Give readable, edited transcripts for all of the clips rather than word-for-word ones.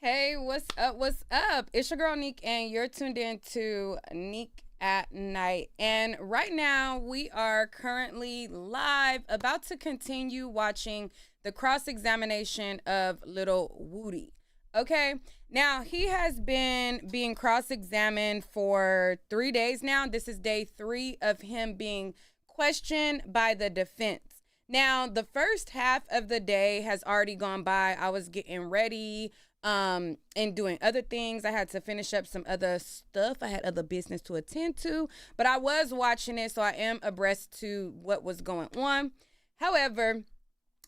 Hey, what's up? What's up? It's your girl Neek, and you're tuned in to Neek at Night. And right now, we are currently live, about to continue watching the cross examination of Lil Woody. Okay, now he has been being cross examined for 3 days now. This is day 3 of him being questioned by the defense. Now, the first half of the day has already gone by. I was getting ready and doing other things. I had to finish up some other stuff. I had other business to attend to, but I was watching it, so I am abreast to what was going on. However,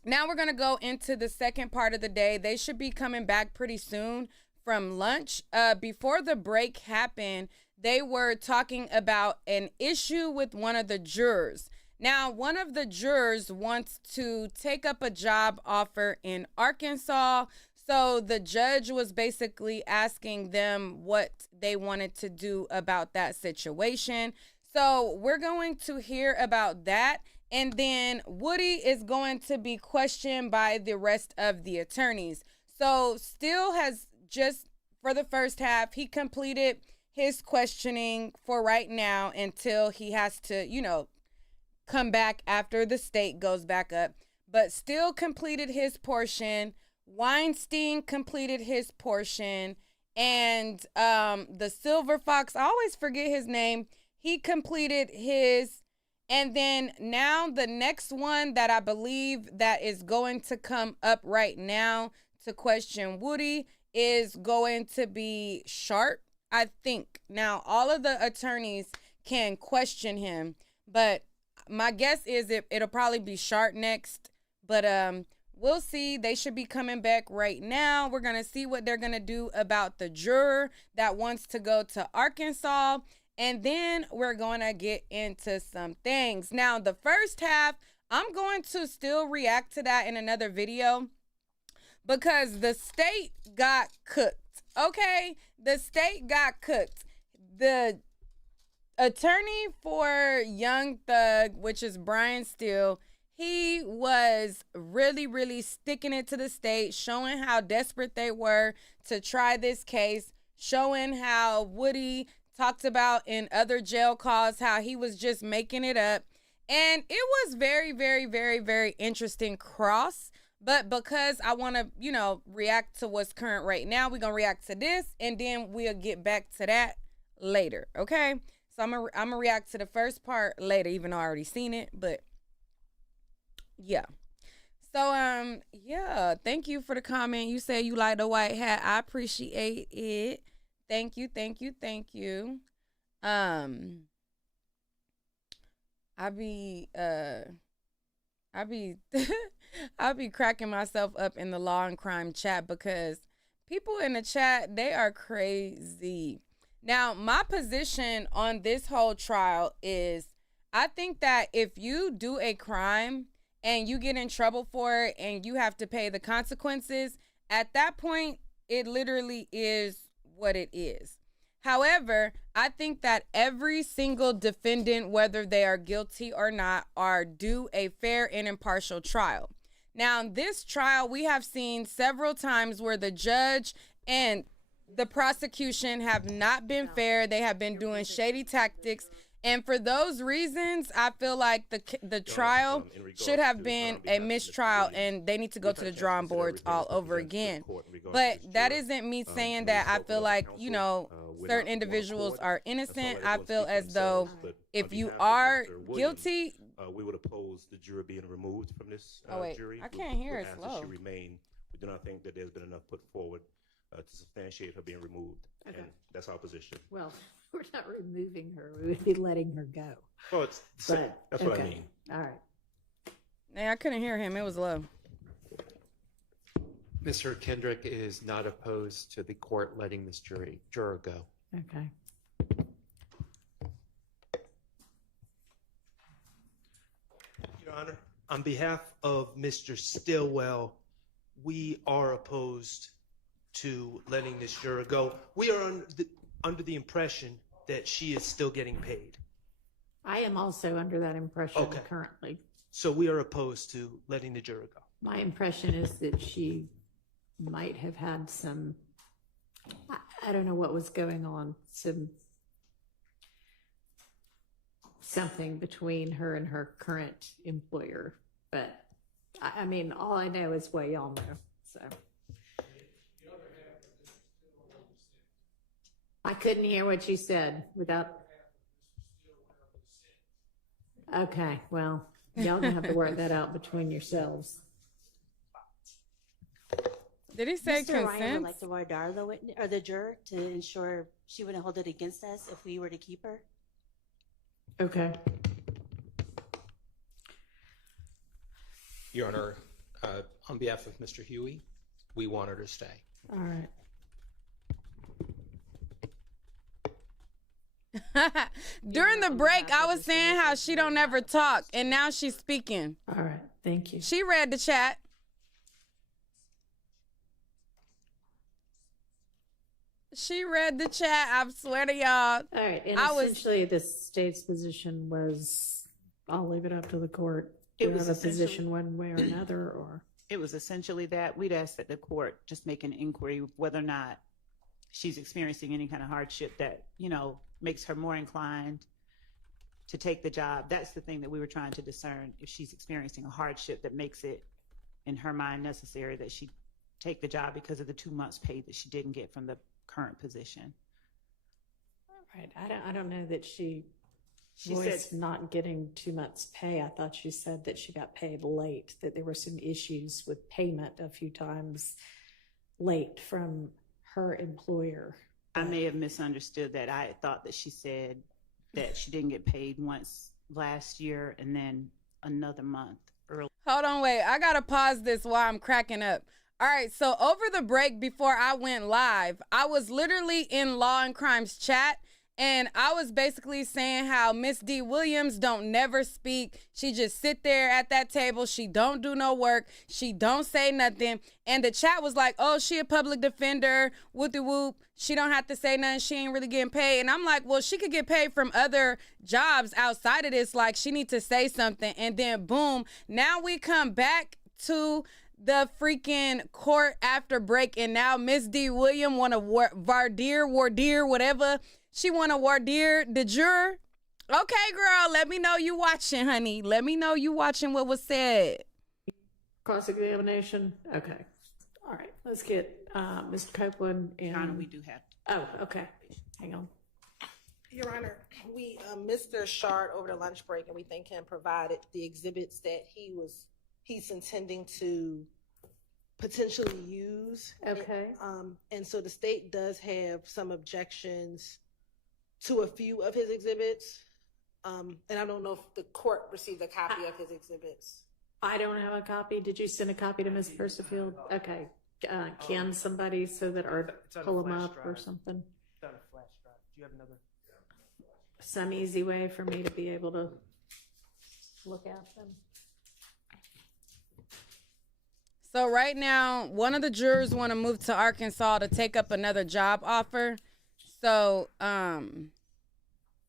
now we're going to go into the second part of the day. They should be coming back pretty soon from lunch. Before the break happened, they were talking about an issue with one of the jurors. Now, one of the jurors wants to take up a job offer in Arkansas. So the judge was basically asking them what they wanted to do about that situation. So we're going to hear about that. And then Woody is going to be questioned by the rest of the attorneys. So still has just, for the first half, he completed his questioning for right now until he has to, come back after the state goes back up. But still completed his portion. Weinstein completed his portion, and the Silver Fox, I always forget his name, he completed his. And then now the next one that I believe that is going to come up right now to question Woody is going to be Schardt, I think. Now, all of the attorneys can question him, but my guess is it'll probably be Schardt next. But we'll see. They should be coming back right now. We're going to see what they're going to do about the juror that wants to go to Arkansas. And then we're going to get into some things. Now, the first half, I'm going to still react to that in another video because the state got cooked. Okay? The state got cooked. The attorney for Young Thug, which is Brian Steele, he was really, really sticking it to the state, showing how desperate they were to try this case, showing how Woody talked about in other jail calls, how he was just making it up. And it was very, very, very, very interesting cross. But because I want to, react to what's current right now, we're going to react to this, and then we'll get back to that later, okay? So I'm gonna react to the first part later, even though I already seen it, but yeah. So yeah, thank you for the comment. You say you like the white hat. I appreciate it. Thank you, thank you, thank you. I be I be cracking myself up in the law and crime chat because people in the chat, they are crazy. Now, my position on this whole trial is I think that if you do a crime and you get in trouble for it and you have to pay the consequences, at that point, it literally is what it is. However, I think that every single defendant, whether they are guilty or not, are due a fair and impartial trial. Now, this trial, we have seen several times where the judge and the prosecution have not been fair. They have been doing shady tactics. And for those reasons, I feel like the trial should have been a mistrial and they need to go to the drawing boards all over again. But that isn't me saying that I feel like, certain individuals are innocent. I feel as though if you are guilty. We would oppose the juror being removed from this jury. I can't hear it slow. We do not think that there's been enough put forward to substantiate her being removed. Okay. And that's our position. Well, we're not removing her. We would be letting her go. Well, that's what I mean. All right. Yeah, I couldn't hear him. It was low. Mr. Kendrick is not opposed to the court letting this juror go. Okay. Your Honor, on behalf of Mr. Stillwell, we are opposed to letting this juror go. We are under the impression that she is still getting paid. I am also under that impression currently. So we are opposed to letting the juror go. My impression is that she might have had some I don't know what was going on. Something between her and her current employer, but I mean, all I know is what y'all know. So I couldn't hear what you said without. Okay, well, y'all gonna have to work that out between yourselves. Did he say Mr. Ryan consent? would like to voir dire the witness or the juror to ensure she wouldn't hold it against us if we were to keep her. Okay. Your Honor, on behalf of Mr. Huey, we want her to stay. All right. During the break, I was saying how she don't ever talk, and now she's speaking. All right. Thank you. She read the chat. She read the chat. I swear to y'all. All right. And essentially, the state's position was, I'll leave it up to the court. Do you have a position one way or another, or? It was essentially that we'd ask that the court just make an inquiry whether or not she's experiencing any kind of hardship that, you know, makes her more inclined to take the job. That's the thing that we were trying to discern, if she's experiencing a hardship that makes it, in her mind, necessary that she take the job because of the 2 months pay that she didn't get from the current position. Right. I don't know that she She voiced said not getting 2 months pay. I thought she said that she got paid late, that there were some issues with payment a few times late from her employer. I may have misunderstood that. I thought that she said that she didn't get paid once last year and then another month early. Hold on, wait. I gotta pause this while I'm cracking up. All right, so over the break before I went live, I was literally in Law and Crimes chat, and I was basically saying how Miss D. Williams don't never speak. She just sit there at that table. She don't do no work. She don't say nothing. And the chat was like, oh, she a public defender, whoop-de-whoop. She don't have to say nothing. She ain't really getting paid. And I'm like, well, she could get paid from other jobs outside of this. Like, she need to say something. And then, boom, now we come back to the freaking court after break. And now Miss D. Williams want to voir dire, whatever. She want to voir dire the juror. Okay, girl, let me know you watching, honey. Let me know you watching what was said. Cross-examination? Okay. All right. Let's get Mr. Copeland and... Your Honor, we do have. Oh, okay. Hang on. Your Honor, we Mr. Schardt over the lunch break, and we think him provided the exhibits that he's intending to potentially use. Okay. And so the state does have some objections to a few of his exhibits. And I don't know if the court received a copy of his exhibits. I don't have a copy. Did you send a copy to Ms. Percifield? Okay. Can somebody so that or pull them up or something? It's on a flash drive. Do you have another? Some easy way for me to be able to look at them. So right now, one of the jurors want to move to Arkansas to take up another job offer. So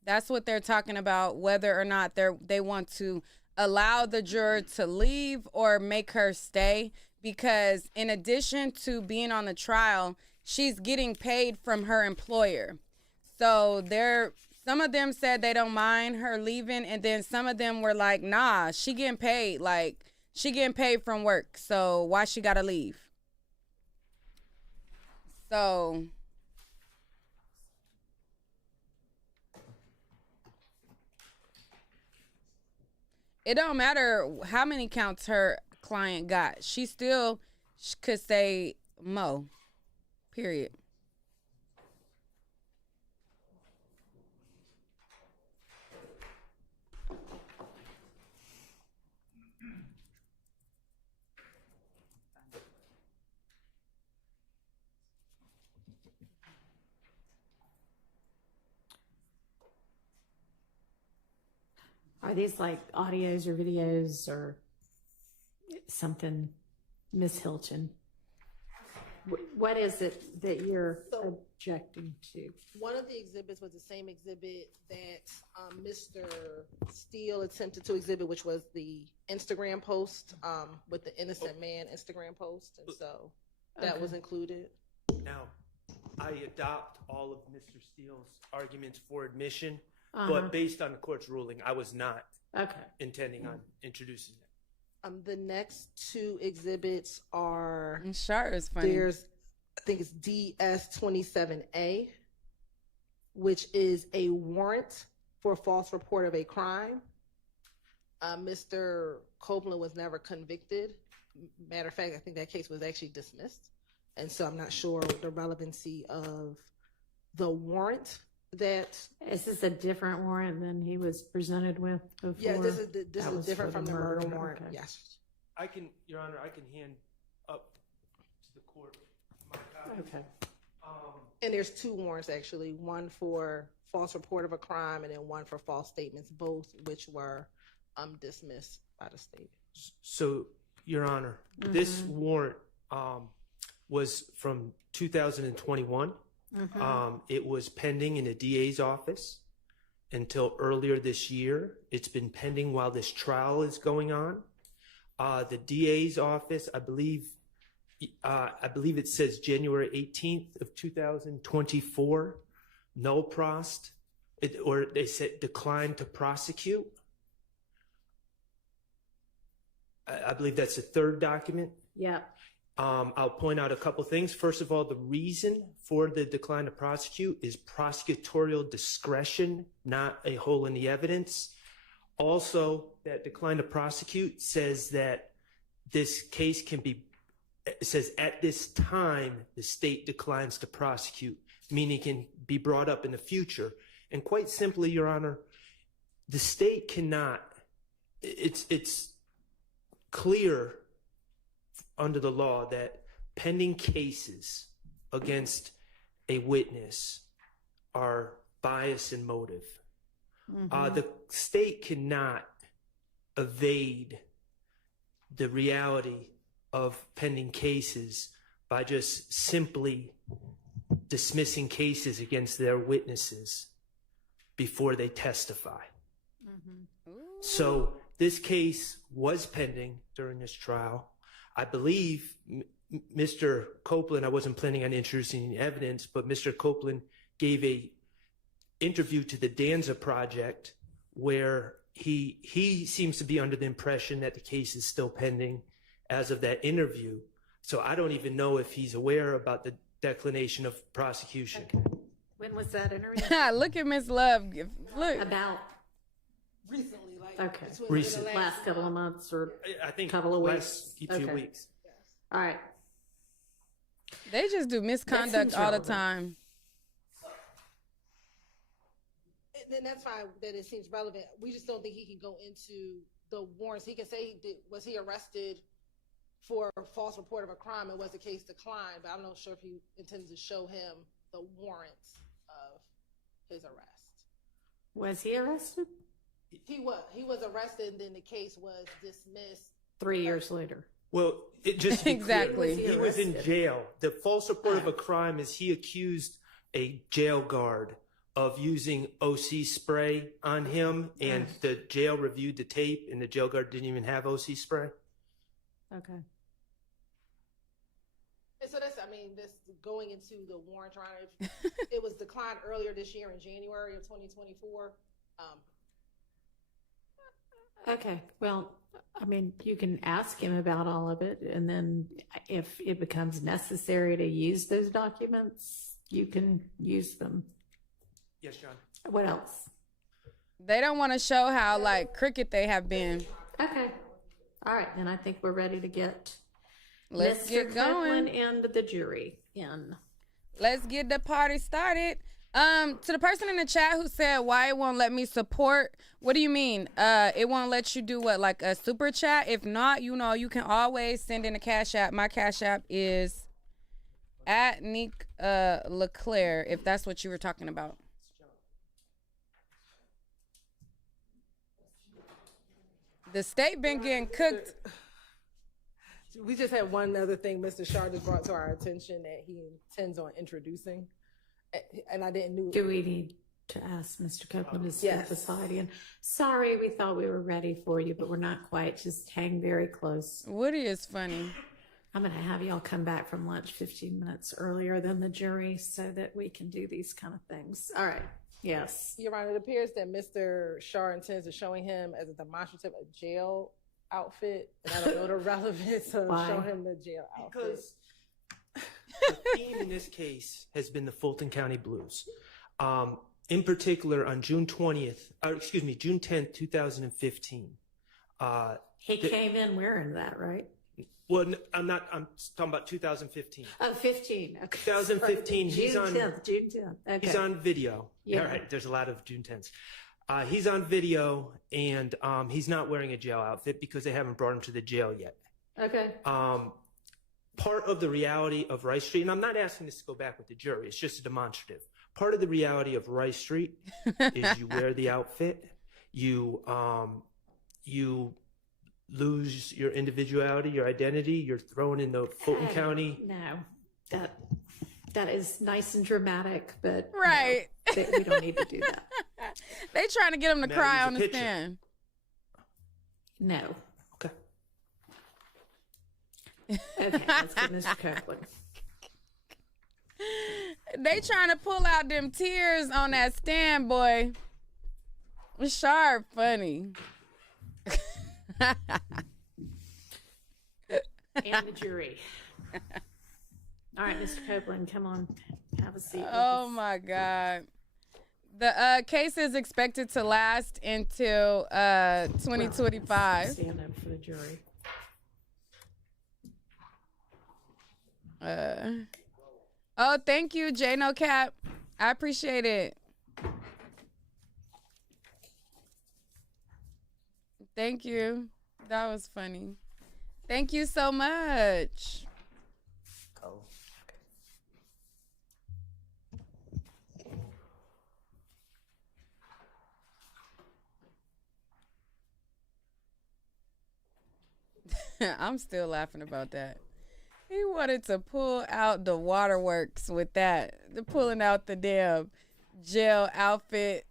that's what they're talking about, whether or not they want to allow the juror to leave or make her stay, because in addition to being on the trial, she's getting paid from her employer. So some of them said they don't mind her leaving, and then some of them were like, nah, she getting paid. Like, she getting paid from work, so why she gotta leave? So it don't matter how many counts her client got. She still could say Mo, period. Are these like audios or videos or something, Miss Hilton? What is it that you're objecting to? One of the exhibits was the same exhibit that Mr. Steele attempted to exhibit, which was the Instagram post with the innocent man Instagram post. And so that was included. Now, I adopt all of Mr. Steele's arguments for admission, Uh-huh. but based on the court's ruling, I was not Okay. intending on introducing it. The next two exhibits are And Schardt is funny. there's, I think it's DS-27A, which is a warrant for false report of a crime. Mr. Copeland was never convicted. Matter of fact, I think that case was actually dismissed. And so I'm not sure the relevancy of the warrant that. Is this a different warrant than he was presented with before? Yeah, this is That different was for from the the murder murder, warrant. okay. Yes. Your Honor, I can hand up to the court my copy. Okay. And there's two warrants actually, one for false report of a crime and then one for false statements, both which were dismissed by the state. So, Your Honor, this warrant was from 2021. It was pending in the DA's office until earlier this year. It's been pending while this trial is going on. The DA's office, I believe it says January 18th of 2024, no prost, or they said declined to prosecute. I believe that's the third document. Yeah. I'll point out a couple things. First of all, the reason for the decline to prosecute is prosecutorial discretion, not a hole in the evidence. Also, that decline to prosecute says that this case can be, it says at this time, the state declines to prosecute, meaning it can be brought up in the future. And quite simply, Your Honor, the state cannot, it's clear under the law that pending cases against a witness are bias and motive. The state cannot evade the reality of pending cases by just simply dismissing cases against their witnesses before they testify. So this case was pending during this trial. I believe Mr. Copeland, I wasn't planning on introducing any evidence, but Mr. Copeland gave a interview to the Danza Project where he seems to be under the impression that the case is still pending as of that interview. So I don't even know if he's aware about the declination of prosecution. Okay. When was that interview? Look at Miss Love. Look. About Recently, like Okay. between Recent. the last couple of months or I think couple of weeks. last few Okay. weeks. all right. They just do misconduct seems all the relevant. time. And then that's fine that it seems relevant. We just don't think he can go into the warrants. He can say, was he arrested for a false report of a crime and was the case declined? But I'm not sure if he intends to show him the warrants of his arrest. Was he arrested? He was arrested and then the case was dismissed. 3 years later. Well, it just to be clear, Exactly. he was in Arrested. jail. The false report of a crime is he accused a jail guard of using OC spray on him, and the jail reviewed the tape, and the jail guard didn't even have OC spray. Okay. And so that's, I mean, this going into the warrant trial, it was declined earlier this year in January of 2024. Okay. Well, I mean, you can ask him about all of it, and then if it becomes necessary to use those documents, you can use them. Yes, John. What else? They don't want to show how like crooked they have been. Okay. All right. Then I think we're ready to get Let's Mr. get going. Copeland and the jury in. Let's get the party started. To the person in the chat who said why it won't let me support, what do you mean? It won't let you do what, like a super chat? If not, you know, you can always send in a cash app. My cash app is at niquelaclaire, if that's what you were talking about. The state been getting cooked. We just had one other thing Mr. Schardt just brought to our attention that he intends on introducing. And I didn't know. Do we need to ask Mr. Copeland to step Yes. aside again? Sorry, we thought we were ready for you, but we're not quite. Just hang very close. Woody is funny. I'm going to have y'all come back from lunch 15 minutes earlier than the jury so that we can do these kind of things. All right. Yes. Your Honor, it appears that Mr. Schardt intends on showing him as a demonstrative a jail outfit. And I don't know the relevance of Why? showing him the jail outfit. Because the theme in this case has been the Fulton County Blues. In particular, on June 10th, 2015. He came in wearing that, right? Well, I'm talking about 2015. Oh, 15. Okay. 2015, he's June on 10th. June 10th. Okay. He's on video. Yeah. All right, there's a lot of June 10s. He's on video, and he's not wearing a jail outfit because they haven't brought him to the jail yet. Okay. Part of the reality of Rice Street, and I'm not asking this to go back with the jury, it's just a demonstrative. Part of the reality of Rice Street is you wear the outfit, you lose your individuality, your identity, you're thrown in the Fulton County. No, that is nice and dramatic, but Right. no, we don't need to do that. They trying to get him to Maddie, cry use a on the picture. stand. No. Okay. Okay, let's get Mr. Copeland. They trying to pull out them tears on that stand, boy. Sharp, funny. And the jury. All right, Mr. Copeland, come on, have a seat. Oh my God. The case is expected to last until 2025. Stand up for the jury. Oh, thank you, J No Cap. I appreciate it. Thank you. That was funny. Thank you so much. Oh. I'm still laughing about that. He wanted to pull out the waterworks with that. The pulling out the damn jail outfit.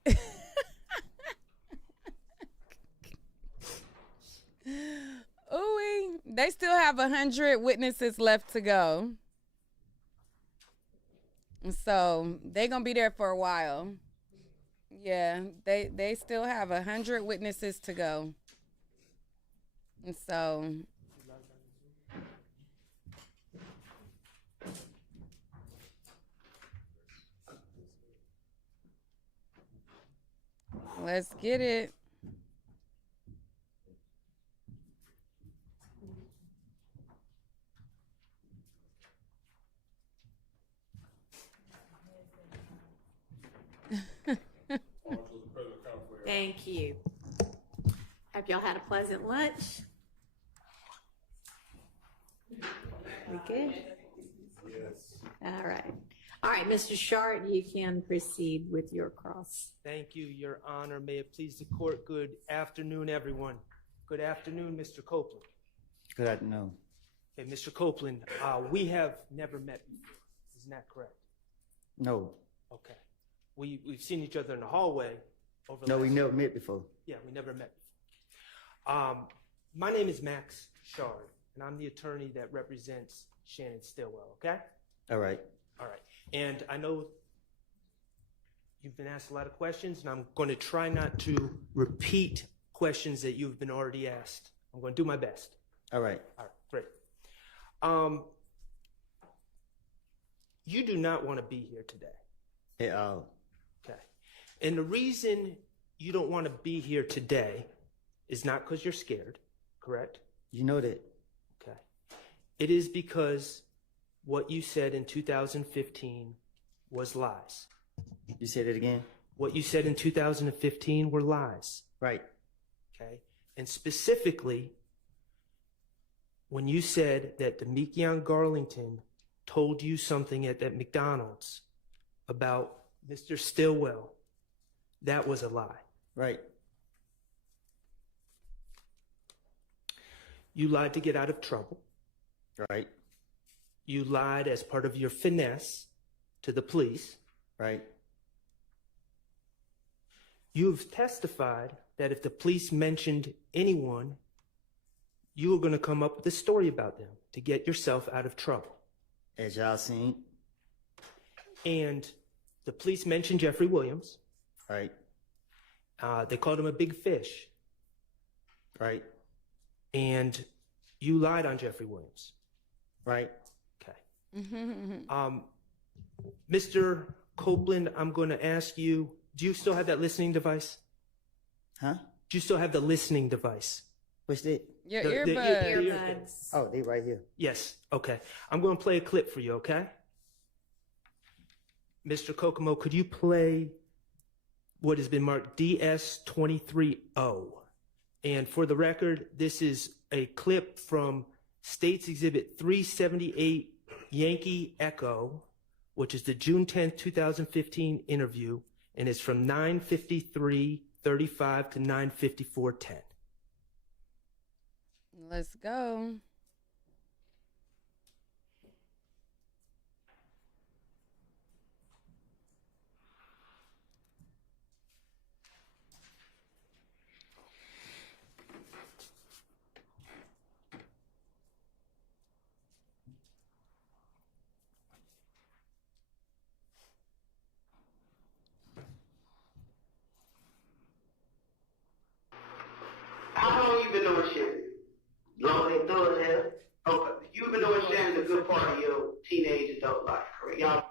Ooh, they still have 100 witnesses left to go. So they gonna be there for a while. Yeah, they still have 100 witnesses to go. And so let's get it. Thank you. Hope y'all had a pleasant lunch. We good? Yes. All right. All right, Mr. Schardt, you can proceed with your cross. Thank you, Your Honor. May it please the court. Good afternoon, everyone. Good afternoon, Mr. Copeland. Good afternoon. Okay, Mr. Copeland, we have never met before. Isn't that correct? No. Okay. We've seen each other in the hallway. No, we never met before. Yeah, we never met before. My name is Max Schardt, and I'm the attorney that represents Shannon Stillwell, okay? All right. All right. And I know you've been asked a lot of questions, and I'm going to try not to repeat questions that you've been already asked. I'm going to do my best. All right. All right, great. You do not want to be here today. At all. Okay. And the reason you don't want to be here today is not because you're scared, correct? You know that. Okay. It is because what you said in 2015 was lies. You said it again? What you said in 2015 were lies. Right. Okay. And specifically, when you said that Demekion Garlington told you something at that McDonald's about Mr. Stillwell, that was a lie. Right. You lied to get out of trouble. Right. You lied as part of your finesse to the police. Right. You've testified that if the police mentioned anyone, you were going to come up with a story about them. to get yourself out of trouble. As y'all seen, And the police mentioned Jeffrey Williams. right, They called him a big fish. right, And you lied on Jeffrey Williams. right. Okay. Mr. Copeland, I'm going to ask you, do you still have that listening device? Huh? Do you still have the listening device? What's that? Your The earbuds. Earbuds. Oh, they right here. Yes. Okay. I'm going to play a clip for you, okay? Mr. Kokomo, could you play what has been marked DS230? And for the record, this is a clip from State's Exhibit 378 Yankee Echo, which is the June 10th, 2015 interview, and it's from 9:53:35 to 9:54:10. Let's go. How long you been doing Shannon? Long and through as hell? Okay. You've been doing Shannon a good part of your teenage adult life, correct? Y'all.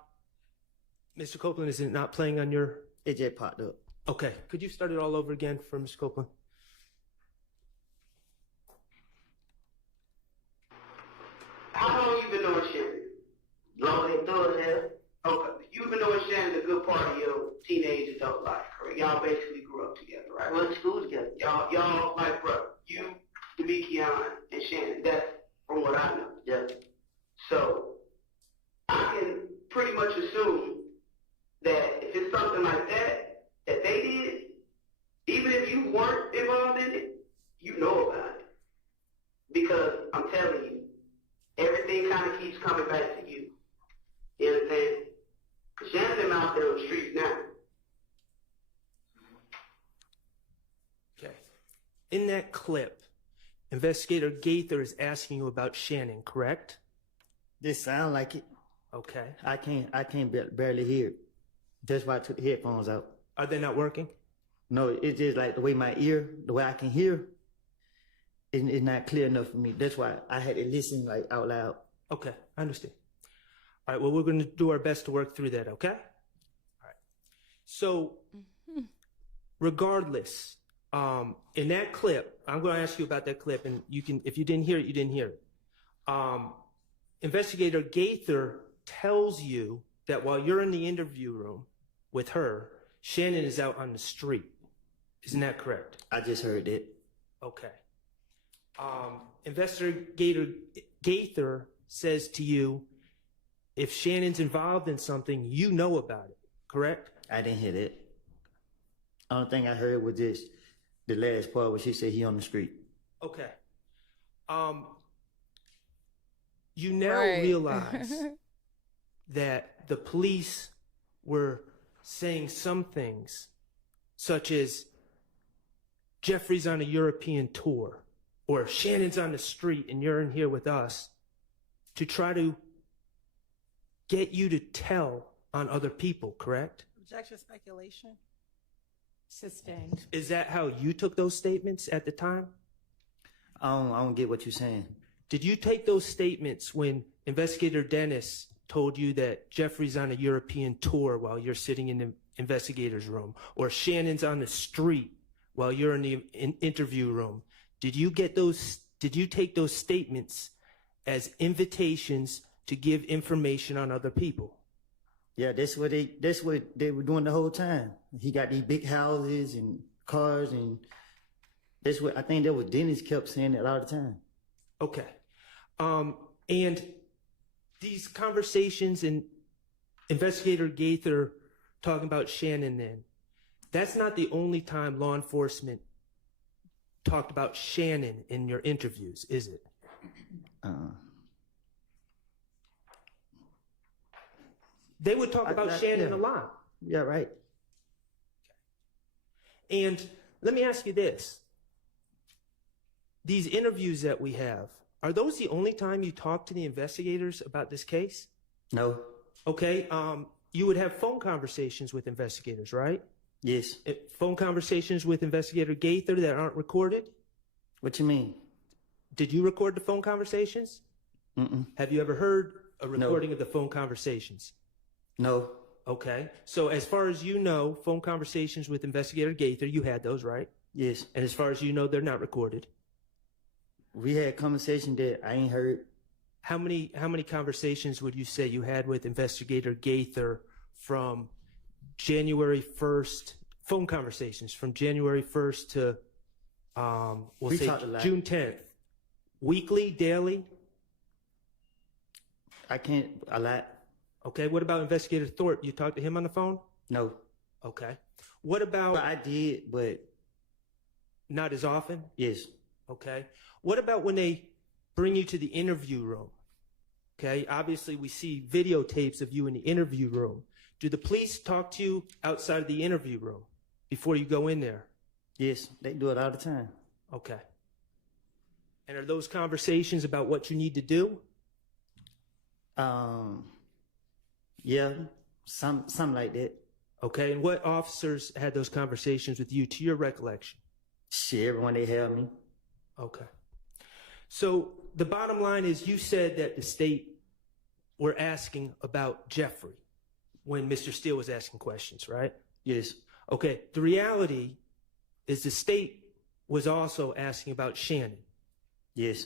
Mr. Copeland, is it not playing on your... It just popped up. Okay. Could you start it all over again for Mr. Copeland? How long you been doing Shannon? Long and through as hell? Okay. You've been doing Shannon a good part of your teenage adult life, correct? Y'all basically grew up together, right? Went to school together. Y'all like brother. You, Debunking, and Shannon. That's from what I know. Yeah. So I can pretty much assume that if it's something like that that they did, even if you weren't involved in it, you know about it. Because I'm telling you, everything kind of keeps coming back to you. You understand? Because Shannon's out there on the streets now. Okay. In that clip, Investigator Gaither is asking you about Shannon, correct? This sound like it. Okay. I can't barely hear it. That's why I took the headphones out. Are they not working? No, it's just like the way the way I can hear, it's not clear enough for me. That's why I had to listen like out loud. Okay, I understand. All right, well, we're going to do our best to work through that, okay? All right. So, regardless, in that clip, I'm going to ask you about that clip, and you can, if you didn't hear it, you didn't hear it. Investigator Gaither tells you that while you're in the interview room with her, Shannon is out on the street. Isn't that correct? I just heard it. Okay. Investigator Gaither says to you, if Shannon's involved in something, you know about it, correct? I didn't hear that. Only thing I heard was just the last part where she said he on the street. Okay. You now Right. realize that the police were saying some things, such as Jeffrey's on a European tour, or Shannon's on the street and you're in here with us, to try to get you to tell on other people, correct? Objection, speculation. Sustained. Is that how you took those statements at the time? I don't get what you're saying. Did you take those statements when Investigator Dennis told you that Jeffrey's on a European tour while you're sitting in the investigator's room, or Shannon's on the street while you're in the interview room? Did you take those statements as invitations to give information on other people? Yeah, that's what they were doing the whole time. He got these big houses and cars, and that's what I think that was Dennis kept saying it all the time. Okay. And these conversations and Investigator Gaither talking about Shannon then, that's not the only time law enforcement talked about Shannon in your interviews, is it? They would talk about Shannon a lot. Yeah, right. And let me ask you this. These interviews that we have, Are those the only time you talk to the investigators about this case? No. Okay. You would have phone conversations with investigators, right? Yes. Phone conversations with Investigator Gaither that aren't recorded? What you mean? Did you record the phone conversations? Mm-mm. Have you ever heard a recording of the phone conversations? No. Okay. So as far as you know, phone conversations with Investigator Gaither, you had those, right? Yes. And as far as you know, they're not recorded. We had conversation that I ain't heard. How many conversations would you say you had with Investigator Gaither from January 1st, phone conversations from January 1st to, we'll say June 10th? Weekly, daily? A lot. Okay, what about Investigator Thorpe? You talked to him on the phone? No. Okay. What about... But I did, but... Not as often? Yes. Okay. What about when they bring you to the interview room? Okay, obviously we see videotapes of you in the interview room. Do the police talk to you outside of the interview room before you go in there? Yes, they do it all the time. Okay. And are those conversations about what you need to do? Yeah, some like that. Okay, and what officers had those conversations with you, to your recollection? Shit, everyone they have me. Okay. So the bottom line is you said that the state were asking about Jeffrey when Mr. Steele was asking questions, right? Yes. Okay. The reality is the state was also asking about Shannon. Yes.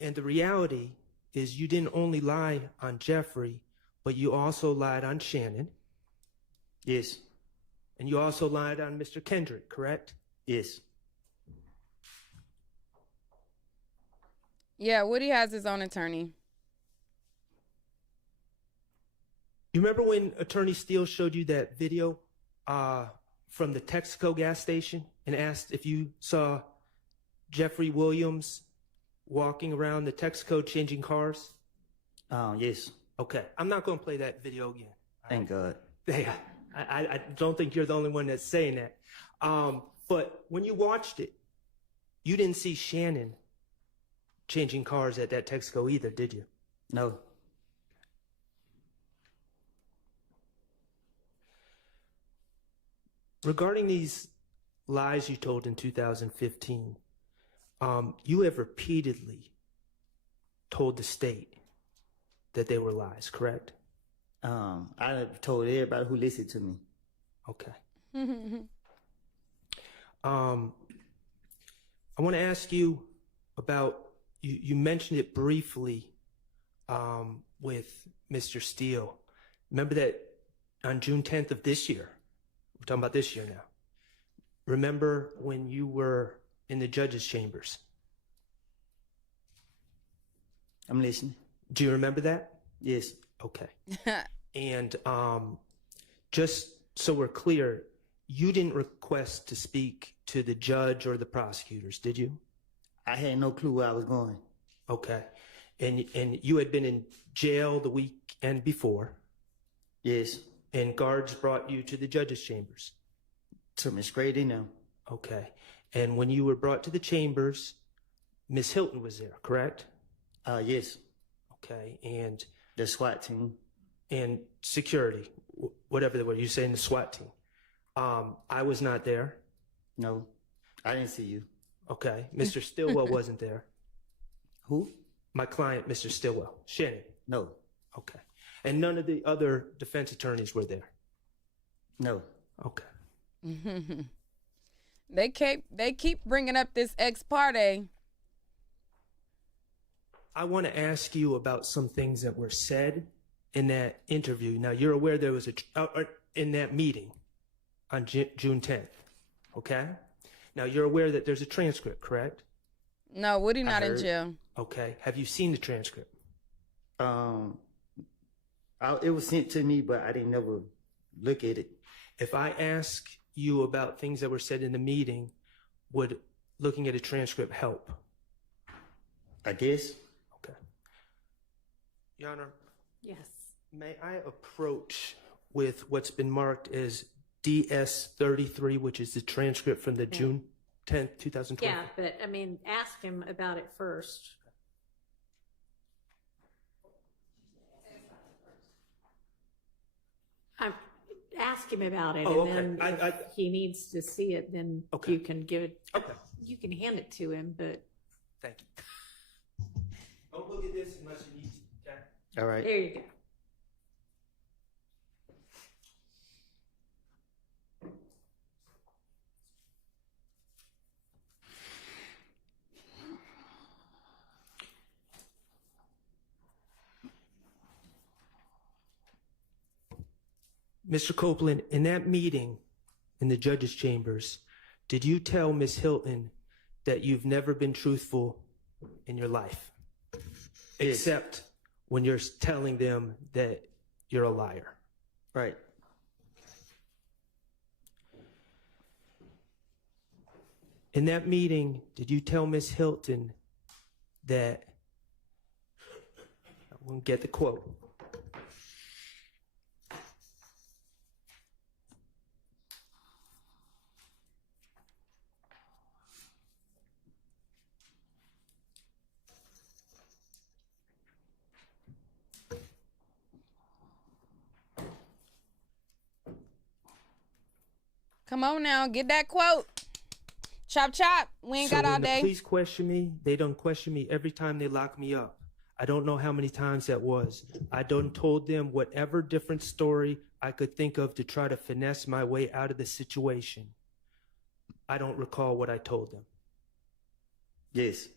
And the reality is you didn't only lie on Jeffrey, but you also lied on Shannon. Yes. And you also lied on Mr. Kendrick, correct? Yes. Yeah, Woody has his own attorney. You remember when Attorney Steele showed you that video from the Texaco gas station and asked if you saw Jeffrey Williams walking around the Texaco changing cars? Yes. Okay. I'm not going to play that video again. Thank God. Yeah. I don't think you're the only one that's saying that. But when you watched it, you didn't see Shannon changing cars at that Texaco either, did you? No. Regarding these lies you told in 2015, you have repeatedly told the state that they were lies, correct? I told everybody who listened to me. Okay. I want to ask you about, you mentioned it briefly with Mr. Steele. Remember that on June 10th of this year, we're talking about this year now. Remember when you were in the judge's chambers? I'm listening. Do you remember that? Yes. Okay. And just so we're clear, you didn't request to speak to the judge or the prosecutors, did you? I had no clue where I was going. Okay. And you had been in jail the weekend before. Yes. And guards brought you to the judge's chambers. Took me straight in there. Okay. And when you were brought to the chambers, Miss Hilton was there, correct? Yes. Okay. And the SWAT team. And security, whatever they were. You saying the SWAT team. I was not there. No, I didn't see you. Okay. Mr. Stillwell wasn't there. Who? My client, Mr. Stillwell. Shannon. No. Okay. And none of the other defense attorneys were there? No. Okay. They keep bringing up this ex parte. I want to ask you about some things that were said in that interview. Now, you're aware there was in that meeting on June 10th, okay? Now, you're aware that there's a transcript, correct? No, Woody not in jail. Okay. Have you seen the transcript? It was sent to me, but I didn't never look at it. If I ask you about things that were said in the meeting, would looking at a transcript help? I guess. Okay. Your Honor. Yes. May I approach with what's been marked as DS-33, which is the transcript from the June 10th, 2020. Yeah, but I mean, ask him about it first. Ask him about it, Oh, and okay. then if he needs to see it, then Okay. you can give it. Okay. You can hand it to him, but Thank you. Don't look at this unless you need to, okay? All right. there you go. Mr. Copeland, in that meeting in the judge's chambers, did you tell Ms. Hilton that you've never been truthful in your life? Yes. Except when you're telling them that you're a liar. Right. In that meeting, did you tell Ms. Hilton that, I won't get the quote, Come on now, get that quote. Chop chop. We ain't got all when the day. police question me, they don't question me every time they lock me up. I don't know how many times that was. I done told them whatever different story I could think of to try to finesse my way out of the situation. I don't recall what I told them. Yes.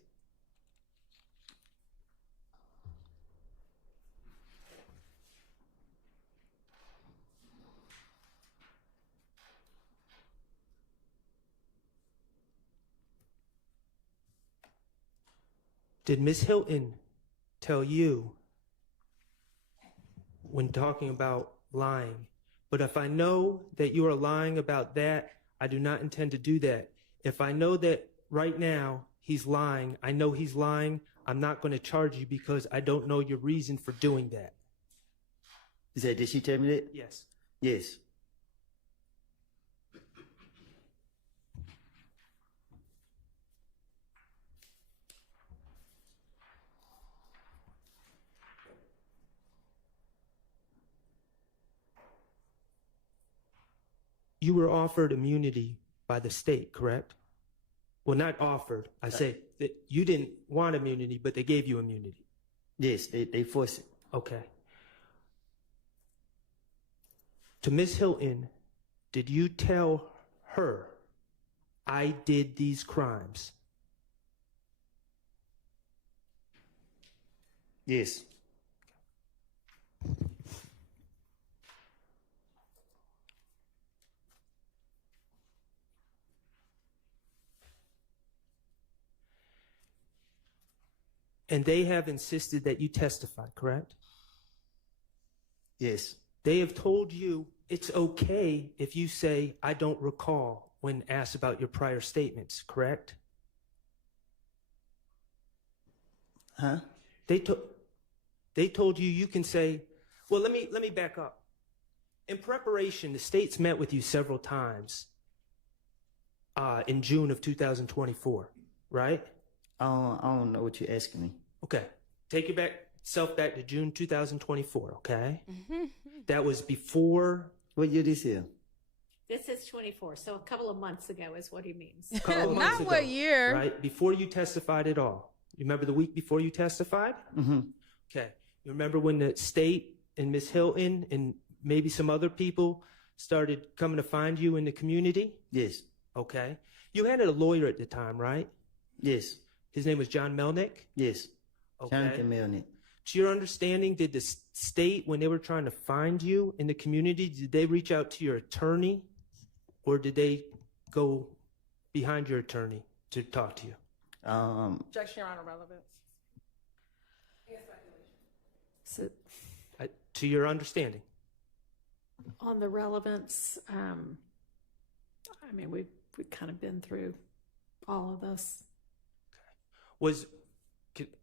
Did Miss Hilton tell you when talking about lying? But if I know that you are lying about that, I do not intend to do that. If I know that right now he's lying, I know he's lying, I'm not going to charge you because I don't know your reason for doing that. Is that, did she tell me that? Yes. Yes. You were offered immunity by the state, correct? Well, not offered. I say that you didn't want immunity, but they gave you immunity. Yes, they forced it. Okay. To Miss Hilton, did you tell her I did these crimes? Yes. And they have insisted that you testify, correct? Yes. They have told you it's okay if you say, I don't recall, when asked about your prior statements, correct? Huh? They told you can say, well, let me back up. In preparation, the state's met with you several times in June of 2024, right? I don't know what you're asking me. Okay. Take yourself back to June 2024, okay? That was before. What year this is? This is 24, so a couple of months ago is what he means. a couple of months Not what ago, year. Right? Before you testified at all. You remember the week before you testified? Mm-hmm. Okay. You remember when the state and Miss Hilton and maybe some other people started coming to find you in the community? Yes. Okay. You had a lawyer at the time, right? Yes. His name was John Melnick? Yes. Okay. Jonathan Melnick. To your understanding, did the state, when they were trying to find you in the community, did they reach out to your attorney or did they go behind your attorney to talk to you? Objection, Your Honor, relevance. So To your understanding? on the relevance, I mean, we've kind of been through all of this.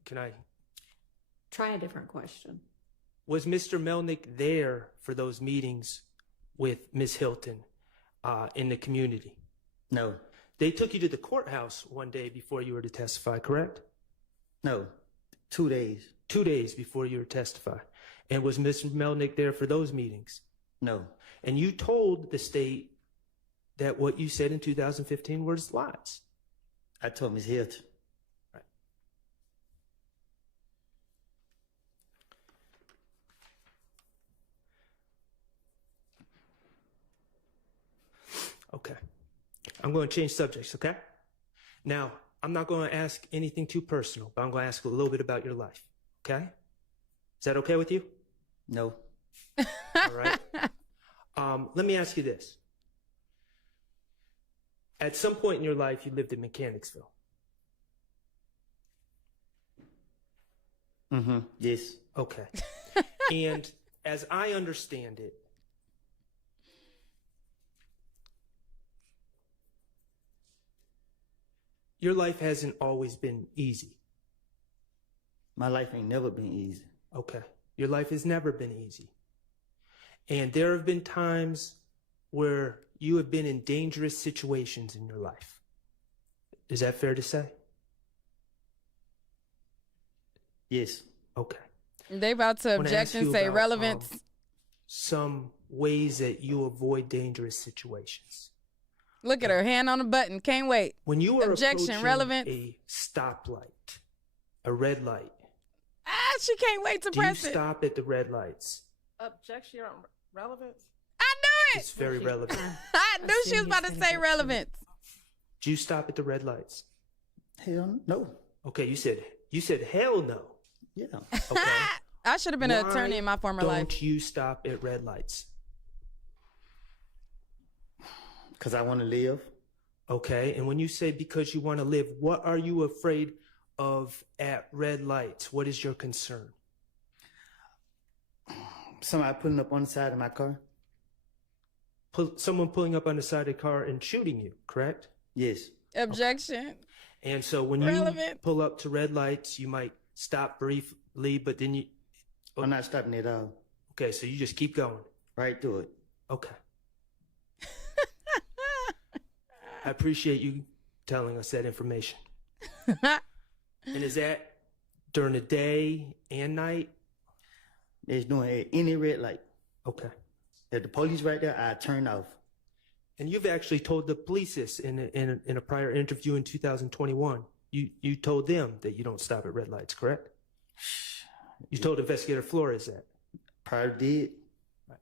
Can I? Try a different question. Was Mr. Melnick there for those meetings with Ms. Hilton in the community? No. They took you to the courthouse one day before you were to testify, correct? No. 2 days. 2 days before you were to testify. And was Mr. Melnick there for those meetings? No. And you told the state that what you said in 2015 was lies. I told Ms. Hilt. Right. Okay. I'm going to change subjects, okay? Now, I'm not going to ask anything too personal, but I'm going to ask a little bit about your life, okay? Is that okay with you? No. All right. Let me ask you this. At some point in your life, you lived in Mechanicsville. Mm-hmm. Yes. Okay. And as I understand it, your life hasn't always been easy. My life ain't never been easy. Okay. Your life has never been easy. And there have been times where you have been in dangerous situations in your life. Is that fair to say? Yes. Okay. They about to I wanna object ask and you say about, relevance. Some ways that you avoid dangerous situations. Look at her, hand on the button. Can't wait. When you are Objection, approaching relevance. a stoplight, a red light, She can't wait to do you press it. stop at the red lights? Objection on relevance. I knew It's very relevant. I knew she was about to say relevance. Do you stop at the red lights? Hell no. Okay, you said hell no. Yeah. Okay. I should have been an Why attorney in my former don't life. you stop at red lights? Because I want to live. Okay, and when you say because you want to live, what are you afraid of at red lights? What is your concern? Somebody pulling up on the side of my car. Someone pulling up on the side of the car and shooting you, correct? Yes. Objection. And so when you Relevant. pull up to red lights, you might stop briefly, but then you... I'm not stopping at all. Okay, so you just keep going. Right through it. Okay. I appreciate you telling us that information. And is that during the day and night? It's doing at any red light. Okay. If the police right there, I turn off. And you've actually told the police this in a prior interview in 2021. You told them that you don't stop at red lights, correct? You told Investigator Flores that. Prior did. Right.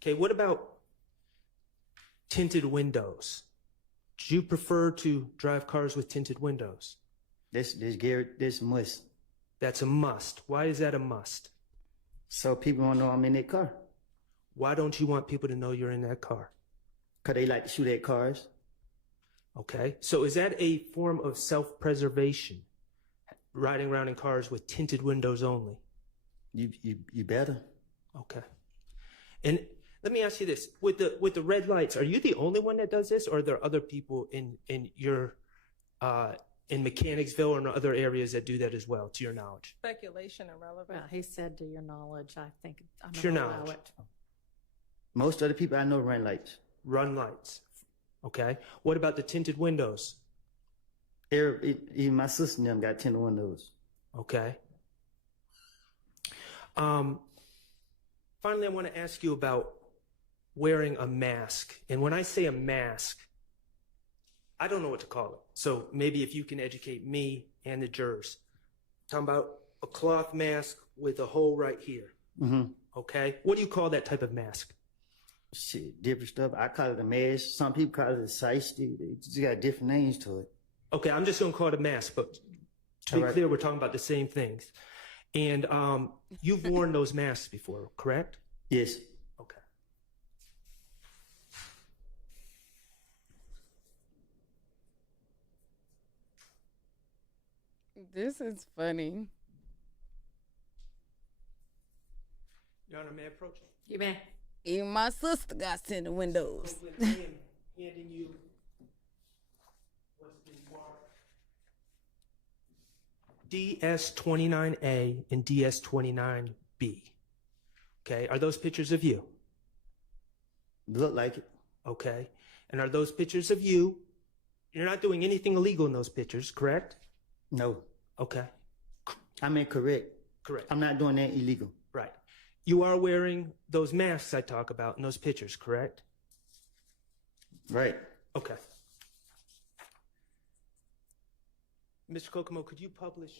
Okay, what about tinted windows? Do you prefer to drive cars with tinted windows? This Garrett, this must. That's a must. Why is that a must? So people don't know I'm in that car. Why don't you want people to know you're in that car? Because they like to shoot at cars. Okay. So is that a form of self-preservation? Riding around in cars with tinted windows only? You better. Okay. And let me ask you this. With the red lights, are you the only one that does this, or are there other people in your in Mechanicsville or in other areas that do that as well, to your knowledge? Speculation and relevance. Well, he said to your knowledge, I think I'm To your going to allow knowledge. it. Most of the people I know run lights. Run lights. Okay. What about the tinted windows? Even my sister and them got tinted windows. Okay. Finally, I want to ask you about wearing a mask. And when I say a mask, I don't know what to call it. So maybe if you can educate me and the jurors. I'm talking about a cloth mask with a hole right here. Mm-hmm. Okay. What do you call that type of mask? Shit, different stuff. I call it a mask. Some people call it a shiesty. They just got different names to it. Okay, I'm just going to call it a mask, but to be clear, we're talking about the same things. And you've worn those masks before, correct? Yes. Okay. This is funny. Your Honor, may I approach? You may. Even my sister got tinted windows. I am handing you what's been marked DS29A and DS29B. Okay, are those pictures of you? Look like it. Okay. And are those pictures of you? You're not doing anything illegal in those pictures, correct? No. Okay. I mean, correct. Correct. I'm not doing that illegal. Right. You are wearing those masks I talk about in those pictures, correct? Right. Okay. Mr. Kokomo, could you publish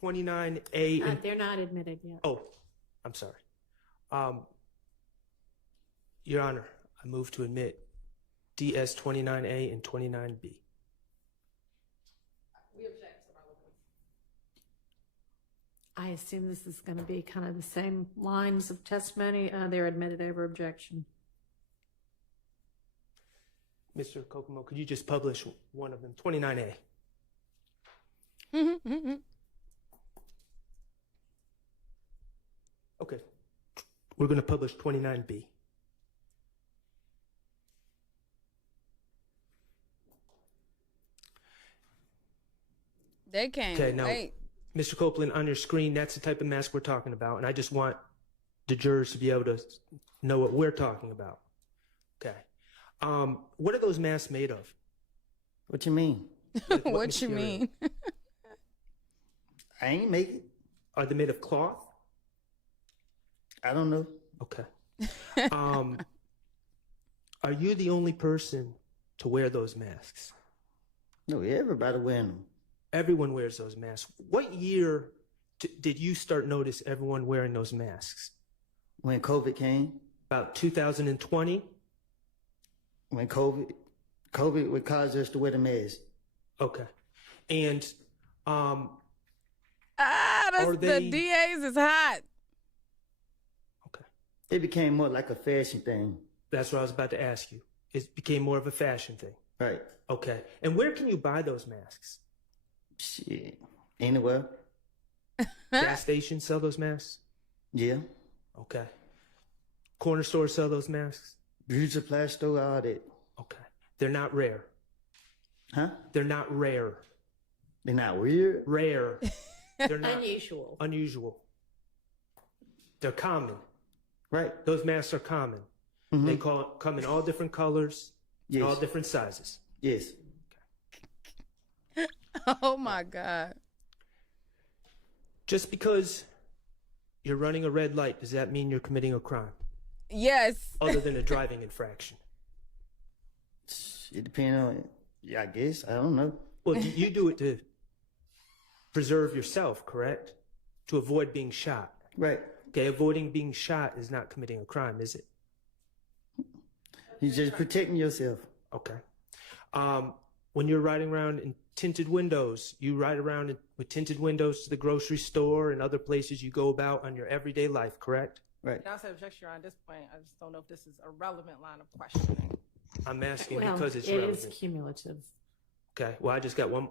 29A and... They're not admitted yet. Oh, I'm sorry. Your Honor, I move to admit DS 29A and 29B. We object to relevance. I assume this is going to be kind of the same lines of testimony. They're admitted over objection. Mr. Kokomo, could you just publish one of them? 29A. Okay. We're going to publish 29B. They can't Okay, now, wait. Mr. Copeland, on your screen, that's the type of mask we're talking about, and I just want the jurors to be able to know what we're talking about. Okay. What are those masks made of? What you mean? Like What you material? mean? I ain't make it. Are they made of cloth? I don't know. Okay. Are you the only person to wear those masks? No, everybody wearing them. Everyone wears those masks. What year did you start notice everyone wearing those masks? When COVID came, About 2020? when COVID would cause us to wear the mask. Okay. And The they- DAs is hot. okay. It became more like a fashion thing. That's what I was about to ask you. It became more of a fashion thing. Right. Okay. And where can you buy those masks? Shit. Anywhere. Gas stations sell those masks? Yeah. Okay. Corner stores sell those masks? Beauty supply store, all that. Okay. They're not rare. Huh? They're not rare. They're not weird. Rare. They're not Unusual. unusual. They're common. Right. Those masks are common. Mhm. They come in all different colors, Yes. all different sizes. Yes. Oh my God. Just because you're running a red light, does that mean you're committing a crime Yes. other than a driving infraction? It depends on, yeah, I guess. I don't know. Well, you do it to preserve yourself, correct? To avoid being shot. Right. Okay, avoiding being shot is not committing a crime, is it? You're just protecting yourself. Okay. When you're riding around in tinted windows, you ride around with tinted windows to the grocery store and other places you go about on your everyday life, correct? Right. Now, I said objection on this point. I just don't know if this is a relevant line of questioning. I'm asking Well, because it's it relevant. is cumulative. Okay, well,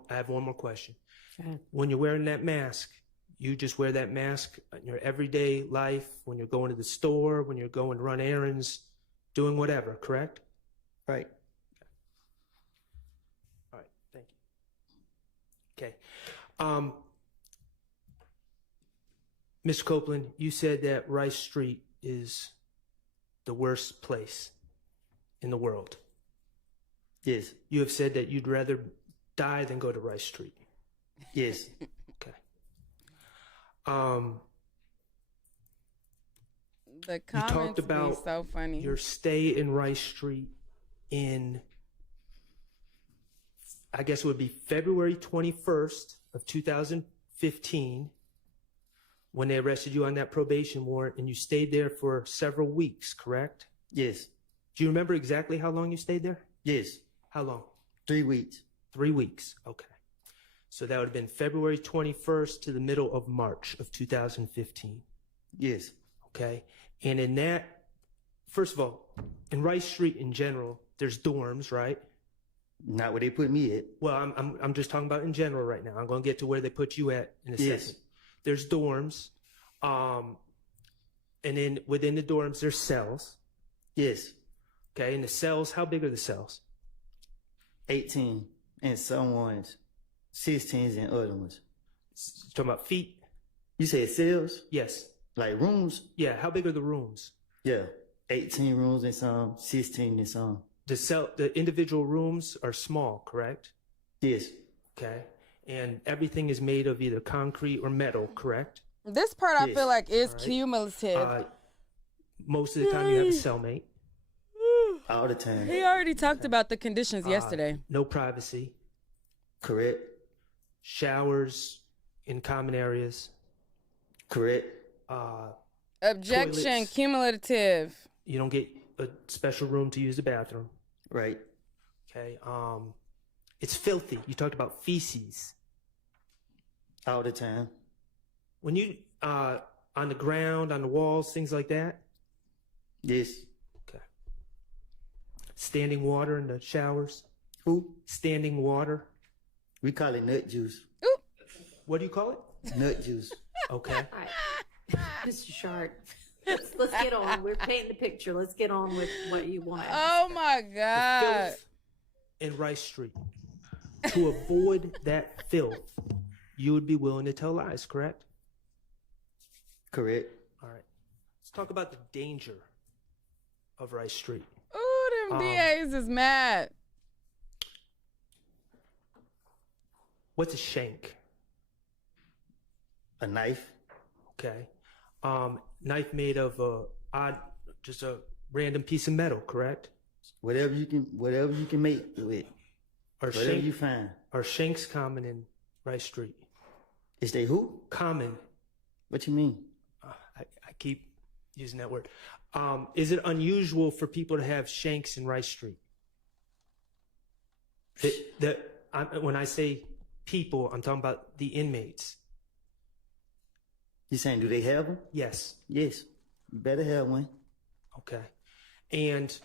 I have one more question. Okay. When you're wearing that mask, you just wear that mask in your everyday life, when you're going to the store, when you're going to run errands, doing whatever, correct? Right. All right, thank you. Okay. Mr. Copeland, you said that Rice Street is the worst place in the world. Yes. You have said that you'd rather die than go to Rice Street. Yes. Okay. The You comments talked be about so funny. your stay in Rice Street in, I guess it would be February 21st of 2015 when they arrested you on that probation warrant, and you stayed there for several weeks, correct? Yes. Do you remember exactly how long you stayed there? Yes. How long? 3 weeks. 3 weeks. Okay. So that would have been February 21st to the middle of March of 2015. Yes. Okay. And in that, first of all, in Rice Street in general, there's dorms, right? Not where they put me at. Well, I'm just talking about in general right now. I'm going to get to where they put you at in a Yes. second. There's dorms, and then within the dorms there's cells. Yes. Okay, and the cells, how big are the cells? 18 and some ones 16s and other ones. Talking about feet? You said cells? Yes. Like rooms? Yeah. How big are the rooms? Yeah. 18 rooms and some, 16 and some. The individual rooms are small, correct? Yes. Okay. And everything is made of either concrete or metal, correct? This part I Yes. feel like is All right. cumulative. Most of the time you have a cellmate. All the time. He already talked about the conditions yesterday. No privacy. Correct. Showers in common areas. Correct. Objection, toilets. cumulative. You don't get a special room to use the bathroom. Right. Okay. It's filthy. You talked about feces. All the time. When you on the ground, on the walls, things like that. Yes. Okay. Standing water in the showers. Who? Standing water. We call it nut juice. What do you call it? Nut juice. Okay. All right. Mr. Schardt, let's get on. We're painting the picture. Let's get on with what you want. Oh my The God. filth in Rice Street. To avoid that filth, you would be willing to tell lies, correct? Correct. All right. Let's talk about the danger of Rice Street. Ooh, them DAs is mad. What's a shank? A knife. Okay. Knife made of just a random piece of metal, correct? Whatever you can make with. Whatever you find. Are shanks common in Rice Street? Is they who? Common. What you mean? I keep using that word. Is it unusual for people to have shanks in Rice Street? When I say people, I'm talking about the inmates. You saying, do they have them? Yes. Yes. You better have one. Okay. And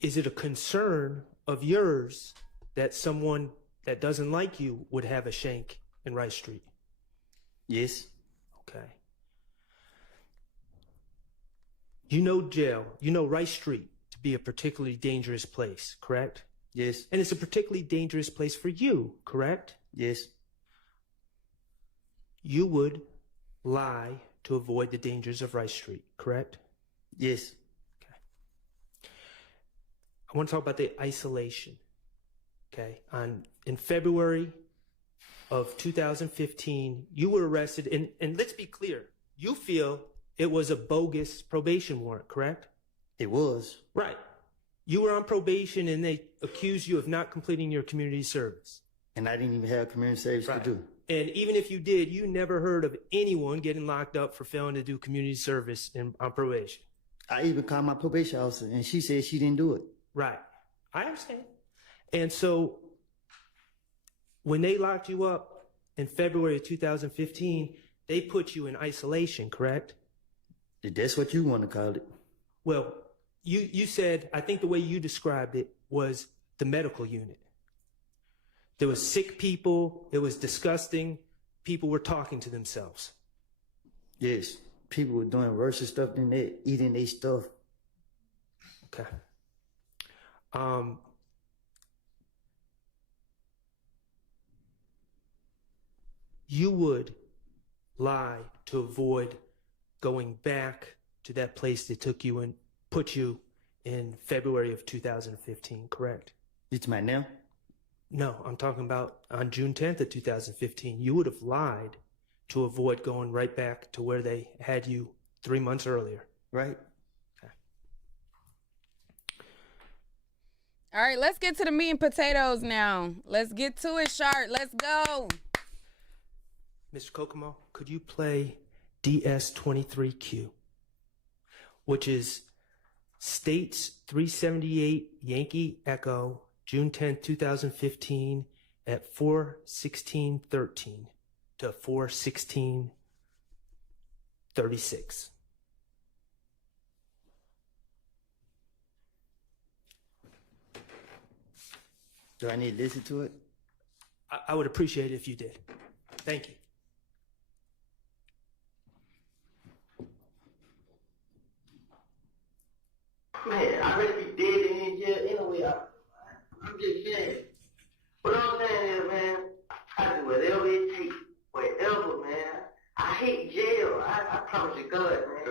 is it a concern of yours that someone that doesn't like you would have a shank in Rice Street? Yes. Okay. You know jail, you know Rice Street to be a particularly dangerous place, correct? Yes. And it's a particularly dangerous place for you, correct? Yes. You would lie to avoid the dangers of Rice Street, correct? Yes. I want to talk about the isolation. Okay. In February of 2015, you were arrested, and let's be clear, you feel it was a bogus probation warrant, correct? It was. Right. You were on probation and they accused you of not completing your community service. And I didn't even have community service to do. And even if you did, you never heard of anyone getting locked up for failing to do community service on probation. I even called my probation officer and she said she didn't do it. Right. I understand. And so when they locked you up in February of 2015, they put you in isolation, correct? That's what you want to call it. Well, you said, I think the way you described it was the medical unit. There was sick people. It was disgusting. People were talking to themselves. Yes. People were doing worse stuff than that, eating their stuff. Okay. You would lie to avoid going back to that place that took you and put you in February of 2015, correct? It's my now? No, I'm talking about on June 10th of 2015. You would have lied to avoid going right back to where they had you 3 months earlier. Right. Okay. All right, let's get to the meat and potatoes now. Let's get to it, Schardt. Let's go. Mr. Kokomo, could you play DS23Q, which is States 378 Yankee Echo, June 10th, 2015 at 4:16:13 to 4:16:36. Do I need to listen to it? I would appreciate it if you did. Thank you. Man, I really be dead in here anyway. I'm just saying. What I'm saying is, man, I do whatever it takes. Whatever, man. I hate jail. I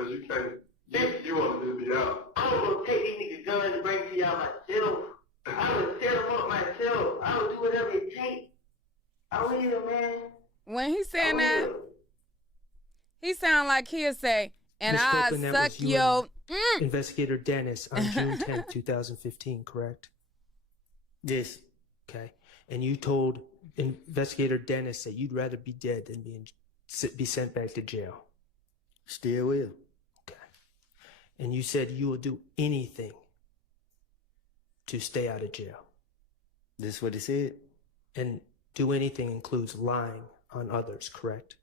because you can't. You want to be out. I was gonna take these niggas guns and bring to y'all myself. I would set them up myself. I would do whatever it takes. I will, man. When he's saying that, he sound like he'll say, and Ms. I Copeland, that suck was you your. and Investigator Dennis on June 10th, 2015, correct? Yes. Okay. And you told Investigator Dennis that you'd rather be dead than be sent back to jail. Still will. Okay. And you said you will do anything to stay out of jail. This what he said. And do anything includes lying on others, correct?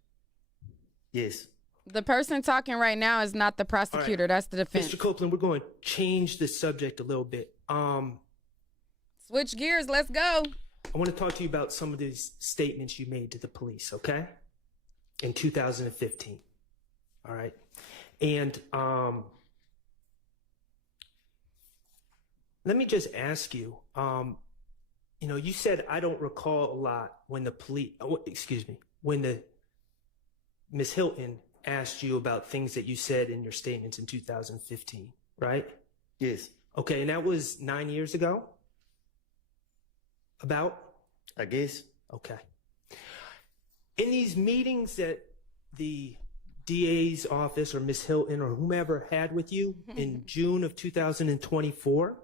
Yes. The person talking right now is not the prosecutor. Right. That's the defense. Mr. Copeland, we're going to change the subject a little bit. Switch gears. Let's go. I want to talk to you about some of these statements you made to the police, okay? In 2015. All right. And let me just ask you, you know, you said, I don't recall a lot when the police, when the Miss Hilton asked you about things that you said in your statements in 2015, right? Yes. Okay, and that was 9 years ago? About? I guess. Okay. In these meetings that the DA's office or Miss Hilton or whomever had with you in June of 2024,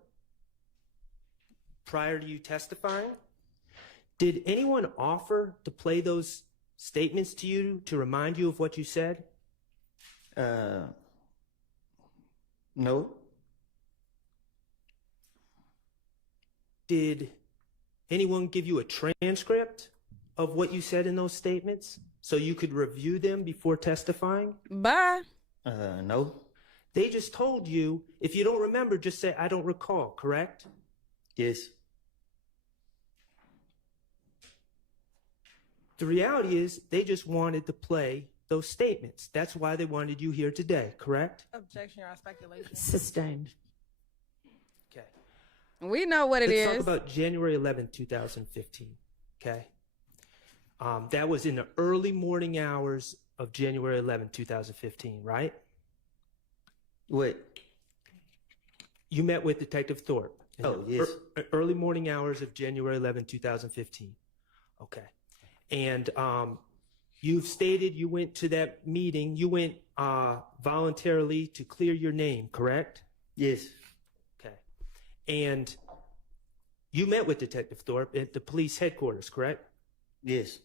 prior to you testifying, did anyone offer to play those statements to you to remind you of what you said? No. Did anyone give you a transcript of what you said in those statements so you could review them before testifying? Bye. No. They just told you, if you don't remember, just say, I don't recall, correct? Yes. The reality is they just wanted to play those statements. That's why they wanted you here today, correct? Objection or speculation. Sustained. Okay. We know what it is. Let's talk about January 11th, 2015, okay? That was in the early morning hours of January 11th, 2015, right? What? You met with Detective Thorpe. in Oh, the yes. Early morning hours of January 11th, 2015. Okay. And you've stated you went to that meeting. You went voluntarily to clear your name, correct? Yes. Okay. And you met with Detective Thorpe at the police headquarters, correct? Yes.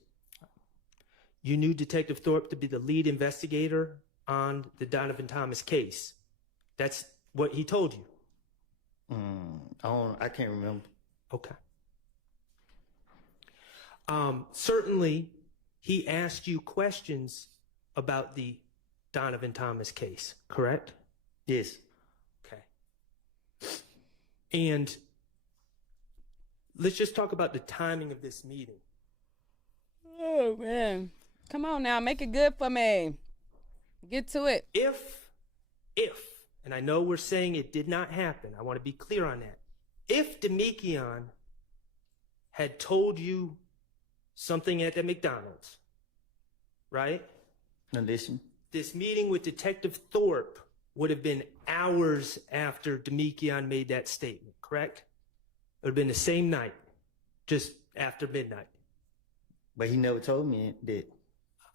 You knew Detective Thorpe to be the lead investigator on the Donovan Thomas case. That's what he told you. I can't remember. Okay. Certainly, he asked you questions about the Donovan Thomas case, correct? Yes. Okay. And let's just talk about the timing of this meeting. Oh, man. Come on now. Make it good for me. Get to it. If, and I know we're saying it did not happen. I want to be clear on that. If Debunking had told you something at the McDonald's, right? Now listen. This meeting with Detective Thorpe would have been hours after Debunking made that statement, correct? It would have been the same night, just after midnight. But he never told me that.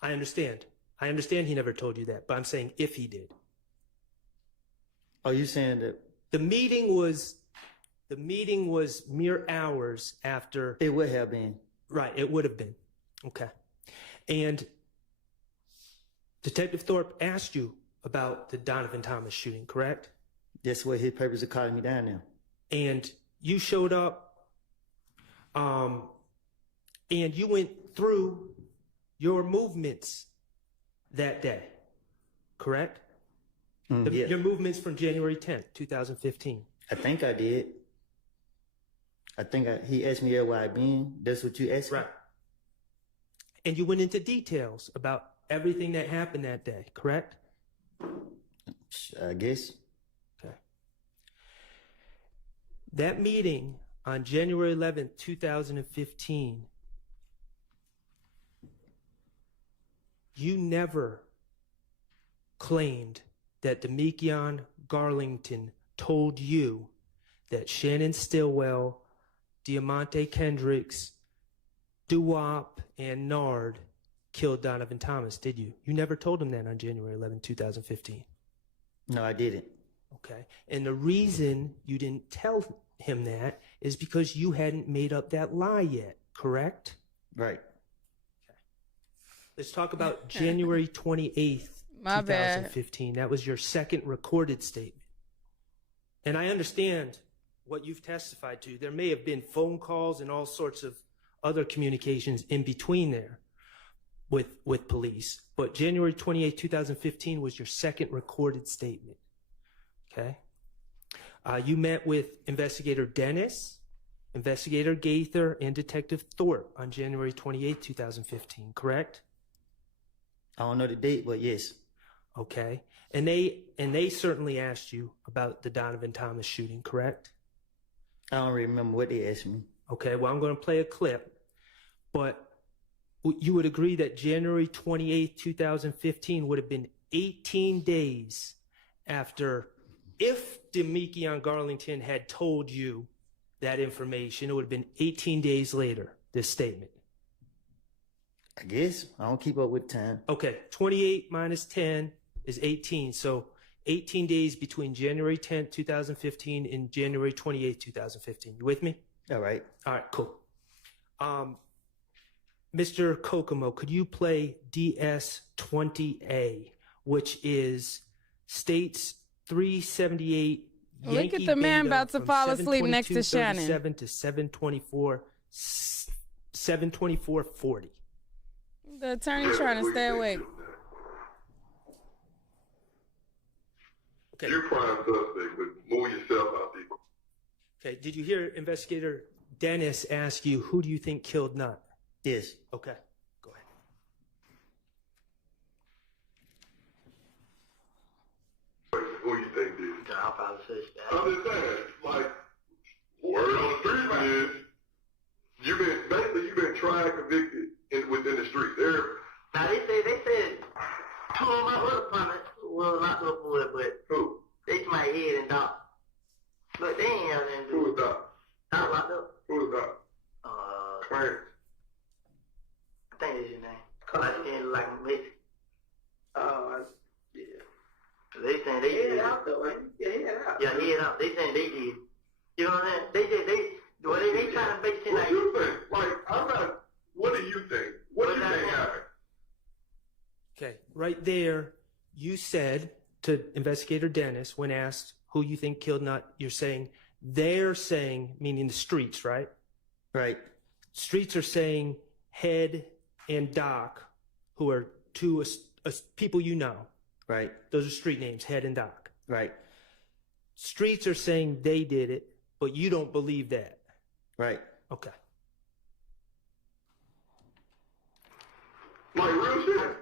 I understand. I understand he never told you that, but I'm saying if he did. Are you saying that? The meeting was mere hours after. It would have been. Right, it would have been. Okay. And Detective Thorpe asked you about the Donovan Thomas shooting, correct? That's what his papers are calling me down now. And you showed up, and you went through your movements that day, correct? Yes. Your movements from January 10th, 2015. I think I did. He asked me where I been. That's what you asked me? Right. And you went into details about everything that happened that day, correct? I guess. Okay. That meeting on January 11th, 2015, you never claimed that Debunking Garlington told you that Shannon Stillwell, Diamante Kendricks, Doo-Wop, and Nard killed Donovan Thomas, did you? You never told him that on January 11, 2015. No, I didn't. Okay. And the reason you didn't tell him that is because you hadn't made up that lie yet, correct? Right. Okay. Let's talk about January 28th, 2015. That was your second recorded statement. And I understand what you've testified to. There may have been phone calls and all sorts of other communications in between there with police. But January 28th, 2015 was your second recorded statement. Okay. You met with Investigator Dennis, Investigator Gaither, and Detective Thorpe on January 28, 2015, correct? I don't know the date, but yes. Okay. And they certainly asked you about the Donovan Thomas shooting, correct? I don't remember what they asked me. Okay, well, I'm going to play a clip, but you would agree that January 28, 2015 would have been 18 days after, if Debunking Garlington had told you that information, it would have been 18 days later, this statement. I guess. I don't keep up with time. Okay, 28 minus 10 is 18. So 18 days between January 10th, 2015 and January 28th, 2015. You with me? All right. All right, cool. Mr. Kokomo, could you play DS20A, which is states 378 Look Yankee at the man Bingo about to from fall asleep next to 722:37 to 724:40. The attorney trying to stay awake. Okay. You're prime suspect, but move yourself out, people. Okay. Did you hear Investigator Dennis ask you, who do you think killed Nut? Yes. Okay. Go ahead. Who you think did? I'll probably say that. I'm just saying, like, word on the street is, you've been tried, convicted within the street. Now they said two of my other partners were locked up for it, but Who? they to my head and Doc. But they ain't have nothing to do. Who was that? Doc locked up. Who was that? Clarence. I think that's his name. Cause I didn't like him. Yeah. They saying they did. out though, man. Yeah, he had out. Yeah, he had out. They saying they did. You know what I'm saying? They trying to make it What like. do you think? Like, I'm not. What do you think? What do you think happened? Okay. Right there, you said to Investigator Dennis, when asked who you think killed Nut, you're saying, they're saying, meaning the streets, right? Right. Streets are saying Head and Doc, who are two people you know. Right. Those are street names, Head and Doc. Right. Streets are saying they did it, but you don't believe that. Right. Okay. Like, real shit.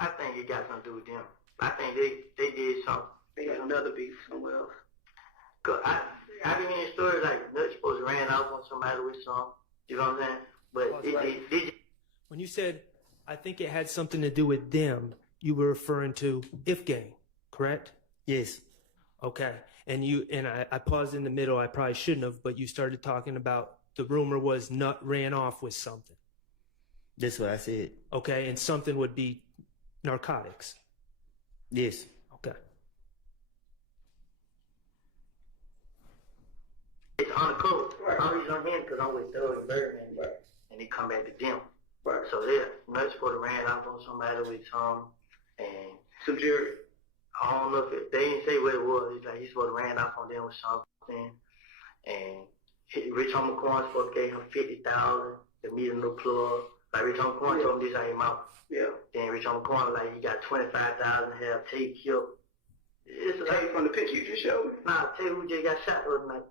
I think it got something to do with them. I think they did something. They got another beef somewhere else. Cause I been hearing stories like Nut's supposed to ran off on somebody with some. You know what I'm saying? But they When you said, I think it had something to do with them, you were referring to If Gang, correct? Yes. Okay. And I paused in the middle. I probably shouldn't have, but you started talking about the rumor was Nut ran off with something. That's what I said. Okay. And something would be narcotics. Yes. Okay. It's on the coast. I'm reaching on him because I'm with Doug and Birdman. Right. And they come back to them. Right. So they're Nut's supposed to ran off on somebody with some and some jury. I don't know if they didn't say what it was. It's like he's supposed to ran off on them with something. And Rich Homie Quan supposed to give him $50,000 to meet a new plug. Like Rich Homie Quan told him this out of his mouth. Yeah. Then Rich Homie Quan like he got $25,000 to have Tate killed. It's like from the picture you just showed me? Nah, Tate who just got shot the other night.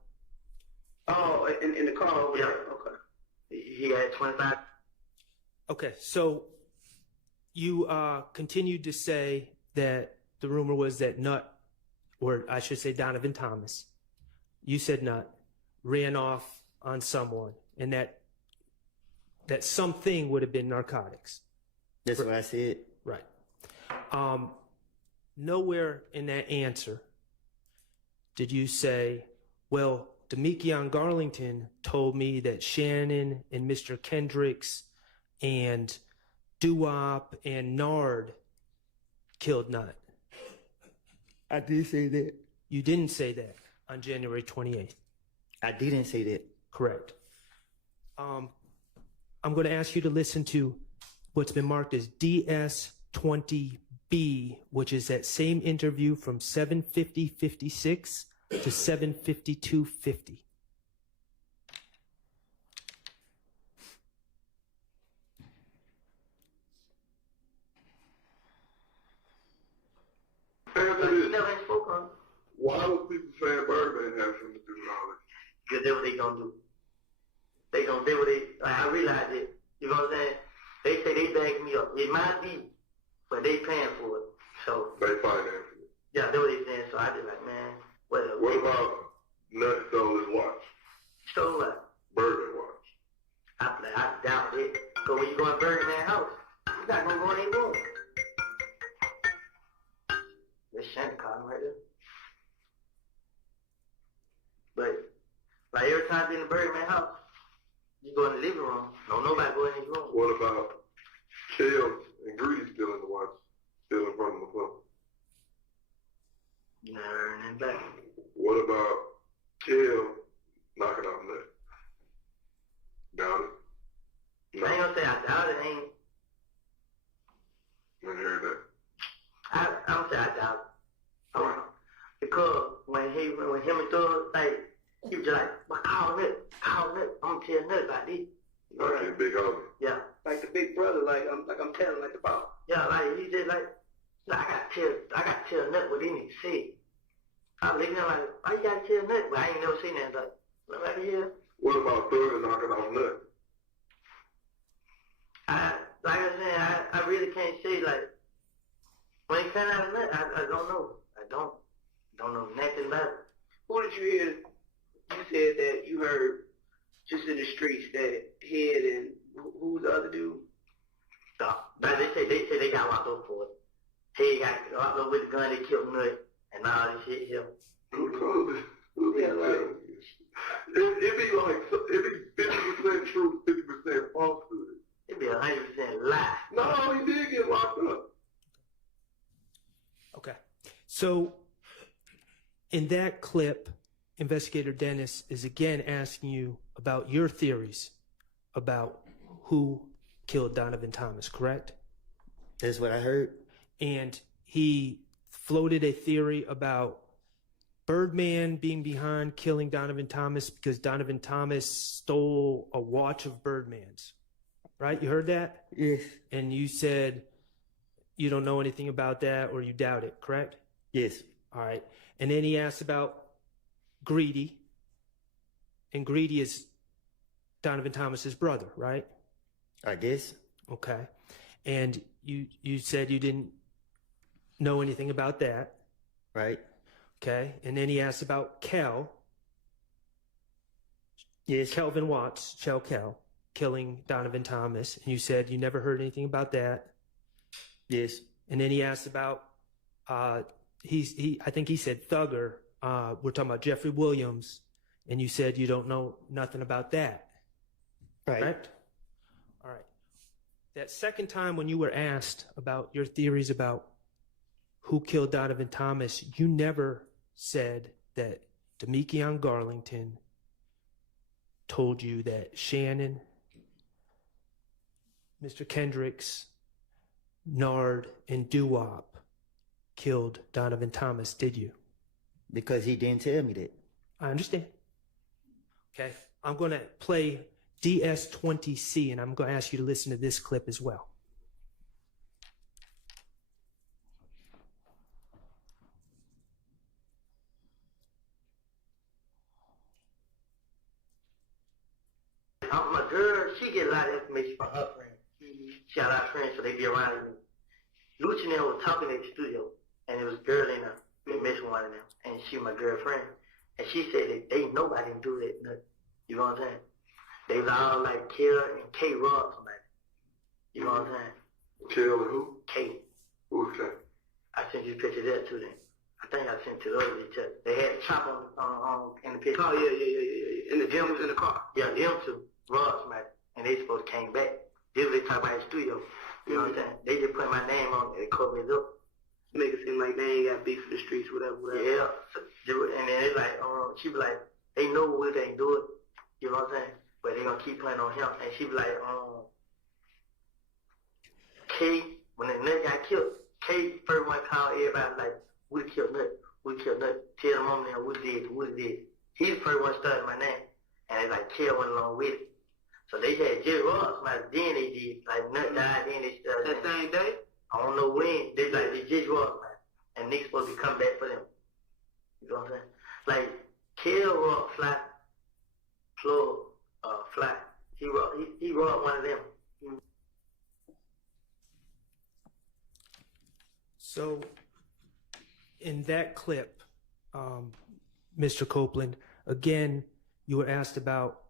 Oh, in the car over there. Okay. He had 25. Okay. So you continued to say that the rumor was that Nut, or I should say Donovan Thomas, you said Nut, ran off on someone, and that something would have been narcotics. That's what I said. Right. nowhere in that answer did you say, well, Debunking Garlington told me that Shannon and Mr. Kendricks and Doo-Wop and Nard killed Nut. I did say that. You didn't say that on January 28th. I didn't say that. Correct. I'm going to ask you to listen to what's been marked as DS20B, which is that same interview from 7:50:56 to 7:52:50. Why was people saying Birdman have something to do with all this? Because that's what they gonna do. They gonna do what they, like, I realize it. You know what I'm saying? They say they bagged me up. It might be, but they paying for it. So. They finance it. Yeah, that's what they saying. So I just like, man, whatever. What about Nut stole his watch? Stole what? Birdman watch. I doubt it. Because when you go in Birdman house, you're not gonna go in their room. That's Shannon calling right there. But, like, every time I be in the Birdman house, you go in the living room, don't nobody go in his room. What about Kels and Greedy stealing the watch, still in front of the club? You never heard anything back. What about Kel knocking off Nut? Doubt it. No. I ain't gonna say I doubt it, I ain't heard that. I'm gonna say I doubt it. I don't know. Because when him and Thug, like, he was just like, well, call Nut, I'm gonna tell Nut about this. Like his big homie. Yeah. Like the big brother, like I'm telling like the boss. Yeah, like he just like I gotta tell Nut what he need to say. I was looking at him like, why you gotta tell Nut? But I ain't never seen that, but right here. What about Thug knocking off Nut? Like I said, I really can't say, like, when it comes out of Nut, I don't know. I don't know nothing about it. Who did you hear? You said that you heard just in the streets that Head and who's the other dude? But they say they got locked up for it. Head got locked up with the gun, they killed Nut, and all this shit here. Who told it? It'd be 50% true, 50% falsehood. It'd be 100% lie. No, he did get locked up. Okay. So in that clip, Investigator Dennis is again asking you about your theories about who killed Donovan Thomas, correct? That's what I heard. And he floated a theory about Birdman being behind killing Donovan Thomas because Donovan Thomas stole a watch of Birdman's. Right? You heard that? Yes. And you said you don't know anything about that or you doubt it, correct? Yes. All right. And then he asked about Greedy. And Greedy is Donovan Thomas's brother, right? I guess. Okay. And you said you didn't know anything about that. Right. Okay. And then he asked about Kel. Yes. Kelvin Watts, Shell Kel, killing Donovan Thomas. And you said you never heard anything about that. Yes. And then he asked about, I think he said Thugger. We're talking about Jeffrey Williams. And you said you don't know nothing about that. Right. Correct? All right. That second time when you were asked about your theories about who killed Donovan Thomas, you never said that Debunking Garlington told you that Shannon, Mr. Kendricks, Nard, and Doo-Wop killed Donovan Thomas, did you? Because he didn't tell me that. I understand. Okay. I'm going to play DS20C, and I'm going to ask you to listen to this clip as well. My girl, she get a lot of information from her friends. She got a lot of friends, so they be around me. Lucien was talking at the studio, and it was a girl in there, and Miss one of them, and she my girlfriend. And she said that they nobody can do that, nothing. You know what I'm saying? They was all like Kill and K Rock somebody. You know what I'm saying? Kill and who? K. Who's K? I sent you a picture of that too then. I think I sent it to the other too. They had a chop on in the picture. Oh, yeah. And the gym was in the car. Yeah, them two, Ross, man, and they supposed to came back. They talk about the studio. You know what I'm saying? They just put my name on it. They covered it up. Make it seem like they ain't got beef in the streets, whatever. Yeah. And then they like, she be like, they know what they do it. You know what I'm saying? But they gonna keep playing on him. And she be like, K, when the nut got killed, K first one called everybody like, we killed Nut. Tell the mom now what it did. He the first one started my name. And they like, K went along with it. So they had jurors, then they did, like Nut died, then they started. That same day? I don't know when. They like, they jurors, man. And Nick's supposed to come back for them. You know what I'm saying? Like, Kill robbed Fly, Plug, Fly. He robbed one of them. So, in that clip, Mr. Copeland, again, you were asked about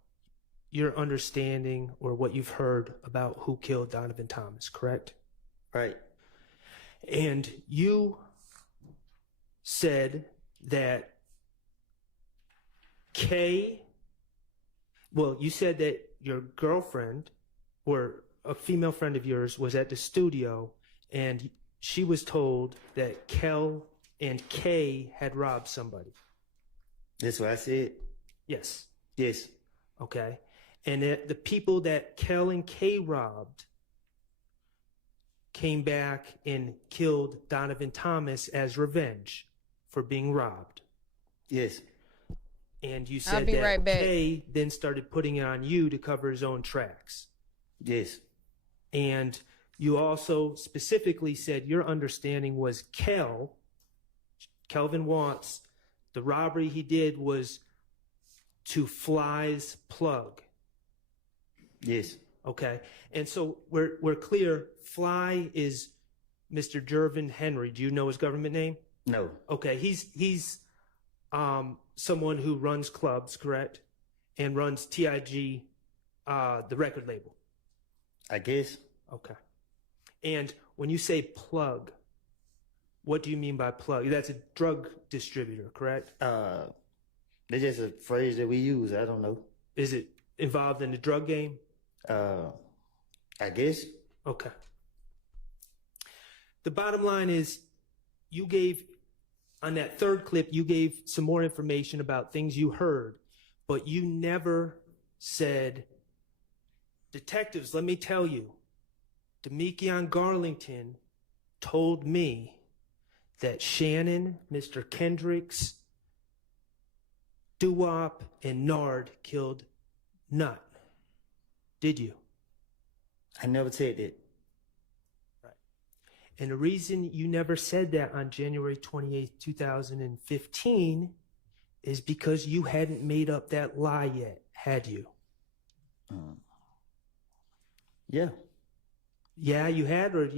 your understanding or what you've heard about who killed Donovan Thomas, correct? Right. And you said that you said that your girlfriend or a female friend of yours was at the studio and she was told that Kel and Kay had robbed somebody. That's what I said? Yes. Yes. Okay. And that the people that Kel and Kay robbed came back and killed Donovan Thomas as revenge for being robbed. Yes. And you said that right back. Kay then started putting it on you to cover his own tracks. Yes. And you also specifically said your understanding was Kelvin Wants, the robbery he did was to Fly's plug. Yes. Okay. And so we're clear, Fly is Mr. Jervin Henry. Do you know his government name? No. Okay. He's someone who runs clubs, correct? And runs TIG, the record label. I guess. Okay. And when you say plug, what do you mean by plug? That's a drug distributor, correct? That's just a phrase that we use. I don't know. Is it involved in the drug game? I guess. Okay. The bottom line is you gave, on that third clip, you gave some more information about things you heard, but you never said, detectives, let me tell you, Debunking Garlington told me that Shannon, Mr. Kendricks, Doo-Wop, and Nard killed Nut. Did you? I never said that. Right. And the reason you never said that on January 28th, 2015 is because you hadn't made up that lie yet, had you? Yeah. Yeah, you had, or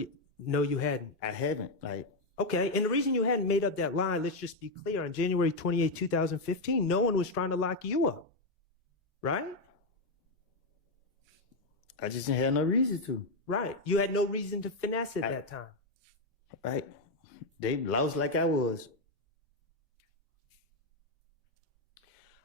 no, you hadn't? I haven't. Okay, and the reason you hadn't made up that lie, let's just be clear, on January 28, 2015, no one was trying to lock you up, right? I just didn't have no reason to. Right. You had no reason to finesse at that time. Right. They lost like I was.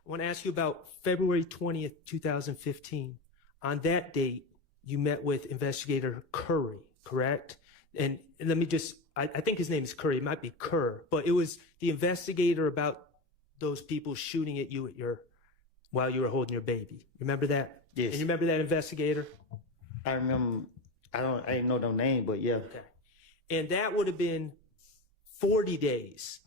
I want to ask you about February 20th, 2015. On that date, you met with Investigator Curry, correct? And let me just, I think his name is Curry, it might be Kerr, but it was the investigator about those people shooting at you while you were holding your baby. Remember that? Yes. And you remember that investigator? I remember, I didn't know no name, but yeah. Okay. And that would have been 40 days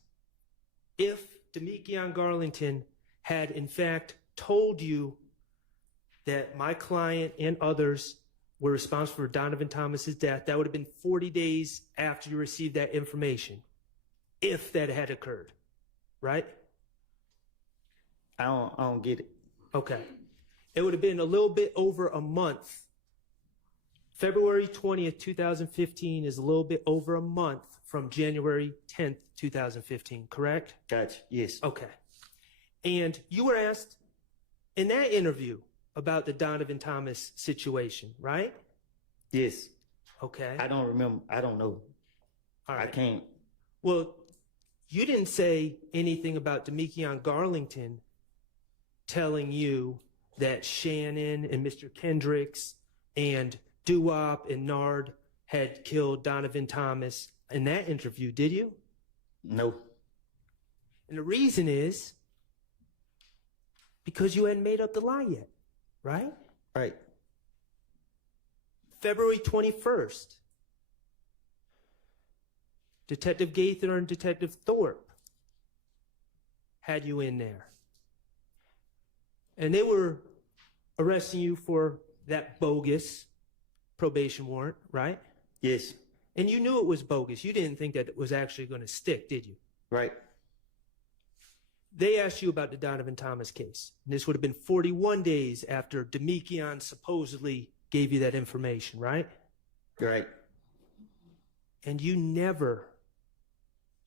if Debunking Garlington had in fact told you that my client and others were responsible for Donovan Thomas's death. That would have been 40 days after you received that information, if that had occurred, right? I don't get it. Okay. It would have been a little bit over a month. February 20th, 2015 is a little bit over a month from January 10th, 2015, correct? Gotcha. Yes. Okay. And you were asked in that interview about the Donovan Thomas situation, right? Yes. Okay. I don't remember. I don't know. All right. I can't. Well, you didn't say anything about Debunking Garlington telling you that Shannon and Mr. Kendricks and Doo-Wop and Nard had killed Donovan Thomas in that interview, did you? No. And the reason is because you hadn't made up the lie yet, right? Right. February 21st, Detective Gaither and Detective Thorpe had you in there. And they were arresting you for that bogus probation warrant, right? Yes. And you knew it was bogus. You didn't think that it was actually going to stick, did you? Right. They asked you about the Donovan Thomas case. And this would have been 41 days after Debunking supposedly gave you that information, right? Right. And you never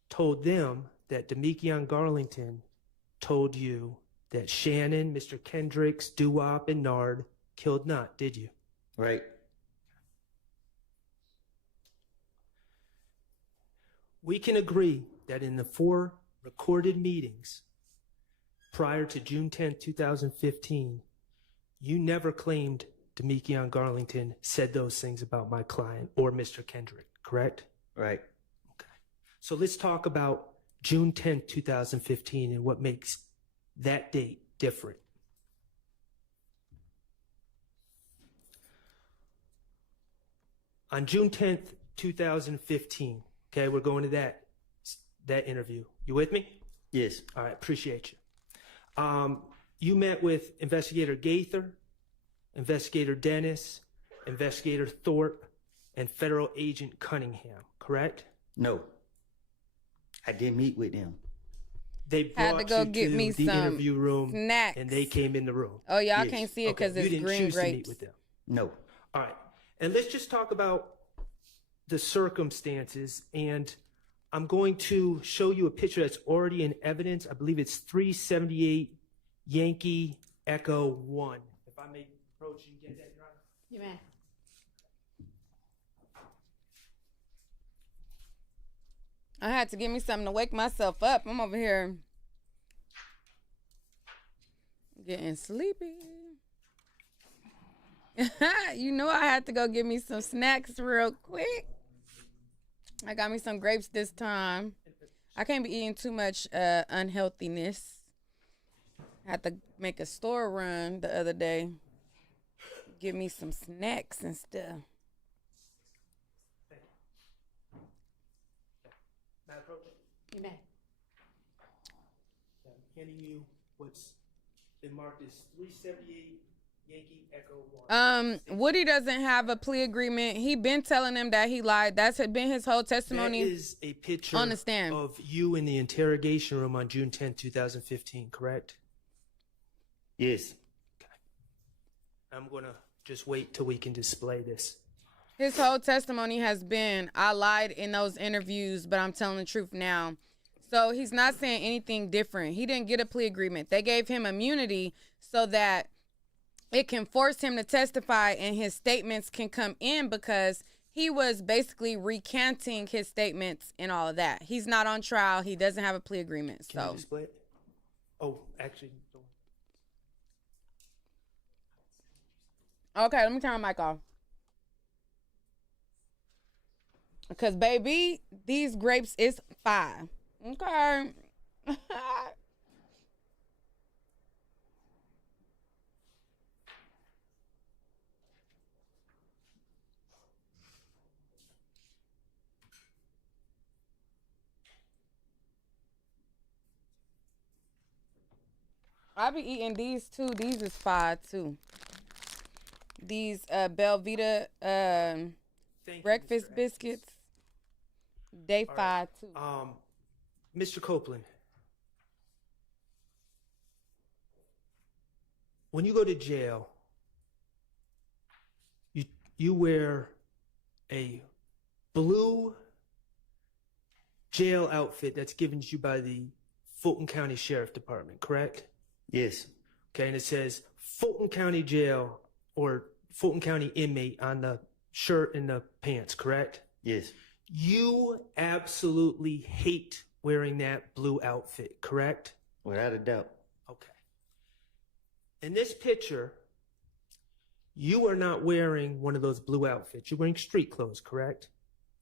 told them that Debunking Garlington told you that Shannon, Mr. Kendricks, Doo-Wop, and Nard killed Nutt, did you? Right. We can agree that in the 4 recorded meetings prior to June 10, 2015, you never claimed Debunking Garlington said those things about my client or Mr. Kendrick, correct? Right. Okay. So let's talk about June 10, 2015 and what makes that date different. On June 10th, 2015, okay, we're going to that interview. You with me? Yes. All right, appreciate you. You met with Investigator Gaither, Investigator Dennis, Investigator Thorpe, and Federal Agent Cunningham, correct? No. I didn't meet with them. They brought Had to go you get to me the some interview room, snacks. and they came in the room. Oh, y'all Yes. can't see it because you it's didn't green choose to meet grapes. with them. No. All right, and let's just talk about the circumstances, and I'm going to show you a picture that's already in evidence. I believe it's 378 Yankee Echo 1. If I may approach and get that, Your Honor. You may. I had to give me something to wake myself up. I'm over here getting sleepy. You know I had to go get me some snacks real quick. I got me some grapes this time. I can't be eating too much unhealthiness. I had to make a store run the other day. Get me some snacks and stuff. May I approach? You may. I'm handing you what's been marked as 378 Yankee Echo 1. Woody doesn't have a plea agreement. He been telling them that he lied. That's been his whole testimony. That is a picture on the stand of you in the interrogation room on June 10, 2015, correct? Yes. Okay. I'm going to just wait till we can display this. His whole testimony has been, I lied in those interviews, but I'm telling the truth now. So he's not saying anything different. He didn't get a plea agreement. They gave him immunity so that it can force him to testify and his statements can come in because he was basically recanting his statements and all of that. He's not on trial. He doesn't have a plea agreement. Can you So display it? Oh, actually, don't. okay, let me turn my mic off. Because, baby, these grapes is fire. Okay. I be eating these too. These is fire too. These Belvita Thank you, breakfast Mr. biscuits. They All fire too. Mr. Copeland, when you go to jail, you wear a blue jail outfit that's given to you by the Fulton County Sheriff Department, correct? Yes. Okay, and it says Fulton County Jail or Fulton County inmate on the shirt and the pants, correct? Yes. You absolutely hate wearing that blue outfit, correct? Without a doubt. Okay. In this picture, you are not wearing one of those blue outfits. You're wearing street clothes, correct?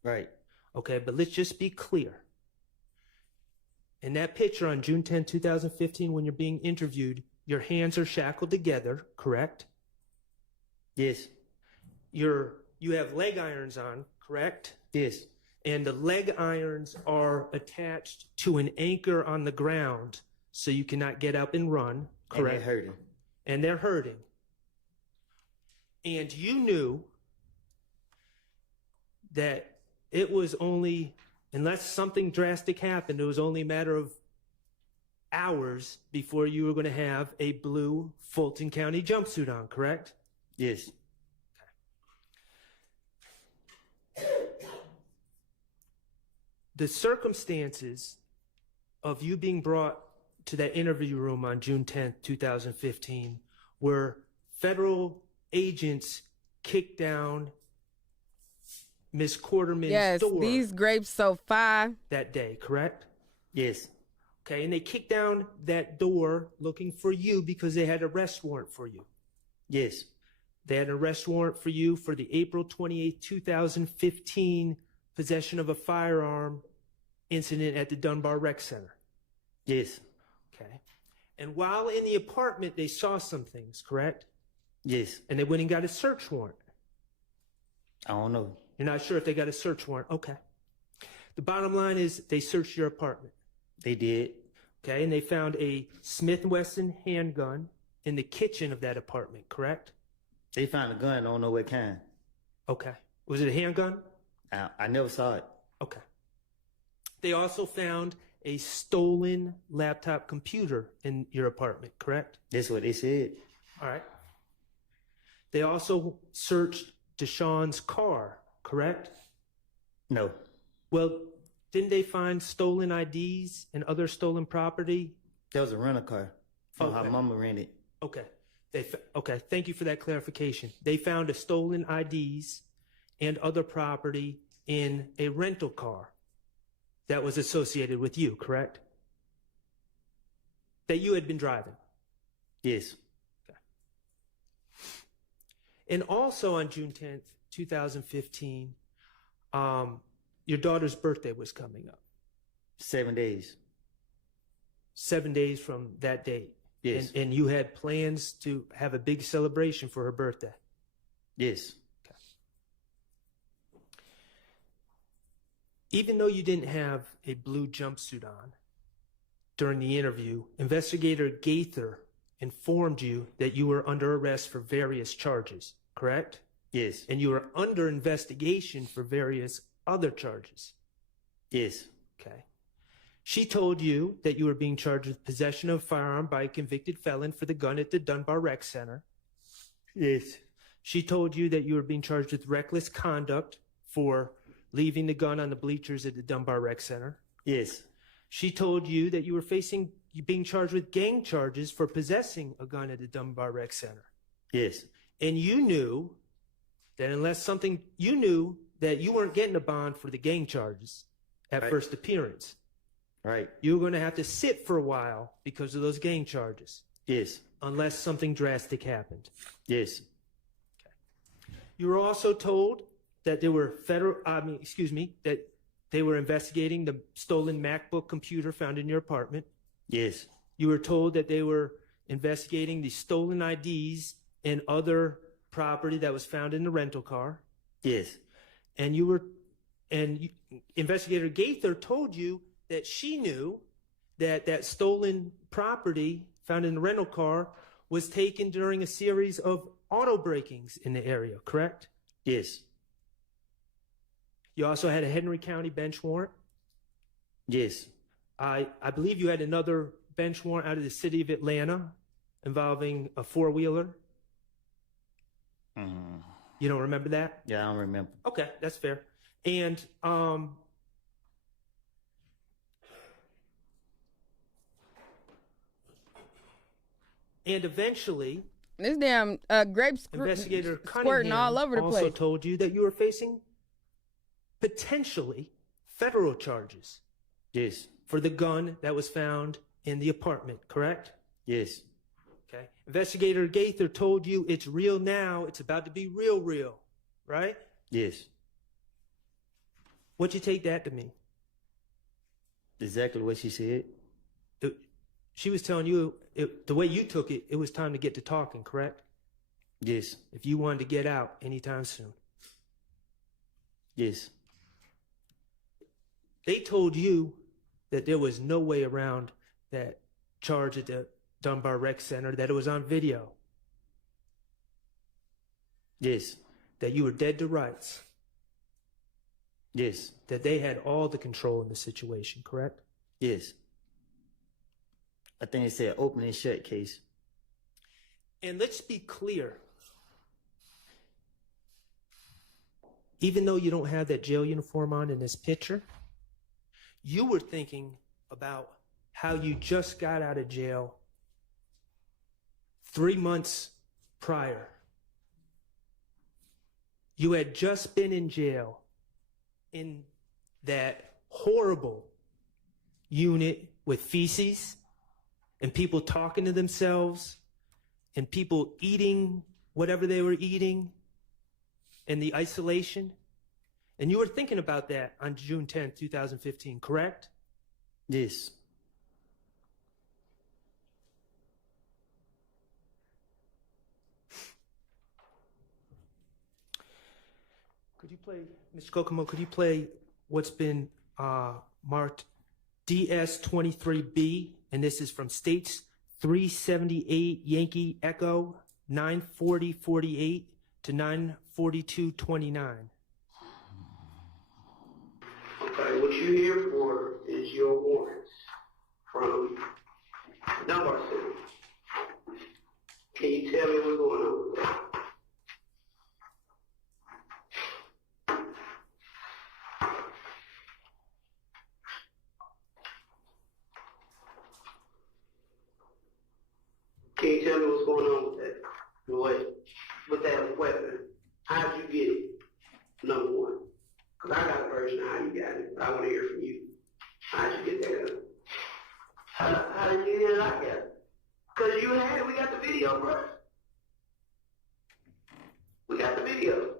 Right. Okay, but let's just be clear. In that picture on June 10, 2015, when you're being interviewed, your hands are shackled together, correct? Yes. You have leg irons on, correct? Yes. And the leg irons are attached to an anchor on the ground so you cannot get up and run, correct? And they're hurting. And they're hurting. And you knew that it was only, unless something drastic happened, it was only a matter of hours before you were going to have a blue Fulton County jumpsuit on, correct? Yes. The circumstances of you being brought to that interview room on June 10th, 2015, were federal agents kicked down Miss Quarterman's door. Yes, these grapes so fine. That day, correct? Yes. Okay, and they kicked down that door looking for you because they had an arrest warrant for you. Yes. They had an arrest warrant for you for the April 28th, 2015 possession of a firearm incident at the Dunbar Rec Center. Yes. Okay. And while in the apartment, they saw some things, correct? Yes. And they went and got a search warrant. I don't know. You're not sure if they got a search warrant? Okay. The bottom line is they searched your apartment. They did. Okay, and they found a Smith & Wesson handgun in the kitchen of that apartment, correct? They found a gun, I don't know what kind. Okay. Was it a handgun? I never saw it. Okay. They also found a stolen laptop computer in your apartment, correct? That's what they said. All right. They also searched Deshaun's car, correct? No. Well, didn't they find stolen IDs and other stolen property? That was a rental car from Okay. her mama rented. Okay. Okay, thank you for that clarification. They found a stolen IDs and other property in a rental car that was associated with you, correct? That you had been driving. Yes. Okay. And also on June 10th, 2015, your daughter's birthday was coming up. 7 days. 7 days from that date. Yes. And you had plans to have a big celebration for her birthday. Yes. Okay. Even though you didn't have a blue jumpsuit on during the interview, Investigator Gaither informed you that you were under arrest for various charges, correct? Yes. And you were under investigation for various other charges. Yes. Okay. She told you that you were being charged with possession of a firearm by a convicted felon for the gun at the Dunbar Rec Center. Yes. She told you that you were being charged with reckless conduct for leaving the gun on the bleachers at the Dunbar Rec Center. Yes. She told you that you were being charged with gang charges for possessing a gun at the Dunbar Rec Center. Yes. And you knew that you knew that you weren't getting a bond for the gang charges at Right. first appearance. Right. You were going to have to sit for a while because of those gang charges. Yes. Unless something drastic happened. Yes. You were also told that they were that they were investigating the stolen MacBook computer found in your apartment. Yes. You were told that they were investigating the stolen IDs and other property that was found in the rental car. Yes. And Investigator Gaither told you that she knew that stolen property found in the rental car was taken during a series of auto breakings in the area, correct? Yes. You also had a Henry County bench warrant. Yes. I believe you had another bench warrant out of the city of Atlanta involving a four-wheeler. You don't remember that? Yeah, I don't remember. Okay, that's fair. And eventually, this damn grapes Investigator squirting Cunningham all over the also place. told you that you were facing potentially federal charges. Yes. For the gun that was found in the apartment, correct? Yes. Okay. Investigator Gaither told you it's real now. It's about to be real, right? Yes. What'd you take that to mean? Exactly what she said. She was telling you, the way you took it, it was time to get to talking, correct? Yes. If you wanted to get out anytime soon. Yes. They told you that there was no way around that charge at the Dunbar Rec Center, that it was on video. Yes. That you were dead to rights. Yes. That they had all the control in the situation, correct? Yes. I think it said open and shut case. And let's be clear. Even though you don't have that jail uniform on in this picture, you were thinking about how you just got out of jail 3 months prior. You had just been in jail in that horrible unit with feces and people talking to themselves and people eating whatever they were eating and the isolation. And you were thinking about that on June 10th, 2015, correct? Yes. Could you play, Mr. Kokomo, could you play what's been marked DS23B, and this is from States 378 Yankee Echo 94048 to 94229. Okay, what you here for is your warrants from Dunbar Center. Can you tell me what's going on with that? Can you tell me what's going on with that? With that weapon? How'd you get it? Number one. Because I got a version of how you got it, but I want to hear from you. How'd you get that gun? How did you get it? I got it. Because you had it. We got the video, bro. We got the video.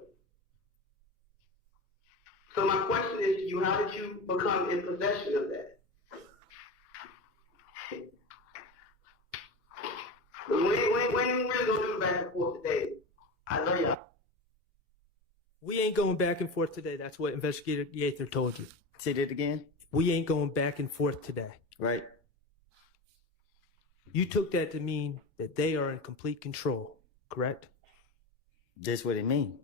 So my question is to you, how did you become in possession of that? We ain't really gonna do the back and forth today. I know y'all. We ain't going back and forth today. That's what Investigator Gaither told you. Say that again? We ain't going back and forth today. Right. You took that to mean that they are in complete control, correct? That's what it means.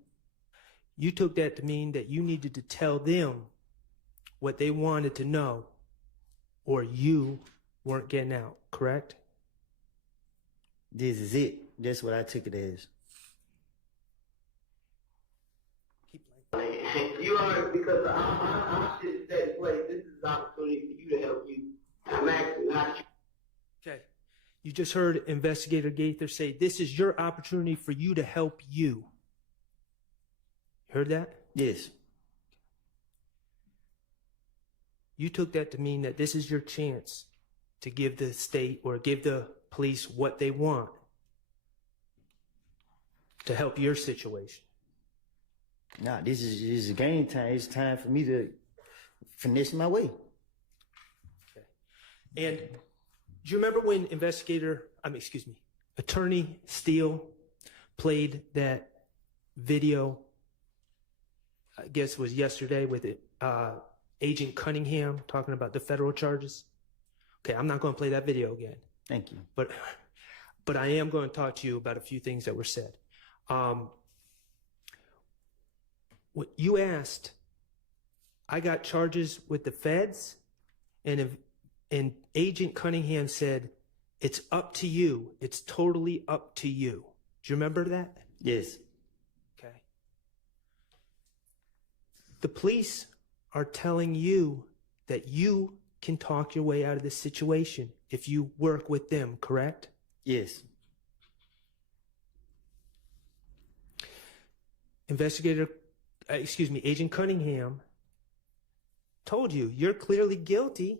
You took that to mean that you needed to tell them what they wanted to know, or you weren't getting out, correct? This is it. That's what I took it as. You are, because I'm sitting at that place. This is an opportunity for you to help you. I'm asking, not you. Okay. You just heard Investigator Gaither say, this is your opportunity for you to help you. Heard that? Yes. You took that to mean that this is your chance to give the state or give the police what they want to help your situation. Nah, this is game time. It's time for me to finish my way. Okay. And do you remember when Attorney Steele played that video, I guess it was yesterday, with Agent Cunningham talking about the federal charges? Okay, I'm not going to play that video again. Thank you. But I am going to talk to you about a few things that were said. What you asked, I got charges with the feds, and Agent Cunningham said, it's up to you. It's totally up to you. Do you remember that? Yes. Okay. The police are telling you that you can talk your way out of this situation if you work with them, correct? Yes. Agent Cunningham told you, you're clearly guilty.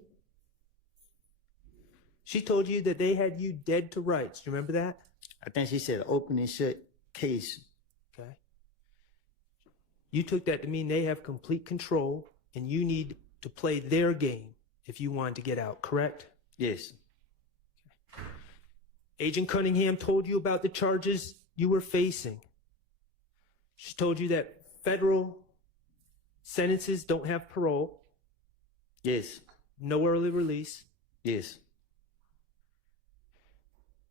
She told you that they had you dead to rights. Do you remember that? I think she said open and shut case. Okay. You took that to mean they have complete control and you need to play their game if you wanted to get out, correct? Yes. Agent Cunningham told you about the charges you were facing. She told you that federal sentences don't have parole. Yes. No early release. Yes.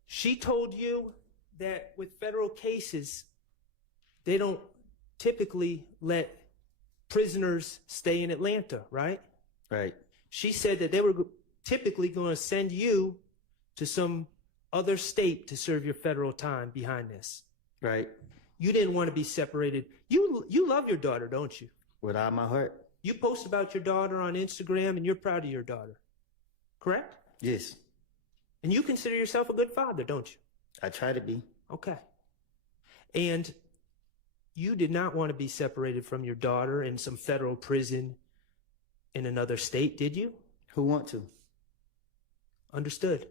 She told you that with federal cases, they don't typically let prisoners stay in Atlanta, right? Right. She said that they were typically going to send you to some other state to serve your federal time behind this. Right. You didn't want to be separated. You love your daughter, don't you? With all my heart. You post about your daughter on Instagram and you're proud of your daughter, correct? Yes. And you consider yourself a good father, don't you? I try to be. Okay. And you did not want to be separated from your daughter in some federal prison in another state, did you? Who want to? Understood.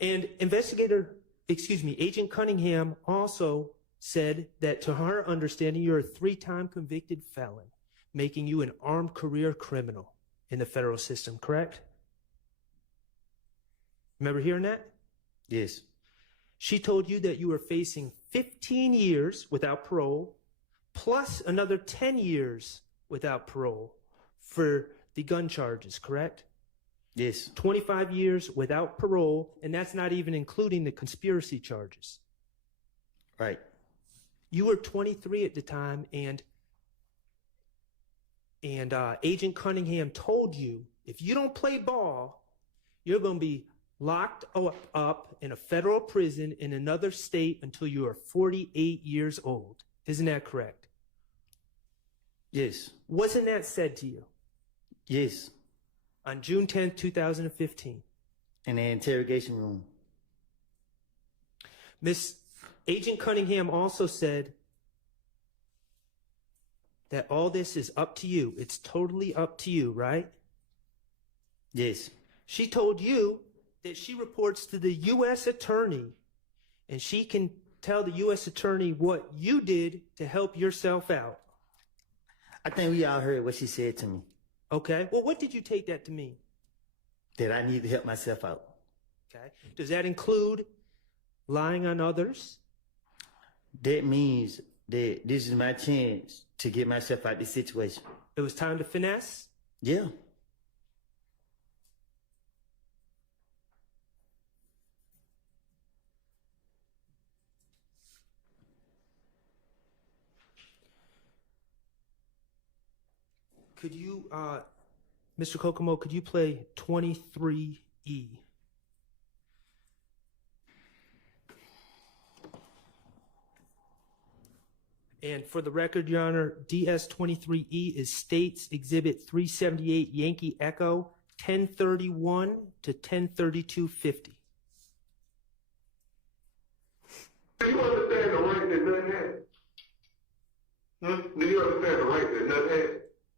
And Agent Cunningham also said that to her understanding, you're a 3-time convicted felon, making you an armed career criminal in the federal system, correct? Remember hearing that? Yes. She told you that you were facing 15 years without parole, plus another 10 years without parole for the gun charges, correct? Yes. 25 years without parole, and that's not even including the conspiracy charges. Right. You were 23 at the time, and Agent Cunningham told you, if you don't play ball, you're going to be locked up in a federal prison in another state until you are 48 years old. Isn't that correct? Yes. Wasn't that said to you? Yes. On June 10th, 2015. In the interrogation room. Miss Agent Cunningham also said that all this is up to you. It's totally up to you, right? Yes. She told you that she reports to the U.S. attorney, and she can tell the U.S. attorney what you did to help yourself out. I think we all heard what she said to me. Okay. Well, what did you take that to mean? That I need to help myself out. Okay. Does that include lying on others? That means that this is my chance to get myself out of this situation. It was time to finesse? Yeah. Could you, Mr. Kokomo, could you play 23E? And for the record, Your Honor, DS-23E is States Exhibit 378 Yankee Echo 1031 to 103250. Do you understand the rank that nothing has? Do you understand the rank that nothing has?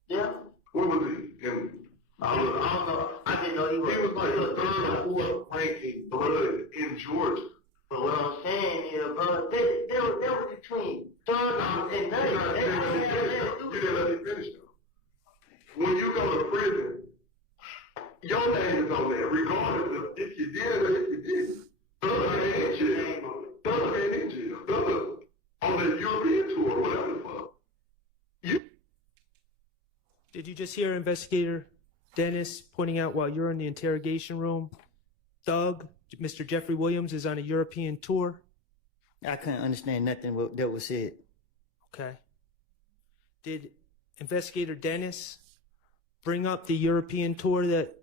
Yeah. What was he? I don't know. I didn't know he was. He was like the 3rd or 4th ranking blood in Georgia. But what I'm saying is, bro, they were between third and nothing. You didn't let me finish though. When you go to prison, your name is on there, regardless of if you did or if you didn't. Thug ain't in jail. Thug ain't in jail. Thug on the European tour or whatever the fuck. Did you just hear Investigator Dennis pointing out while you're in the interrogation room, Thug, Mr. Jeffrey Williams, is on a European tour? I couldn't understand nothing that was said. Okay. Did Investigator Dennis bring up the European tour that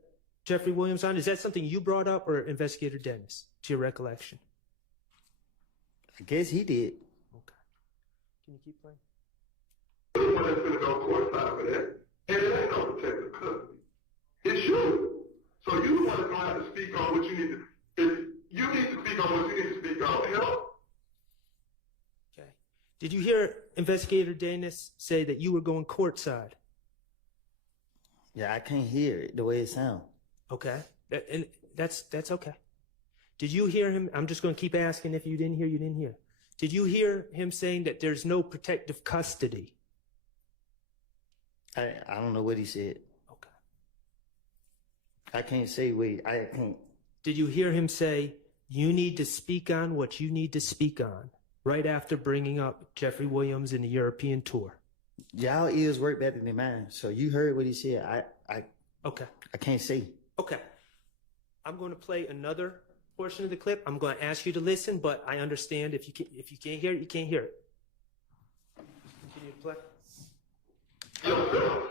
Jeffrey Williams on? Is that something you brought up, or Investigator Dennis, to your recollection? I guess he did. Okay. Can you keep playing? The one that's going to go courtside for that. And it ain't no protective custody. It's you. So you the one that's going to have to speak on what you need to. If you need to speak on what you need to speak on, help. Okay. Did you hear Investigator Dennis say that you were going courtside? Yeah, I can't hear it the way it sounds. Okay. And that's okay. Did you hear him? I'm just going to keep asking. If you didn't hear, you didn't hear. Did you hear him saying that there's no protective custody? I don't know what he said. Okay. I can't say I can't. Did you hear him say, you need to speak on what you need to speak on, right after bringing up Jeffrey Williams and the European tour? Y'all ears work better than mine. So you heard what he said. Okay. I can't say. Okay. I'm going to play another portion of the clip. I'm going to ask you to listen, but I understand if you can't hear it, you can't hear it. Continue to play. Yourself.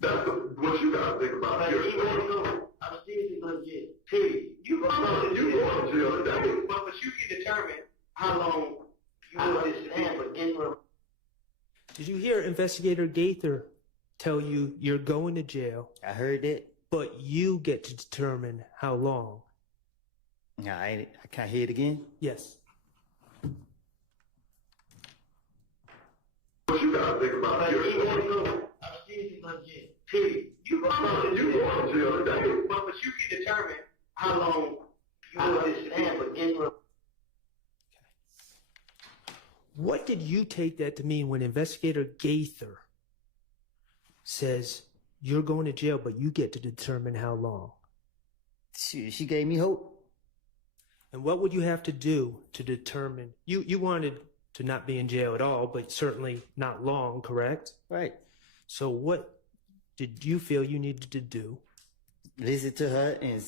That's what you gotta think about But yourself. even though I'm still going to jail. Period. You going to jail today. But you can determine how long you want to stand for interim. Did you hear Investigator Gaither tell you you're going to jail? I heard that. But you get to determine how long. Nah, I can't hear it again. Yes. What you gotta think about But even yourself. though I'm still going to jail. Period. You going to jail today. But you can determine how long you want to stand for interim. What did you take that to mean when Investigator Gaither says you're going to jail, but you get to determine how long? She gave me hope. And what would you have to do to determine? You wanted to not be in jail at all, but certainly not long, correct? Right. So what did you feel you needed to do? Listen to her and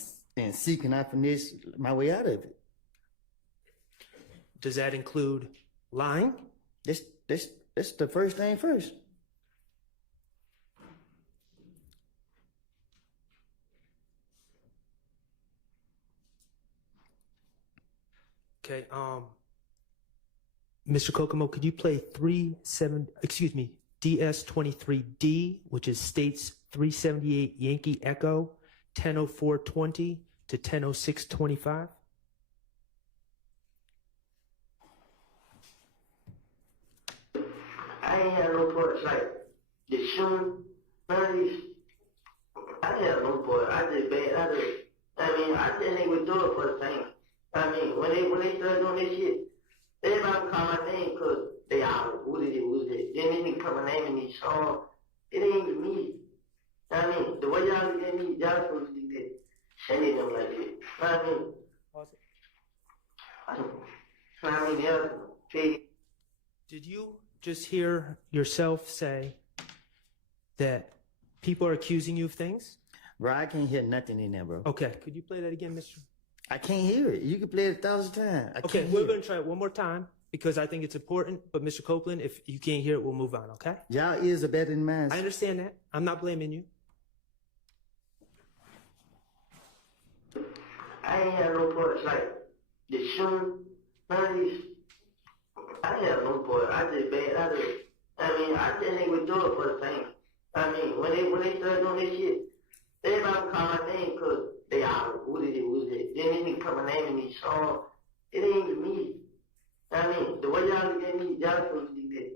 seek and I finish my way out of it. Does that include lying? That's the first thing first. Okay, Mr. Kokomo, could you play DS23D, which is states 378 Yankee Echo, 100420 to 100625? I ain't had no parts like the shooting, none of these. I didn't have no part. I just ain't would do it for the thing. I mean, when they started doing this shit, everybody would call my name because they out. Who did it? Then they didn't come a name in these songs. It ain't even me. I mean, the way y'all look at me, y'all supposed to do that. Sending them like that. I mean, I don't know. I mean, the other one. Did you just hear yourself say that people are accusing you of things? Bro, I can't hear nothing in there, bro. Okay, could you play that again, Mr.? I can't hear it. You can play it 1,000 times. Okay, we're going to try it one more time because I think it's important. But Mr. Copeland, if you can't hear it, we'll move on, okay? Y'all ears are better than mine. I understand that. I'm not blaming you. I ain't had no parts like the shooting, none of these. I ain't have no part. I just ain't would do it for the thing. I mean, when they started doing this shit, everybody would call my name because they out. Who did it? Then they didn't come a name in these songs. It ain't even me. I mean, the way y'all look at me, y'all supposed to do that.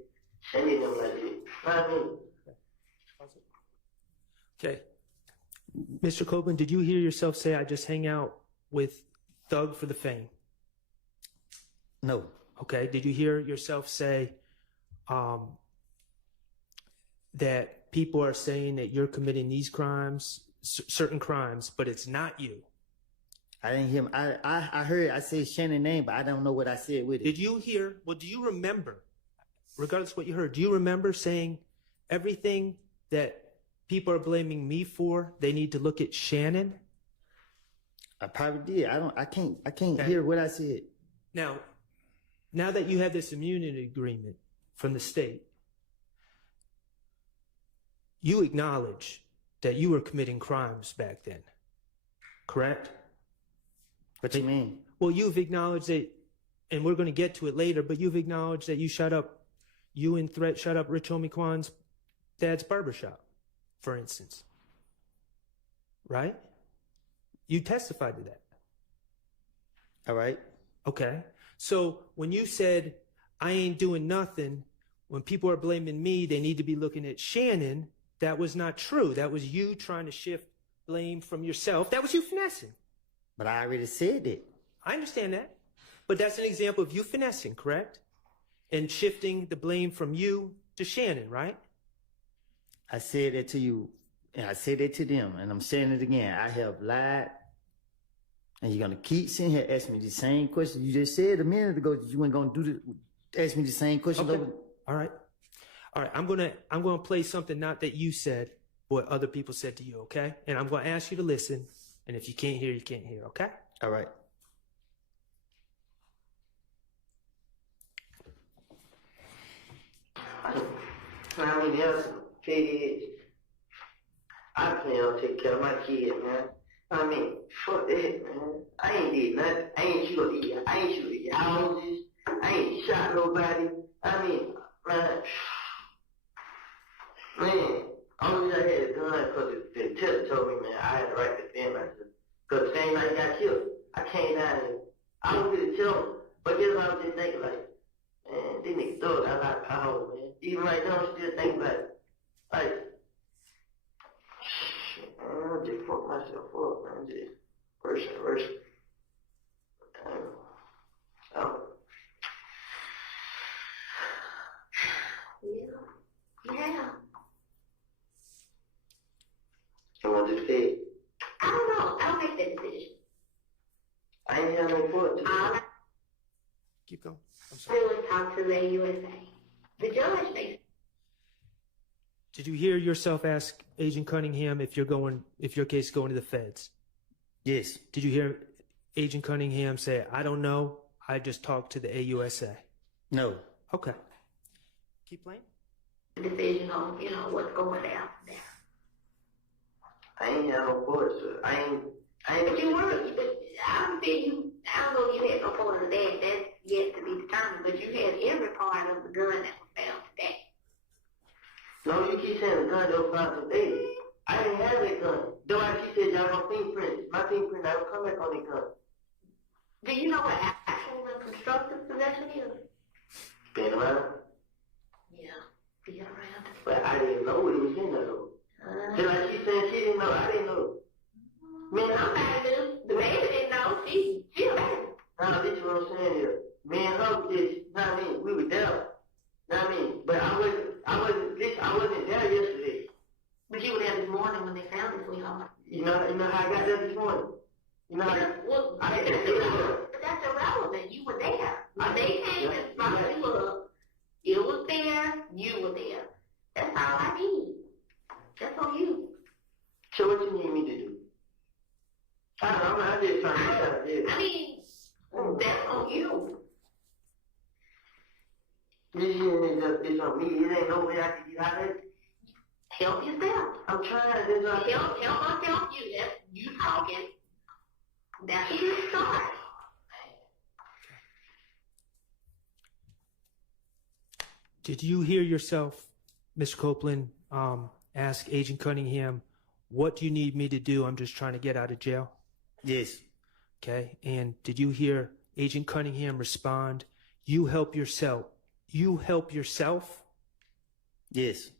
Sending them like that. I mean. Okay. Mr. Copeland, did you hear yourself say, I just hang out with Thug for the fame? No. Okay. Did you hear yourself say that people are saying that you're committing these crimes, certain crimes, but it's not you? I didn't hear him. I heard I said Shannon's name, but I don't know what I said with it. Did you hear, do you remember, regardless of what you heard, do you remember saying everything that people are blaming me for, they need to look at Shannon? I probably did. I can't hear what I said. Now that you have this immunity agreement from the state, you acknowledge that you were committing crimes back then, correct? What you mean? Well, you've acknowledged that, and we're going to get to it later, but you've acknowledged that you shut up Rich Homie Quan's dad's barbershop, for instance. Right? You testified to that. All right. Okay. So when you said, I ain't doing nothing, when people are blaming me, they need to be looking at Shannon, that was not true. That was you trying to shift blame from yourself. That was you finessing. But I already said it. I understand that. But that's an example of you finessing, correct? And shifting the blame from you to Shannon, right? I said that to you, and I said it to them, and I'm saying it again. I have lied, and you're gonna keep sitting here asking me the same question. You just said a minute ago that you weren't gonna ask me the same question. Okay. All right. I'm gonna play something not that you said, but what other people said to you, okay? And I'm gonna ask you to listen, and if you can't hear, you can't hear, okay? All right. I mean, there's some kids. I plan on taking care of my kids, man. I mean, fuck that, man. I ain't did nothing. I ain't shoot the houses. I ain't shot nobody. I mean, man, only I had a gun because the tester told me, man, I had the right to defend myself. Because the same night he got killed, I came down and I don't get to tell him. But guess what I was just thinking, like, man, these niggas throw it out my home, man. Even right now, I'm still thinking about it. Like, shit, man, I just fucked myself up, man. Just worse and worse. Yeah. You want to say it? I don't know. I'll make that decision. I ain't have no foot. Keep going. I'm sorry. I will talk to the USA. The judge makes. Did you hear yourself ask Agent Cunningham if your case is going to the feds? Yes. Did you hear Agent Cunningham say, I don't know, I just talked to the AUSA? No. Okay. Keep playing. Decision on, what's going down there. I ain't have no foot, so I ain't. But you were, but I don't know if you had no part of that. That's yet to be determined. But you had every part of the gun that was found today. No, you keep saying the gun that was found today. I didn't have that gun. Though I keep saying y'all no fingerprints. My fingerprint, I will come back on that gun. Do you know what actual and constructive possession is? Been around. Yeah, be around. But I didn't know what it was in there though. Just like she said she didn't know, I didn't know. Man, somebody knew. The baby didn't know. She a baby. Nah, this is what I'm saying here. Me and her just, we were there. But I wasn't there yesterday. But you were there this morning when they found it, sweetheart. You know how I got there this morning? You know how but that's irrelevant. You were there. When they came and spotted you up, it was there, you were there. That's all I need. That's on you. So what you need me to do? I don't know, I'm just trying to do. I mean, that's on you. This is on me. It ain't no way I can get out of it. Help yourself. I'm trying. Help myself. You talking. That's a good start. Did you hear yourself, Mr. Copeland, ask Agent Cunningham, what do you need me to do? I'm just trying to get out of jail. Yes. Okay. And did you hear Agent Cunningham respond, you help yourself? You help yourself? Yes.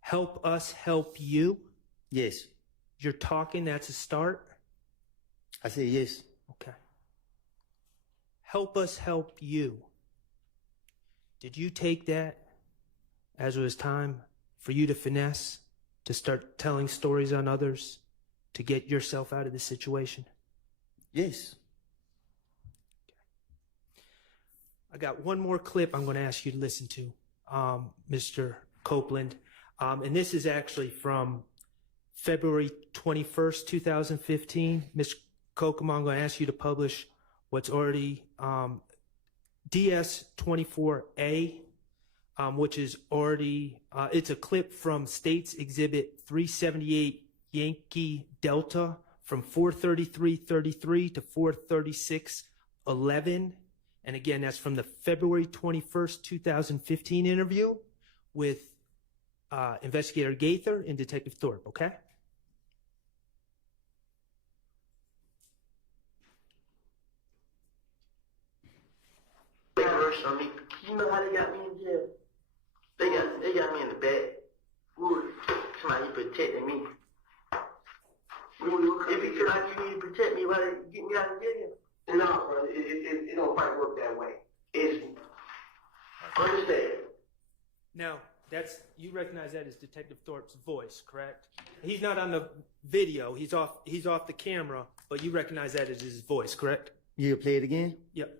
Help us help you? Yes. You're talking, that's a start? I said yes. Okay. Help us help you. Did you take that as it was time for you to finesse, to start telling stories on others, to get yourself out of the situation? Yes. I got one more clip I'm going to ask you to listen to, Mr. Copeland. And this is actually from February 21st, 2015. Ms. Kokomo, I'm going to ask you to publish what's already DS24A, which is already, it's a clip from States Exhibit 378 Yankee Delta from 433.33 to 436.11. And again, that's from the February 21st, 2015 interview with Investigator Gaither and Detective Thorpe, okay? On me. You know how they got me in jail? They got me in the back. Wood. Somebody protecting me. If you feel like you need to protect me, why don't you get me out of jail? No, bro, it don't quite work that way. It's, understand. Now, you recognize that as Detective Thorpe's voice, correct? He's not on the video. He's off the camera, but you recognize that as his voice, correct? You play it again? Yep.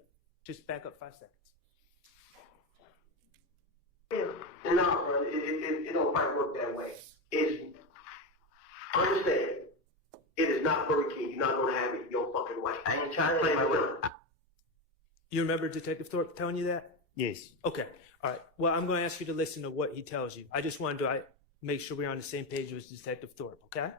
Just back up 5 seconds. No, bro, it don't quite work that way. It's, understand. It is not Burger King. You're not gonna have it your fucking way. I ain't trying to play my way. You remember Detective Thorpe telling you that? Yes. Okay. All right. Well, I'm going to ask you to listen to what he tells you. I just wanted to make sure we're on the same page with Detective Thorpe, okay?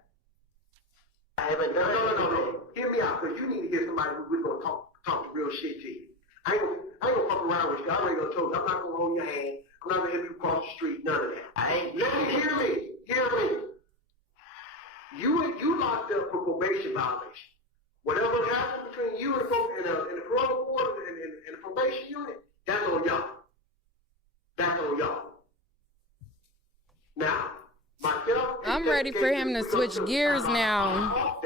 I haven't done no. Hear me out, because you need to hear somebody who's going to talk the real shit to you. I ain't gonna fuck around with you. I already told you. I'm not gonna hold your hand. I'm not gonna help you cross the street. None of that. Hear me. You locked up for probation violation. Whatever happened between you and the parole board and the probation unit, that's on y'all. That's on y'all. Now, myself. I'm ready for him to switch gears now.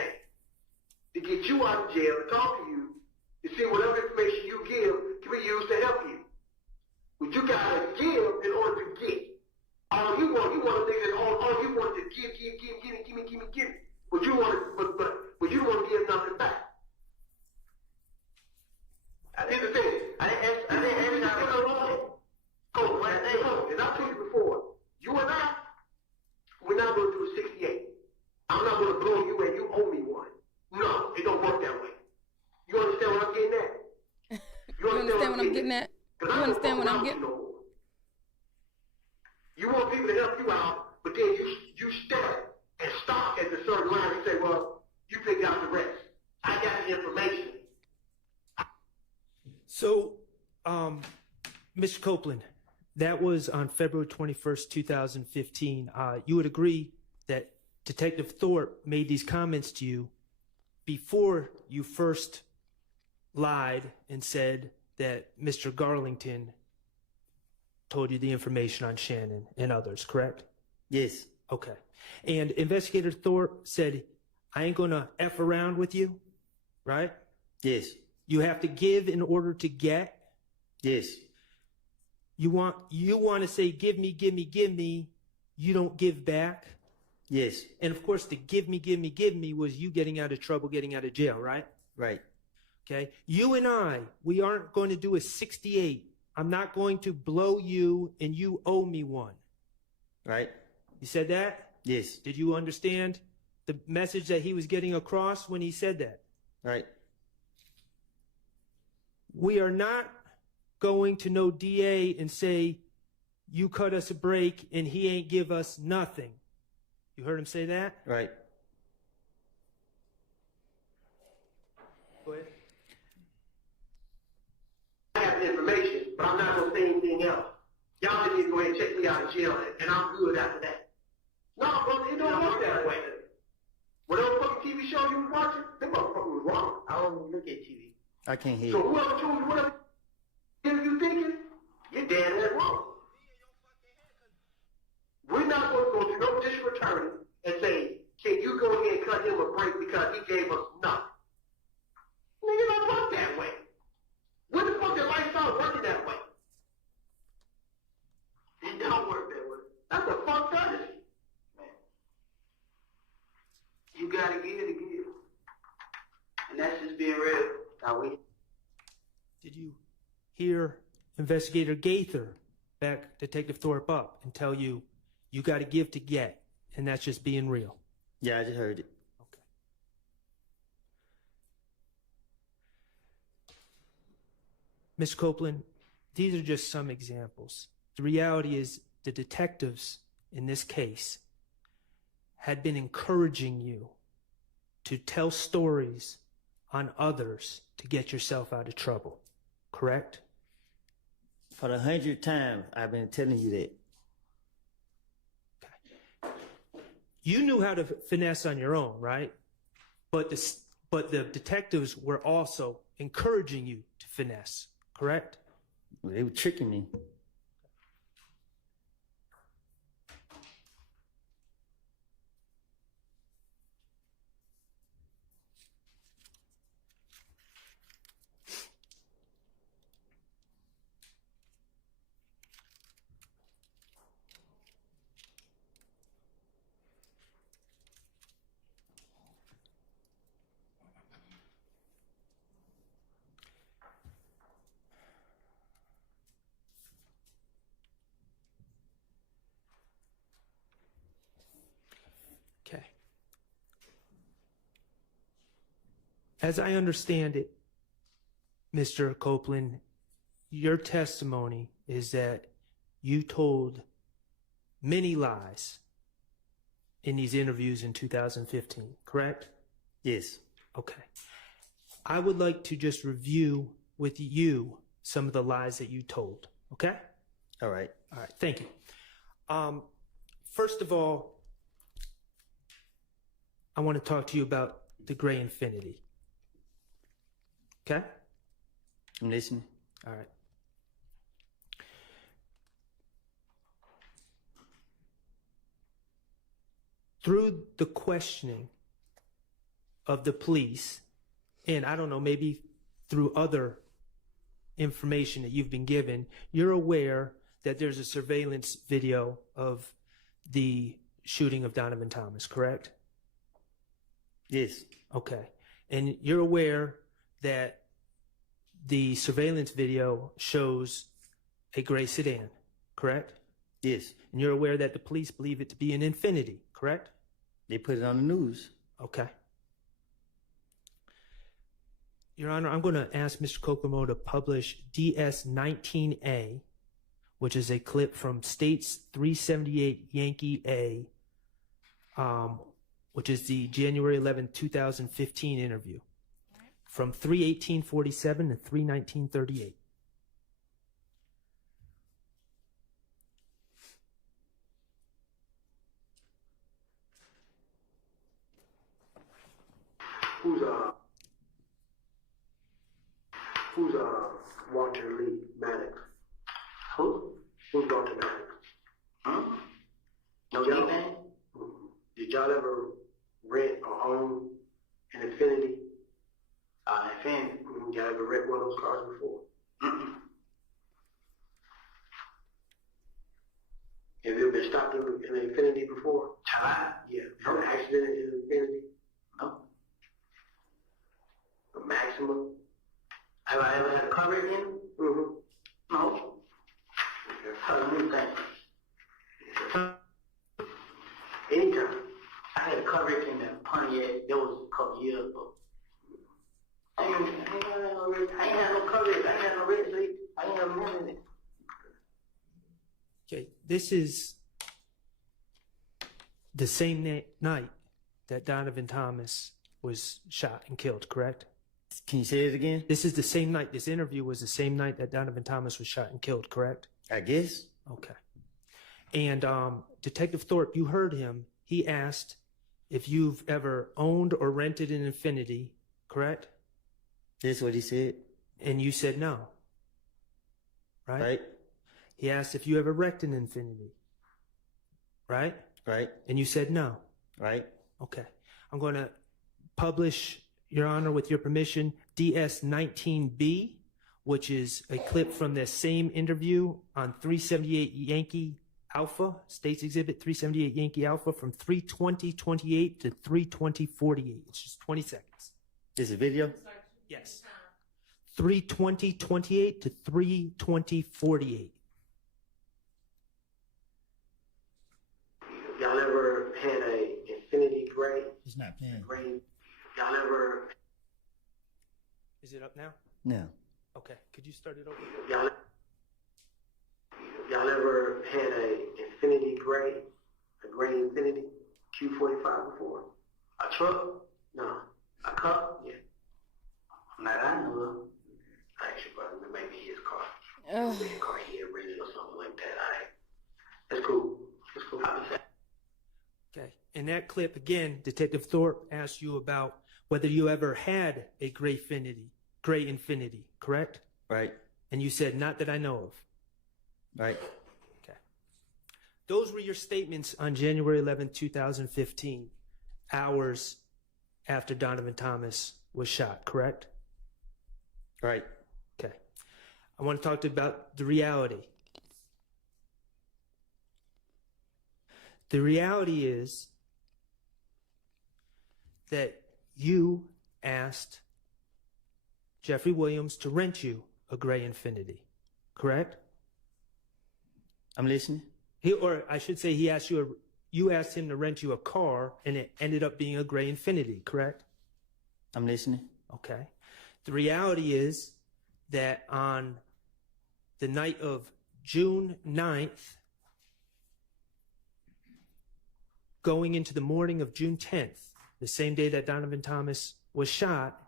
To get you out of jail, to talk to you, to see whatever information you give can be used to help you. What you gotta give in order to get. All you want to think that all you want to give me. But you want to, but you don't want to give nothing back. Here's the thing. I didn't ask. Cool, and I told you before, you and I, we're not going to do a 68. I'm not going to blow you and you owe me one. No, it don't work that way. You understand what I'm getting at? You understand what I'm getting at? You understand what I'm getting at? You want people to help you out, but then you step and stop at the certain line and say, well, you pick out the rest. I got the information. So, Mr. Copeland, that was on February 21st, 2015. You would agree that Detective Thorpe made these comments to you before you first lied and said that Mr. Garlington told you the information on Shannon and others, correct? Yes. Okay. And Investigator Thorpe said, I ain't going to F around with you, right? Yes. You have to give in order to get? Yes. You want to say, give me, you don't give back? Yes. And of course, the give me was you getting out of trouble, getting out of jail, right? Right. Okay. You and I, we aren't going to do a 68. I'm not going to blow you and you owe me one. Right. You said that? Yes. Did you understand the message that he was getting across when he said that? Right. We are not going to no DA and say, you cut us a break and he ain't give us nothing. You heard him say that? Right. Go ahead. I have the information, but I'm not going to say anything else. Y'all just need to go ahead and check me out of jail, and I'm good after that. No, brother, it don't work that way. Whatever fucking TV show you was watching, them motherfuckers was wrong. I don't even look at TV. I can't hear So you. whoever told you whatever you thinking, you're damn ass wrong. We're not going to go to no district attorney and say, can you go ahead and cut him a break because he gave us nothing? Nigga, don't work that way. When the fuck did life start working that way? It don't work that way. That's a fuck fantasy. Man. You gotta give to give. And that's just being real. Are we? Did you hear Investigator Gaither back Detective Thorpe up and tell you, you got to give to get, and that's just being real? Yeah, I just heard it. Okay. Ms. Copeland, these are just some examples. The reality is the detectives in this case had been encouraging you to tell stories on others to get yourself out of trouble, correct? For the 100th time, I've been telling you that. Okay. You knew how to finesse on your own, right? But the detectives were also encouraging you to finesse, correct? They were tricking me. As I understand it, Mr. Copeland, your testimony is that you told many lies in these interviews in 2015, correct? Yes. Okay. I would like to just review with you some of the lies that you told, okay? All right. All right, thank you. First of all, I want to talk to you about the gray infinity. Okay? I'm listening. All right. Through the questioning of the police, and I don't know, maybe through other information that you've been given, you're aware that there's a surveillance video of the shooting of Donovan Thomas, correct? Yes. Okay. And you're aware that the surveillance video shows a gray sedan, correct? Yes. And you're aware that the police believe it to be an Infiniti, correct? They put it on the news. Okay. Your Honor, I'm going to ask Mr. Kokomo to publish DS-19A, which is a clip from States 378 Yankee A, which is the January 11, 2015 interview, from 3/18/47 to 3/19/38. Who's Walter Lee Maddox? Who? Who's Walter Maddox? Hmm? No, y'all. Did y'all ever rent or own an Infiniti? Infiniti. Y'all ever rent one of those cars before? Mm-mm. Have you ever been stopped in an Infiniti before? Yeah. Ever accident in an Infiniti? No. A Maxima? Have I ever had a car wreck in? Mm-hmm. No. Let me think. Anytime. I had a car wreck in that Pontiac. That was a couple years ago. I ain't had no car wreck. I ain't had no red sleep. I ain't have none of it. Okay, this is the same night that Donovan Thomas was shot and killed, correct? Can you say it again? This is the same night. This interview was the same night that Donovan Thomas was shot and killed, correct? I guess. Okay. And Detective Thorpe, you heard him. He asked if you've ever owned or rented an Infiniti, correct? That's what he said. And you said no. Right? Right. He asked if you ever wrecked an Infiniti. Right? Right. And you said no. Right. Okay. I'm going to publish, Your Honor, with your permission, DS-19B, which is a clip from the same interview on 378 Yankee Alpha, States Exhibit 378 Yankee Alpha, from 3/20/28 to 3/20/48. It's just 20 seconds. Is it video? Yes. 3/20/28 to 3/20/48. Y'all ever had a Infiniti Gray? It's not playing. Gray. Y'all ever? Is it up now? No. Okay. Could you start it over? Y'all ever had a Infiniti Gray? A gray Infiniti Q45 before? A truck? No. A cup? Yeah. Not I know of. Actually, brother, maybe his car. Maybe a car he had rented or something like that. That's cool. That's cool. Okay. In that clip, again, Detective Thorpe asked you about whether you ever had a gray Infiniti, correct? Right. And you said, not that I know of. Right. Okay. Those were your statements on January 11, 2015, hours after Donovan Thomas was shot, correct? Right. Okay. I want to talk to you about the reality. The reality is that you asked Jeffrey Williams to rent you a gray Infiniti, correct? I'm listening. Or I should say, you asked him to rent you a car, and it ended up being a gray Infiniti, correct? I'm listening. Okay. The reality is that on the night of June 9th, going into the morning of June 10th, the same day that Donovan Thomas was shot,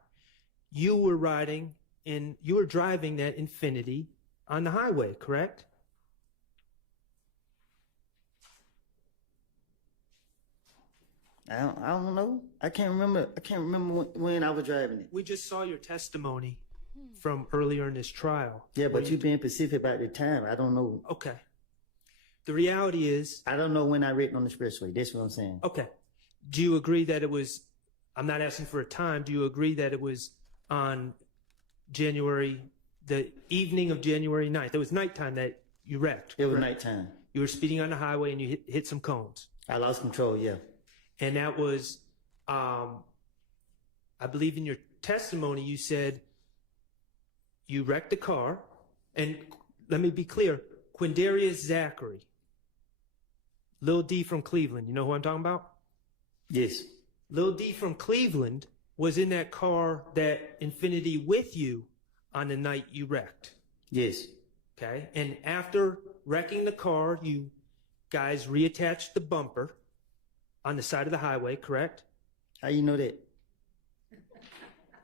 you were driving that Infiniti on the highway, correct? I don't know. I can't remember when I was driving it. We just saw your testimony from earlier in this trial. Yeah, but you being specific about the time. I don't know. Okay. The reality is, I don't know when I written on the expressway. That's what I'm saying. okay. Do you agree that it was, I'm not asking for a time, do you agree that it was on the evening of January 9th? It was nighttime that you wrecked. It was correct? nighttime. You were speeding on the highway and you hit some cones. I lost control, yeah. And that was, I believe in your testimony, you said you wrecked the car. And let me be clear, Quindarius Zachary, Lil D from Cleveland, you know who I'm talking about? Yes. Lil D from Cleveland was in that car, that Infiniti, with you on the night you wrecked. Yes. Okay. And after wrecking the car, you guys reattached the bumper on the side of the highway, correct? How you know that?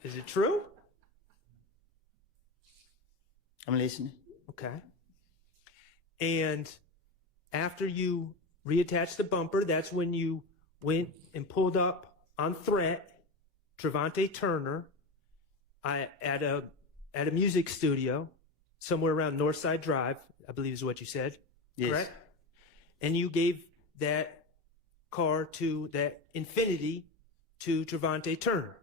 Is it true? I'm listening. Okay. And after you reattached the bumper, that's when you went and pulled up on threat Trevante Turner at a music studio somewhere around Northside Drive, I believe is what you said. Yes. Correct? And you gave that car to that Infiniti to Trevante Turner.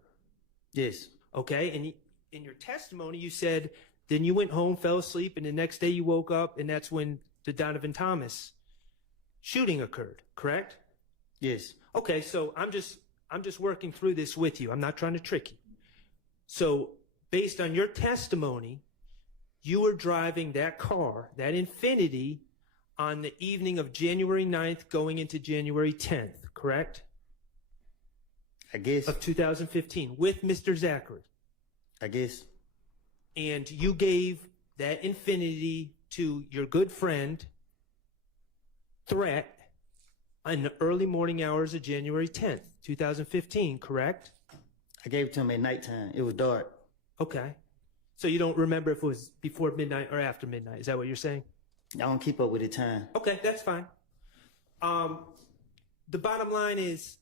Yes. Okay. And in your testimony, you said then you went home, fell asleep, and the next day you woke up, and that's when the Donovan Thomas shooting occurred. Correct? Yes. Okay. So I'm just working through this with you. I'm not trying to trick you. So based on your testimony, you were driving that car, that Infiniti, on the evening of January 9th going into January 10th, correct? I guess. Of 2015 with Mr. Zachary. I guess. And you gave that Infiniti to your good friend, Threat, in the early morning hours of January 10th, 2015, correct? I gave it to him at nighttime. It was dark. Okay. So you don't remember if it was before midnight or after midnight. Is that what you're saying? I don't keep up with the time. Okay, that's fine. The bottom line is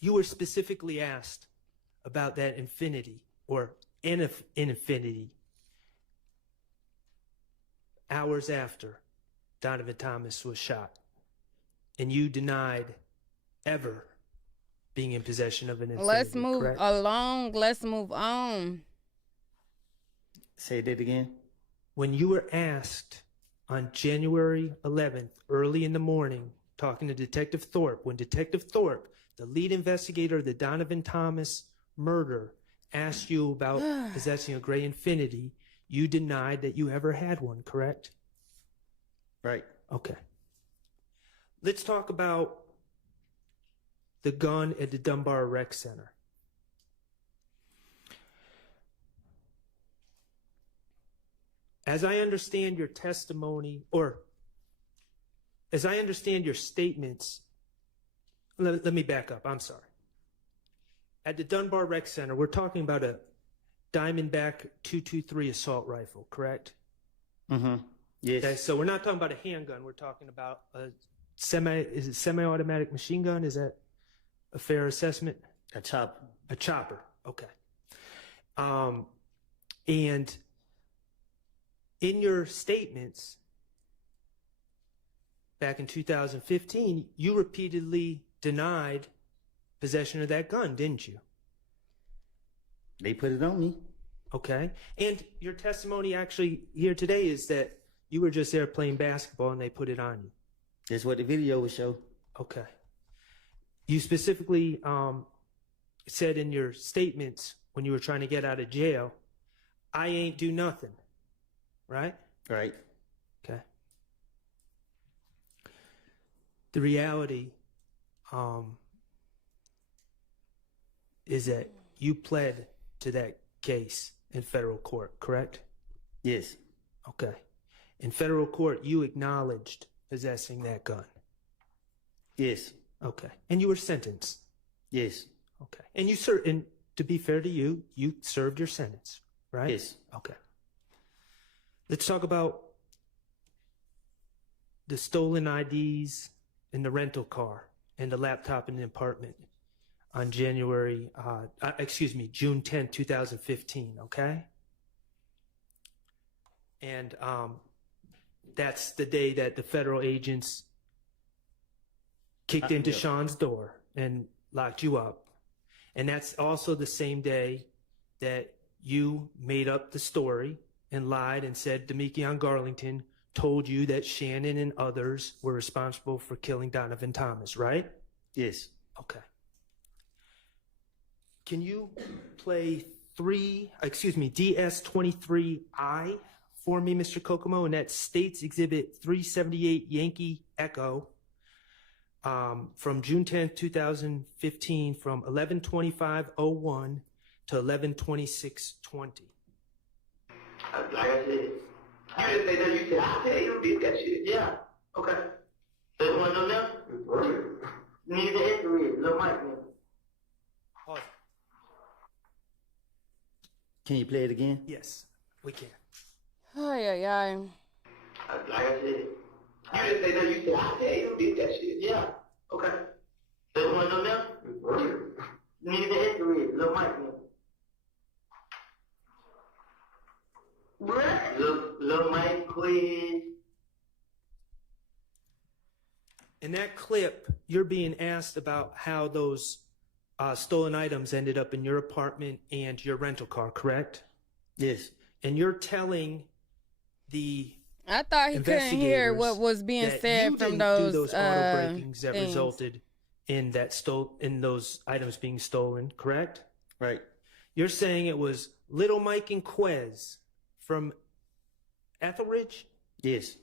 you were specifically asked about that Infiniti or an Infiniti hours after Donovan Thomas was shot. And you denied ever being in possession of an Infiniti. Let's move correct? along. Let's move on. Say that again. When you were asked on January 11th, early in the morning, talking to Detective Thorpe, when Detective Thorpe, the lead investigator of the Donovan Thomas murder, asked you about possessing a gray Infiniti, you denied that you ever had one, correct? Right. Okay. Let's talk about the gun at the Dunbar Rec Center. As I understand your testimony, or as I understand your statements, let me back up. I'm sorry. At the Dunbar Rec Center, we're talking about a Diamondback .223 assault rifle, correct? Mm-hmm. Yes. Okay, so we're not talking about a handgun. We're talking about a semi-automatic machine gun? Is that a fair assessment? A chopper. A chopper. Okay. And in your statements back in 2015, you repeatedly denied possession of that gun, didn't you? They put it on me. Okay. And your testimony actually here today is that you were just there playing basketball and they put it on you. That's what the video would show. Okay. You specifically said in your statements when you were trying to get out of jail, I ain't do nothing. Right? Right. Okay. The reality is that you pled to that case in federal court, correct? Yes. Okay. In federal court, you acknowledged possessing that gun. Yes. Okay. And you were sentenced. Yes. Okay. And and to be fair to you, you served your sentence, right? Yes. Okay. Let's talk about the stolen IDs in the rental car and the laptop in the apartment on June 10th, 2015, okay? And that's the day that the federal agents kicked into Sean's door and locked you up. And that's also the same day that you made up the story and lied and said Debunking Garlington told you that Shannon and others were responsible for killing Donovan Thomas, right? Yes. Okay. Can you play DS23I for me, Mr. Kokomo? And that's States Exhibit 378 Yankee Echo from June 10th, 2015, from 11:25:01 to 11:26:20. Like I said, I didn't say that. You said, I'll tell you, beat that shit. Yeah. Okay. They want to know now? Need the history. Little Mike. Pause. Can you play it again? Yes, we can. Ay, ay, ay. Like I said, I didn't say that. You said, I'll tell you, beat that shit. Yeah. Okay. They want to know now? Need the history. Little Mike. Little Mike quiz. In that clip, you're being asked about how those stolen items ended up in your apartment and your rental car, correct? Yes. And you're telling the I thought he couldn't hear what was being said from those auto breakings that things. resulted in those items being stolen, correct? Right. You're saying it was Little Mike and Quez from Etheridge? Yes.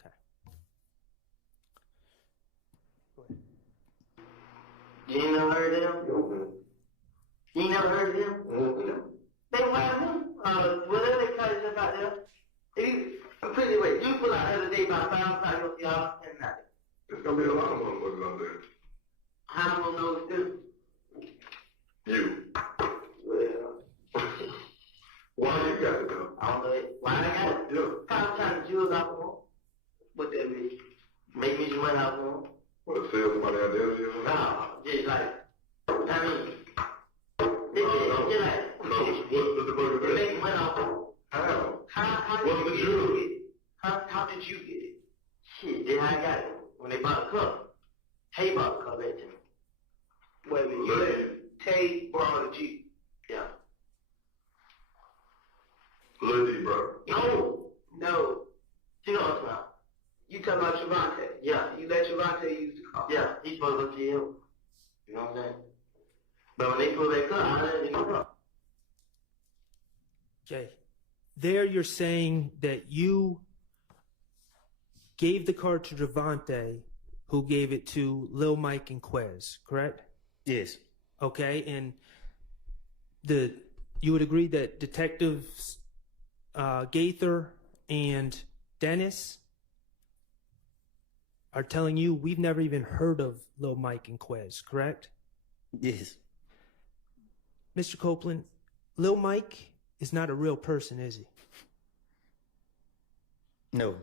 Okay. You ain't never heard of them? You ain't never heard of them? They wild them. Whatever they call it about them. I'm pretty wait. You pull out the other day about 5 o'clock, y'all, and nothing. There's gonna be a lot of motherfuckers out there. How am I gonna know it's them? You. Well, Why you got to go? I don't know it. Why I got it? Yeah. Kind of trying to jewels off of them. What that mean? Make me some money off of them? What, sell somebody out there? No, just like, I mean, it's just like, What's the burger they make money off of them. How? How What's the did you jewel? get it? How did you get it? Shit, then I got it. When they bought the cup, Tay bought the cup at me. Wait a minute, you let Tay borrow the Jeep? Yeah. Lil D, bro. No. You know what I'm talking about. You talking about Trevante. Yeah. You let Trevante use the car. Yeah, he's supposed to go to him. You know what I'm saying? But when they pull that car, I let it go. Okay. There you're saying that you gave the car to Trevante, who gave it to Lil Mike and Quez, correct? Yes. Okay, and you would agree that Detectives Gaither and Dennis are telling you we've never even heard of Lil Mike and Quez, correct? Yes. Mr. Copeland, Lil Mike is not a real person, is he? No.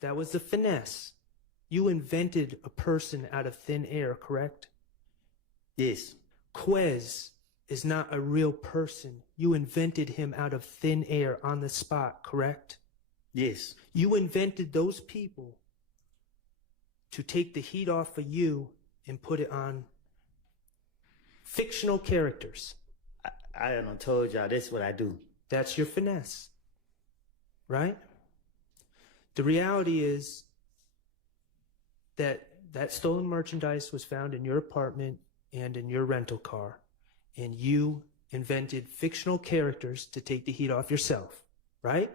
That was the finesse. You invented a person out of thin air, correct? Yes. Quez is not a real person. You invented him out of thin air on the spot, correct? Yes. You invented those people to take the heat off of you and put it on fictional characters. I done told y'all that's what I do. That's your finesse, right? The reality is that stolen merchandise was found in your apartment and in your rental car, and you invented fictional characters to take the heat off yourself, right?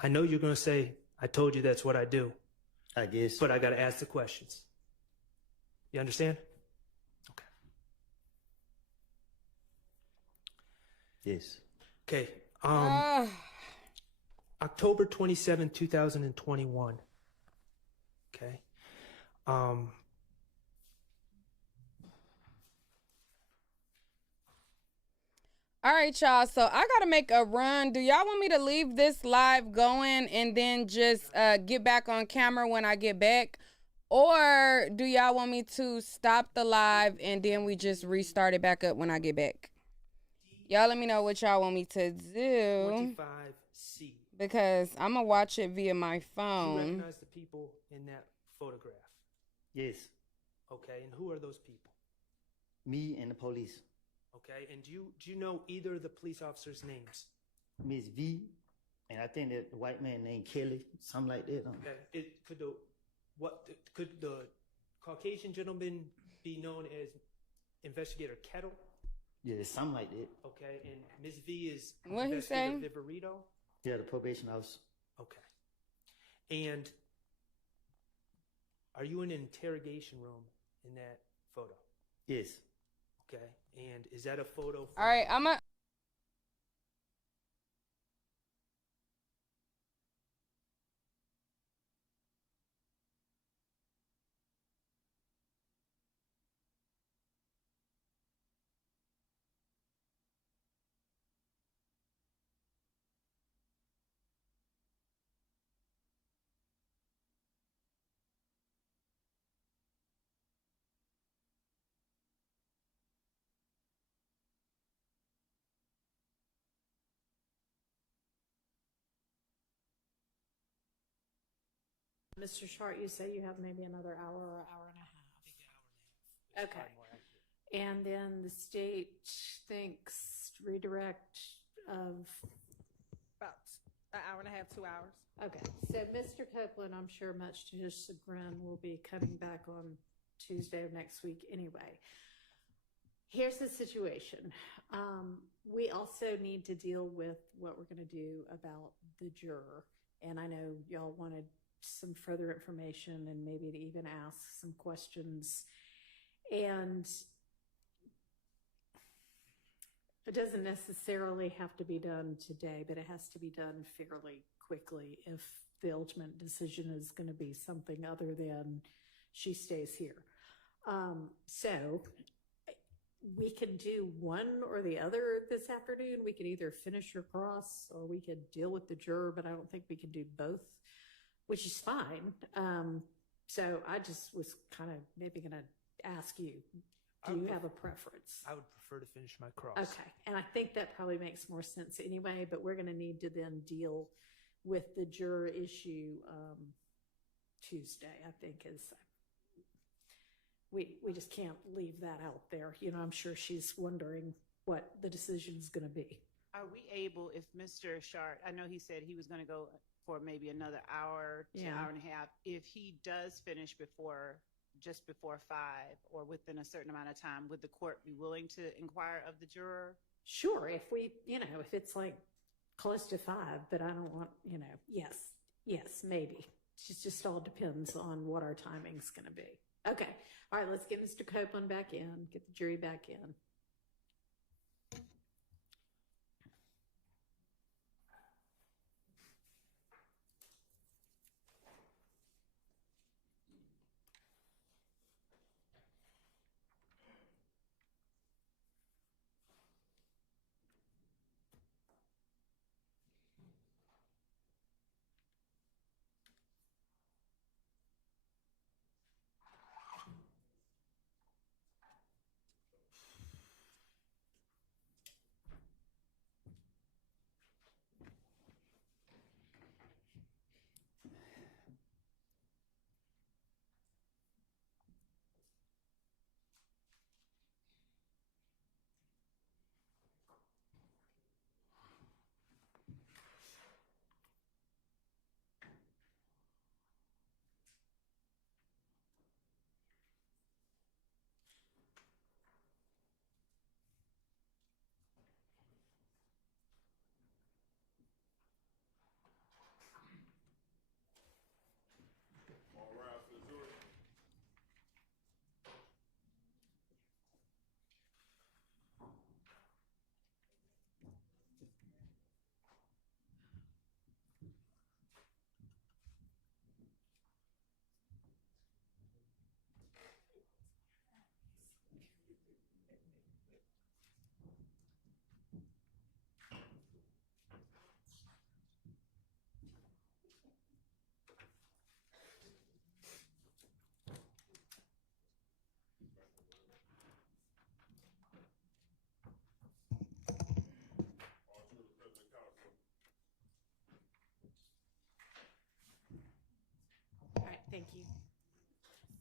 I know you're going to say, I told you that's what I do. I guess. But I got to ask the questions. You understand? Okay. Yes. Okay. Ah. October 27, 2021. Okay. All right, y'all. So I gotta make a run. Do y'all want me to leave this live going and then just get back on camera when I get back? Or do y'all want me to stop the live and then we just restart it back up when I get back? Y'all let me know what y'all want me to do. 45C. Because I'm gonna watch it via my Do you phone. recognize the people in that photograph? Yes. Okay, and who are those people? Me and the police. Okay, and do you know either of the police officers' names? Miss V, and I think that the white man named Kelly, something like that. Okay, could the Caucasian gentleman be known as Investigator Kettle? Yeah, something like that. Okay, and Miss V is What he Investigator say? Viverito? Yeah, the probation officer. Okay. And are you in an interrogation room in that photo? Yes. Okay. And is that a photo? All right, Mr. Schardt, you say you have maybe another hour or hour and a half. Okay. And then the state thinks redirect of About an hour and a half, 2 hours. Okay, so Mr. Copeland, I'm sure much to his chagrin, will be coming back on Tuesday of next week anyway. Here's the situation. We also need to deal with what we're going to do about the juror. And I know y'all wanted some further information and maybe to even ask some questions. And it doesn't necessarily have to be done today, but it has to be done fairly quickly if the ultimate decision is going to be something other than she stays here. So we can do one or the other this afternoon. We could either finish your cross or we could deal with the juror, but I don't think we can do both, which is fine. So I just was kind of maybe going to ask you, do you have a preference? I would prefer to finish my cross. Okay, and I think that probably makes more sense anyway, but we're going to need to then deal with the juror issue Tuesday, I think is, we just can't leave that out there. You know, I'm sure she's wondering what the decision is going to be. Are we able, if Mr. Schardt, I know he said he was going to go for maybe another hour to hour and a half, if he does finish just before 5 or within a certain amount of time, would the court be willing to inquire of the juror? Sure, if we, if it's like close to 5, but I don't want, yes, maybe. It just all depends on what our timing's going to be. Okay, all right, let's get Mr. Copeland back in, get the jury back in. Thank you.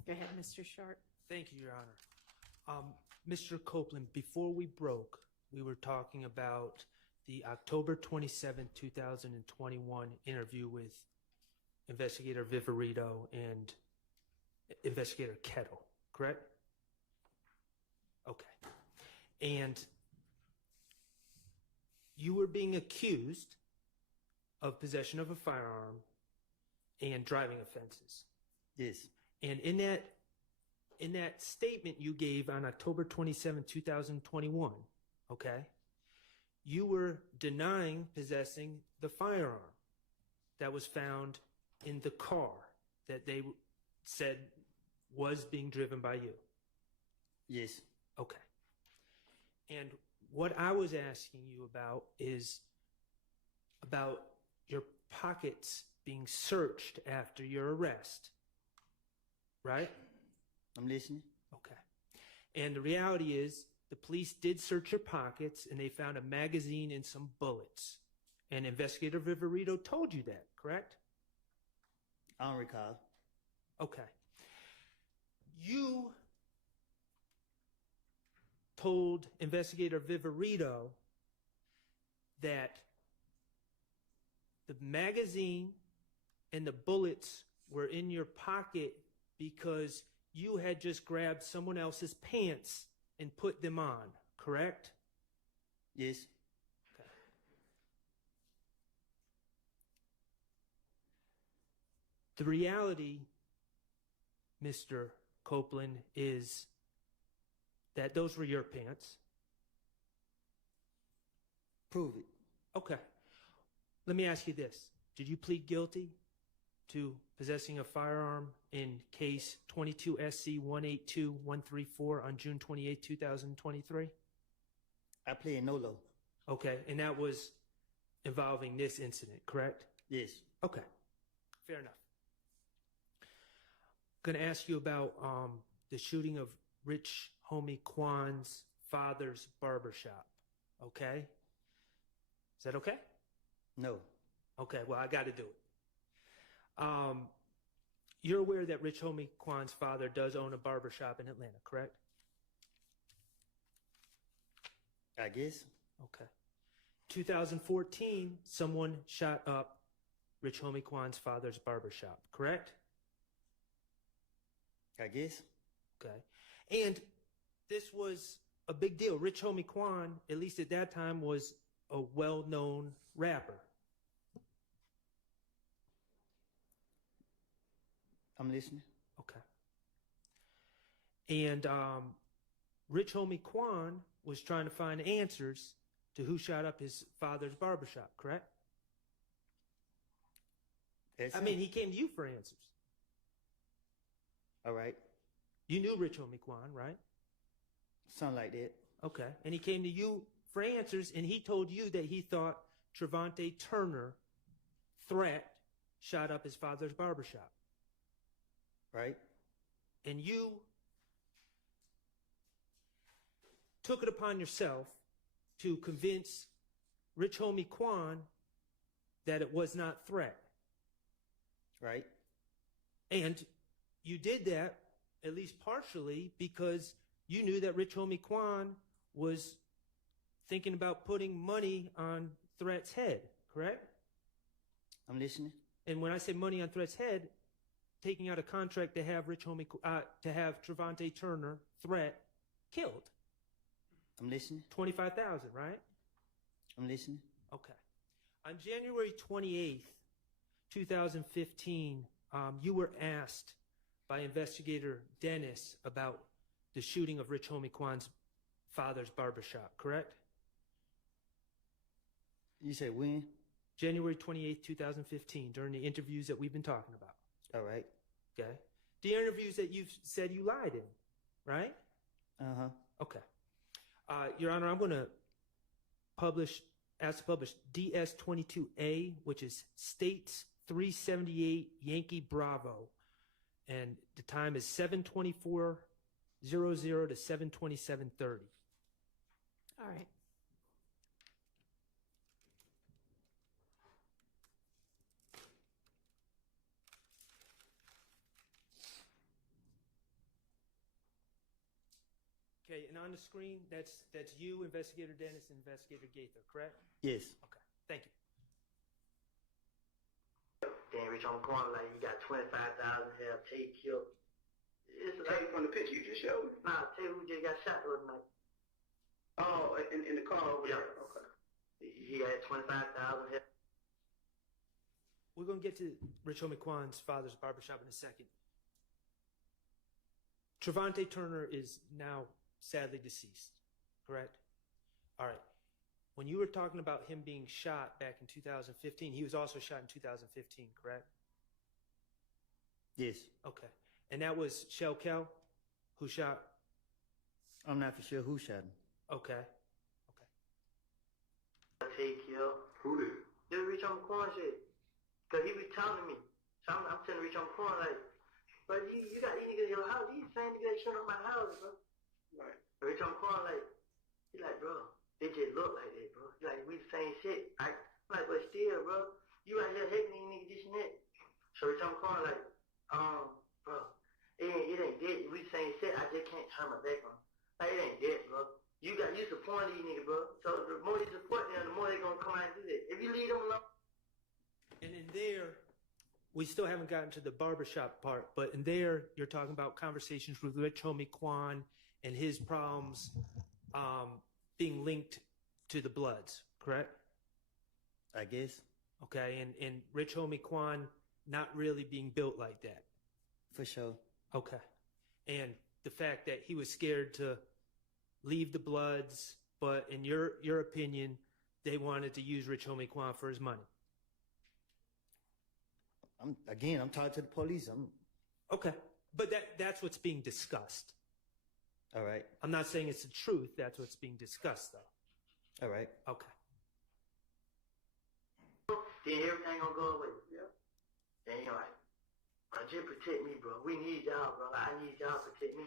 Go ahead, Mr. Schardt. Thank you, Your Honor. Mr. Copeland, before we broke, we were talking about the October 27, 2021 interview with Investigator Viverito and Investigator Kettle, correct? Okay. And you were being accused of possession of a firearm and driving offenses. Yes. And in that statement you gave on October 27, 2021, okay, you were denying possessing the firearm that was found in the car that they said was being driven by you. Yes. Okay. And what I was asking you about is about your pockets being searched after your arrest, right? I'm listening. Okay. And the reality is the police did search your pockets and they found a magazine and some bullets. And Investigator Viverito told you that, correct? I don't recall. Okay. You told Investigator Viverito that the magazine and the bullets were in your pocket because you had just grabbed someone else's pants and put them on, correct? Yes. Okay. The reality, Mr. Copeland, is that those were your pants. Prove it. Okay. Let me ask you this. Did you plead guilty to possessing a firearm in case 22 SC 182134 on June 28, 2023? I play NOLO. Okay. And that was involving this incident, correct? Yes. Okay. Fair enough. Going to ask you about the shooting of Rich Homie Quan's father's barbershop. Okay? Is that okay? No. Okay, well, I got to do it. You're aware that Rich Homie Quan's father does own a barbershop in Atlanta, correct? I guess. Okay. 2014, someone shot up Rich Homie Quan's father's barbershop, correct? I guess. Okay. And this was a big deal. Rich Homie Quan, at least at that time, was a well-known rapper. I'm listening. Okay. And Rich Homie Quan was trying to find answers to who shot up his father's barbershop, correct? I mean, he came to you for answers. All right. You knew Rich Homie Quan, right? Something like that. Okay. And he came to you for answers, and he told you that he thought Trevante Turner, threat, shot up his father's barbershop. Right. And you took it upon yourself to convince Rich Homie Quan that it was not threat. Right. And you did that, at least partially, because you knew that Rich Homie Quan was thinking about putting money on Threat's head, correct? I'm listening. And when I say money on Threat's head, taking out a contract to have to have Trevante Turner, Threat, killed. I'm listening. $25,000, right? I'm listening. Okay. On January 28th, 2015, you were asked by investigator Dennis about the shooting of Rich Homie Quan's father's barbershop, correct? You said when? January 28th, 2015, during the interviews that we've been talking about. All right. Okay. The interviews that you've said you lied in, right? Uh-huh. Okay. Your Honor, I'm going to ask to publish DS-22A, which is States 378 Yankee Bravo. And the time is 7/24/00 to 7/27/30. All right. Okay, and on the screen, that's you, Investigator Dennis, and Investigator Gaither, correct? Yes. Okay, thank you. Damn, Rich on the corner, like you got 25,000 have Tate killed. It's like from the picture you just showed me. Nah, Tate who just got shot the other night. Oh, in the car over there. Okay. He had 25,000 have. We're going to get to Rich Homie Quan's father's barbershop in a second. Trevante Turner is now sadly deceased, correct? All right. When you were talking about him being shot back in 2015, he was also shot in 2015, correct? Yes. Okay. And that was Shell Kel who shot? I'm not for sure who shot him. Okay. Take you. Who did? Just Rich on the corner shit. Cause he be telling me. So I'm telling Rich on the corner like, but you got these niggas in your house. These same niggas that shut up my house, bro. Right. Rich on the corner like, he like, bro, they just look like that, bro. He like, we the same shit. I'm like, but still, bro, you out here hating these niggas this and that. So Rich on the corner like, bro, it ain't dead. We the same shit. I just can't turn my back on. Like, it ain't dead, bro. You support these niggas, bro. So the more you support them, the more they gonna come out and do that. If you leave them alone. And in there, we still haven't gotten to the barbershop part, but in there, you're talking about conversations with Rich Homie Quan and his problems being linked to the Bloods, correct? I guess. Okay, and Rich Homie Quan not really being built like that. For sure. Okay. And the fact that he was scared to leave the Bloods, but in your opinion, they wanted to use Rich Homie Quan for his money. I'm talking to the police. Okay. But that's what's being discussed. All right. I'm not saying it's the truth. That's what's being discussed, though. All right. Okay. Then everything gonna go away. Yeah. Then you're like, bro, just protect me, bro. We need y'all, bro. I need y'all to protect me.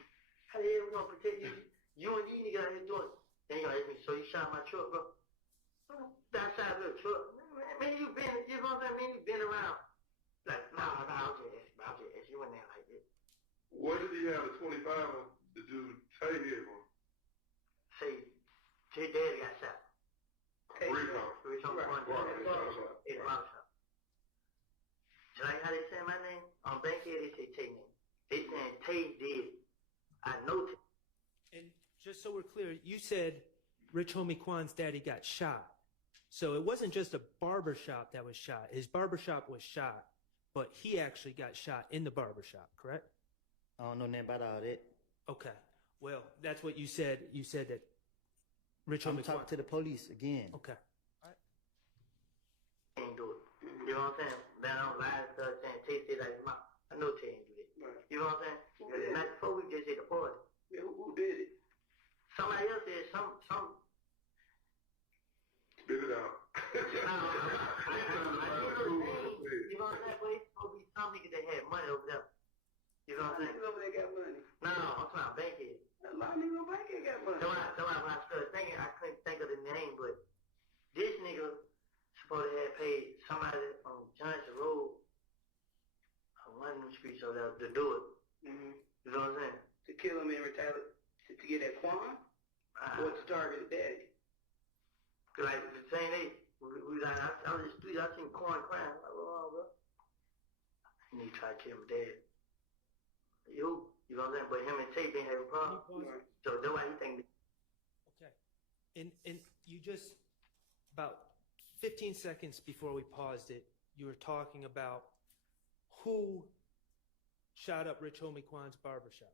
How the hell we gonna protect you? You and these niggas out here doing it. Then you're like, so you shot my truck, bro. That side of the truck. Man, you know what I'm saying? You been around. Like, nah, I'll just ask you in there like this. What did he have a 25 on to do Tay hit on? Say, Tay daddy got shot. Rich on the front door. In the barbershop. Like how they say my name? On Bankhead, they say Tay name. They saying Tay did. I know Tay. And just so we're clear, you said Rich Homie Quan's daddy got shot. So it wasn't just a barbershop that was shot. His barbershop was shot, but he actually got shot in the barbershop, correct? I don't know nothing about all that. Okay. Well, that's what you said. You said that Rich Homie Quan. I'm talking to the police again. Okay. All right. Ain't do it. You know what I'm saying? Then I don't lie and start saying Tay said like mom. I know Tay ain't do it. Right. You know what I'm saying? The night before we just hit the party. Yeah, who did it? Somebody else did. Some. Spit it out. You know what I'm saying? But it's supposed to be some niggas that had money over there. You know what I'm saying? Niggas over there got money. No, I'm talking about Bankhead. A lot of niggas over Bankhead got money. So when I started thinking, I couldn't think of the name, but this nigga supposed to have paid somebody on Johnson Road on one of them streets over there to do it. Mm-hmm. You know what I'm saying? To kill him and retaliate, to get that Quan? Or to target the daddy? Cause like the same day, I was in the street, I seen Quan crying. I'm like, oh, bro. And he tried to kill my dad. You know what I'm saying? But him and Tay been having problems. So that's why he think. Okay. And you just, about 15 seconds before we paused it, you were talking about who shot up Rich Homie Quan's barbershop.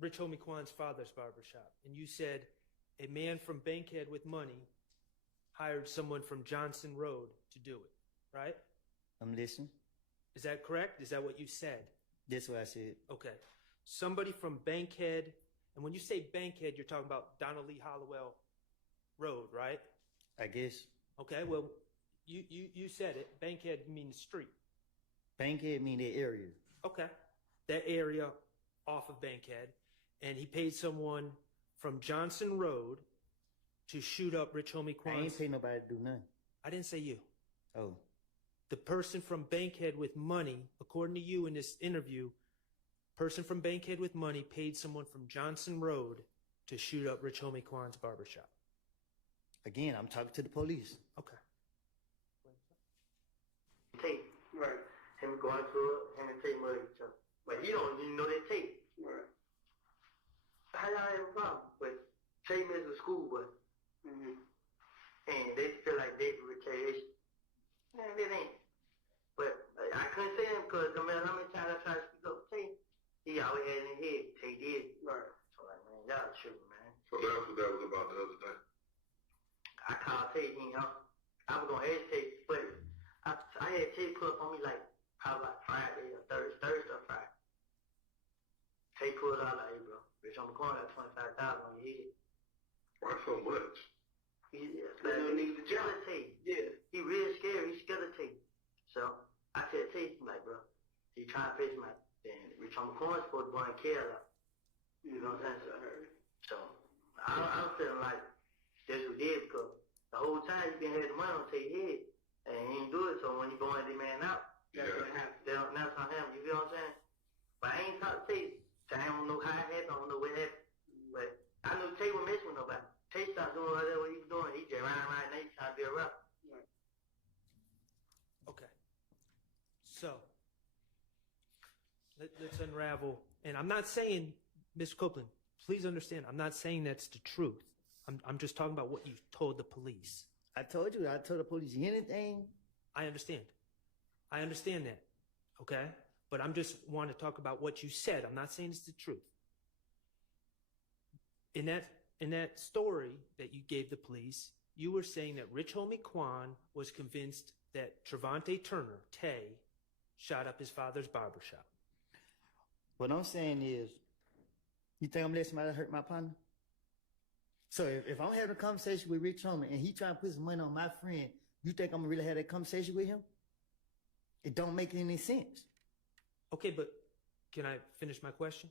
Rich Homie Quan's father's barbershop. And you said a man from Bankhead with money hired someone from Johnson Road to do it, right? I'm listening. Is that correct? Is that what you said? That's what I said. Okay. Somebody from Bankhead, and when you say Bankhead, you're talking about Donnelly Hollowell Road, right? I guess. Okay, well, you said it. Bankhead means street. Bankhead mean that area. Okay. That area off of Bankhead. And he paid someone from Johnson Road to shoot up Rich Homie Quan. I ain't pay nobody to do nothing. I didn't say you. Oh. The person from Bankhead with money, according to you in this interview, person from Bankhead with money paid someone from Johnson Road to shoot up Rich Homie Quan's barbershop? Again, I'm talking to the police. Okay. Tape. Right. Him going to it, him and Tape murder each other. But he don't even know that Tape. Right. How y'all have a problem? But Tape is a schoolboy. Mm-hmm. And they feel like they for retaliation. Man, it ain't. But I couldn't say him because no matter how many times I tried to speak up to Tape, he always had in his head, Tape did. Right. So like, man, y'all tripping, man. So that's what that was about the other day. I called Tape, you know. I was gonna ask Tape, but I had Tape put up on me like probably like Friday or Thursday or Friday. Tape pulled out like, hey bro, Rich Homie Quan got 25,000 on your head. Why so much? He's scared of Tape. Yeah. He real scared. He's scared of Tape. So I said, Tape, I'm like, bro, he trying to face my, then Rich Homie Quan's supposed to go and kill her. You know what I'm saying? So I'm feeling like that's what he did because the whole time you been had the money on Tape's head and he ain't do it. So when you go and the man out, that's what happened. That's on him. You feel what I'm saying? But I ain't talked to Tape. So I don't know how it happened. I don't know what happened. But I knew Tape was messing with nobody. Tape stopped doing whatever he was doing. He just ran around and he trying to be a rapper. Okay. So let's unravel. And I'm not saying, Mr. Copeland, please understand, I'm not saying that's the truth. I'm just talking about what you told the police. I told you, I told the police anything. I understand. I understand that. Okay? But I'm just want to talk about what you said. I'm not saying it's the truth. In that story that you gave the police, you were saying that Rich Homie Quan was convinced that Trevante Turner, Tay, shot up his father's barbershop. What I'm saying is, you think I'm letting somebody hurt my partner? So if I'm having a conversation with Rich Homie and he trying to put some money on my friend, you think I'm gonna really have that conversation with him? It don't make any sense. Okay, but can I finish my question?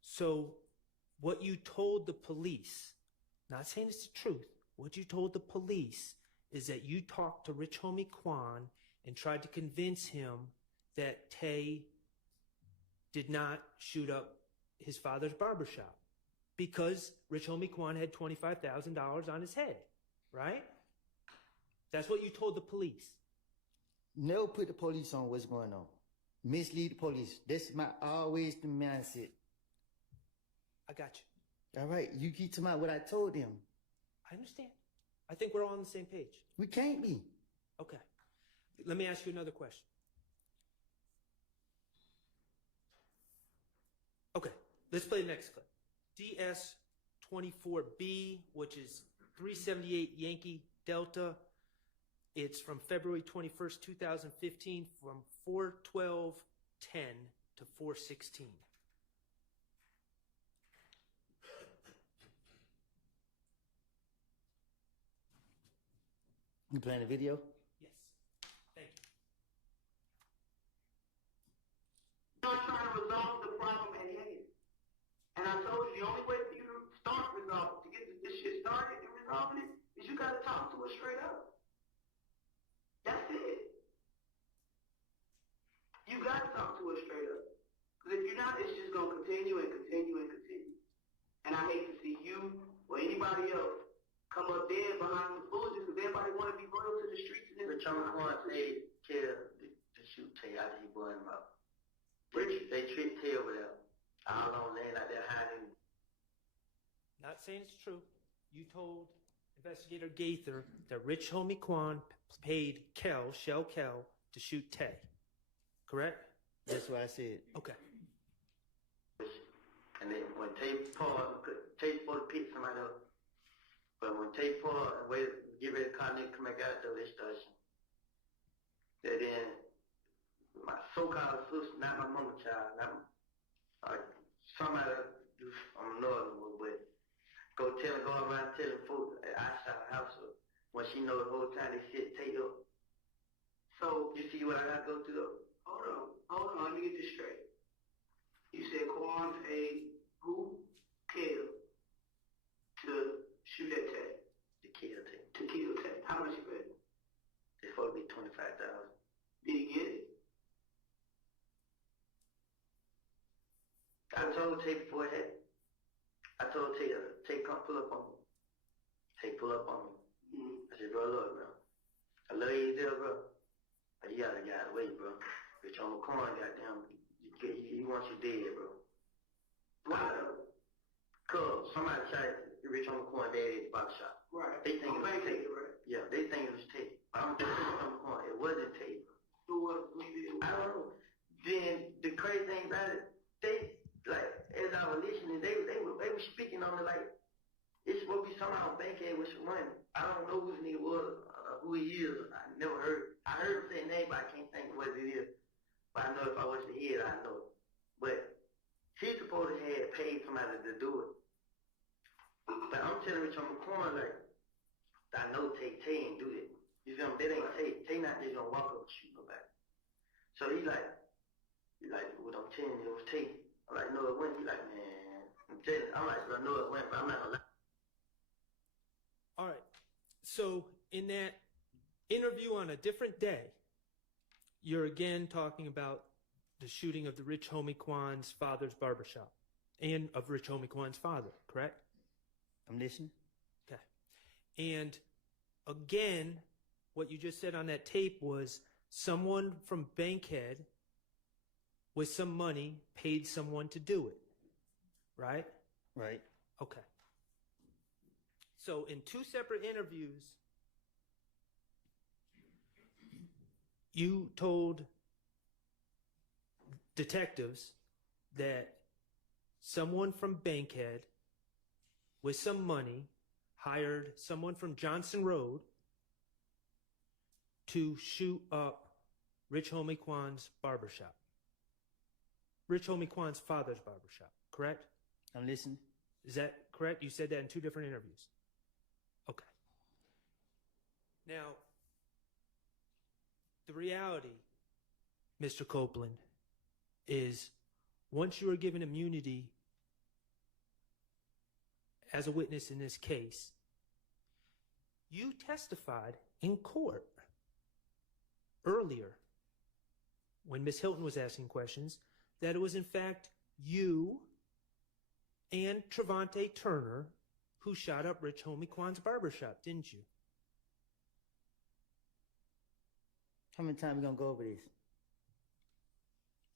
So what you told the police, not saying it's the truth, what you told the police is that you talked to Rich Homie Quan and tried to convince him that Tay did not shoot up his father's barbershop because Rich Homie Quan had $25,000 on his head, right? That's what you told the police. Never put the police on what's going on. Mislead the police. That's my always the mindset. I got you. All right, you keep talking about what I told them. I understand. I think we're all on the same page. We can't be. Okay. Let me ask you another question. Okay, let's play the next clip. DS24B, which is 378 Yankee Delta. It's from February 21st, 2015, from 4/12/10 to 4/16. You playing the video? Yes. Thank you. I'm trying to resolve the problem at hand. And I told you the only way for you to start resolving, to get this shit started and resolving it, is you gotta talk to us straight up. That's it. You gotta talk to us straight up. Because if you're not, it's just gonna continue and continue and continue. And I hate to see you or anybody else come up there behind the bullshit because everybody want to be loyal to the streets. And Rich Homie Quan paid Taylor to shoot Tay after he blew him up. They treat Tay over there. All on land like they're hiding. Not saying it's true. You told Investigator Gaither that Rich Homie Quan paid Shell Kel, to shoot Tay. Correct? That's what I said. Okay. And then when Tay pulled to pick somebody up. But when Tay pulled and get ready to call nigga come back out the station. Then my so-called sister, not my mama child, somebody on another one, but go around telling folks that I shot a house up when she know the whole time they shit Tay up. So you see what I gotta go through though? Hold on, let me get this straight. You said Quan paid who? Kel to shoot at Tay. To kill Tay. To kill Tay. How much you paid? It's supposed to be $25,000. Did he get it? I told Tay before it happened. I told Tay, come pull up on me. Tay, pull up on me. I said, bro, look, bro. I love you there, bro. But you gotta wait, bro. Rich Homie Quan, goddamn, he wants you dead, bro. Why? Cause somebody shot Rich Homie Quan dead at the box shop. Right. They think it was Tay. Right? Yeah, they think it was Tay. I don't think Rich Homie Quan. It wasn't Tay, bro. Who was it? I don't know. Then the crazy thing about it, they, like, as I was listening, they were speaking on it like, it's supposed to be somehow Bankhead with some money. I don't know who the nigga was, who he is. I never heard. I heard him say his name, but I can't think of what it is. But I know if I was to hear it, I know. But he's supposed to have paid somebody to do it. But I'm telling Rich Homie Quan, like, I know Tay ain't do that. You feel me? That ain't Tay. Tay not just gonna walk up and shoot nobody. So he's like, well, I'm telling you, it was Tay. I'm like, no, it wasn't. He's like, man, I'm like, I know it went, but I'm not gonna lie. All right. So in that interview on a different day, you're again talking about the shooting of the Rich Homie Quan's father's barbershop and of Rich Homie Quan's father, correct? I'm listening. Okay. And again, what you just said on that tape was someone from Bankhead with some money paid someone to do it, right? Right. Okay. So in two separate interviews, you told detectives that someone from Bankhead with some money hired someone from Johnson Road to shoot up Rich Homie Quan's barbershop. Rich Homie Quan's father's barbershop, correct? I'm listening. Is that correct? You said that in two different interviews. Okay. Now, the reality, Mr. Copeland, is once you are given immunity as a witness in this case, you testified in court earlier when Ms. Hilton was asking questions that it was in fact you and Trevante Turner who shot up Rich Homie Quan's barbershop, didn't you? How many times are we gonna go over this?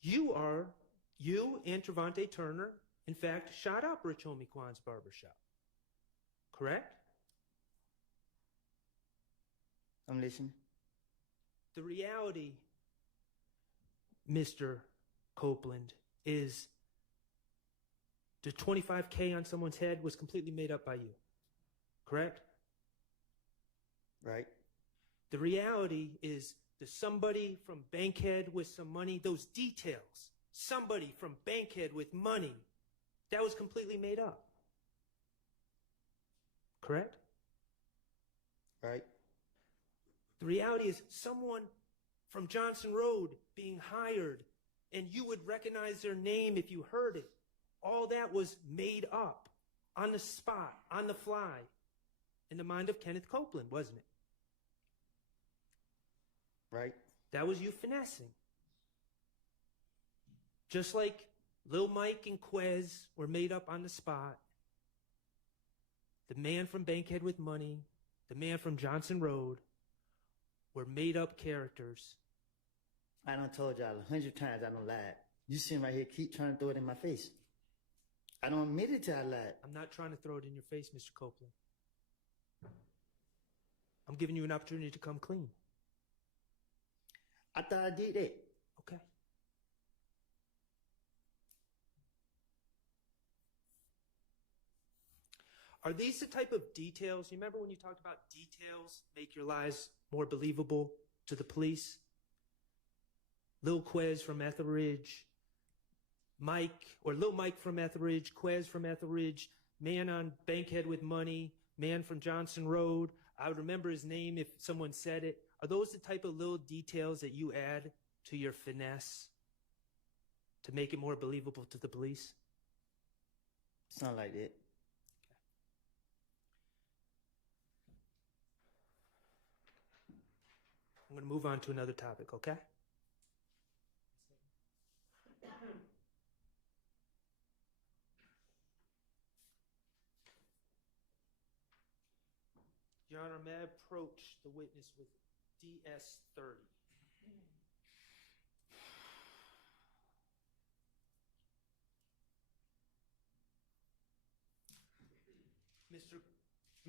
You and Trevante Turner, in fact, shot up Rich Homie Quan's barbershop. Correct? I'm listening. The reality, Mr. Copeland, is the $25K on someone's head was completely made up by you. Correct? Right. The reality is that somebody from Bankhead with some money, those details, somebody from Bankhead with money, that was completely made up. Correct? Right. The reality is someone from Johnson Road being hired, and you would recognize their name if you heard it. All that was made up on the spot, on the fly, in the mind of Kenneth Copeland, wasn't it? Right. That was you finessing. Just like Lil Mike and Quez were made up on the spot. The man from Bankhead with money, the man from Johnson Road were made up characters. I done told y'all 100 times I don't lie. You sitting right here keep trying to throw it in my face. I don't admit it till I lied. I'm not trying to throw it in your face, Mr. Copeland. I'm giving you an opportunity to come clean. I thought I did that. Okay. Are these the type of details? You remember when you talked about details make your lies more believable to the police? Lil Quez from Etheridge, Mike, or Lil Mike from Etheridge, Quez from Etheridge, man on Bankhead with money, man from Johnson Road. I would remember his name if someone said it. Are those the type of little details that you add to your finesse to make it more believable to the police? Sound like that. I'm going to move on to another topic, okay? Your Honor, may I approach the witness with DS-30?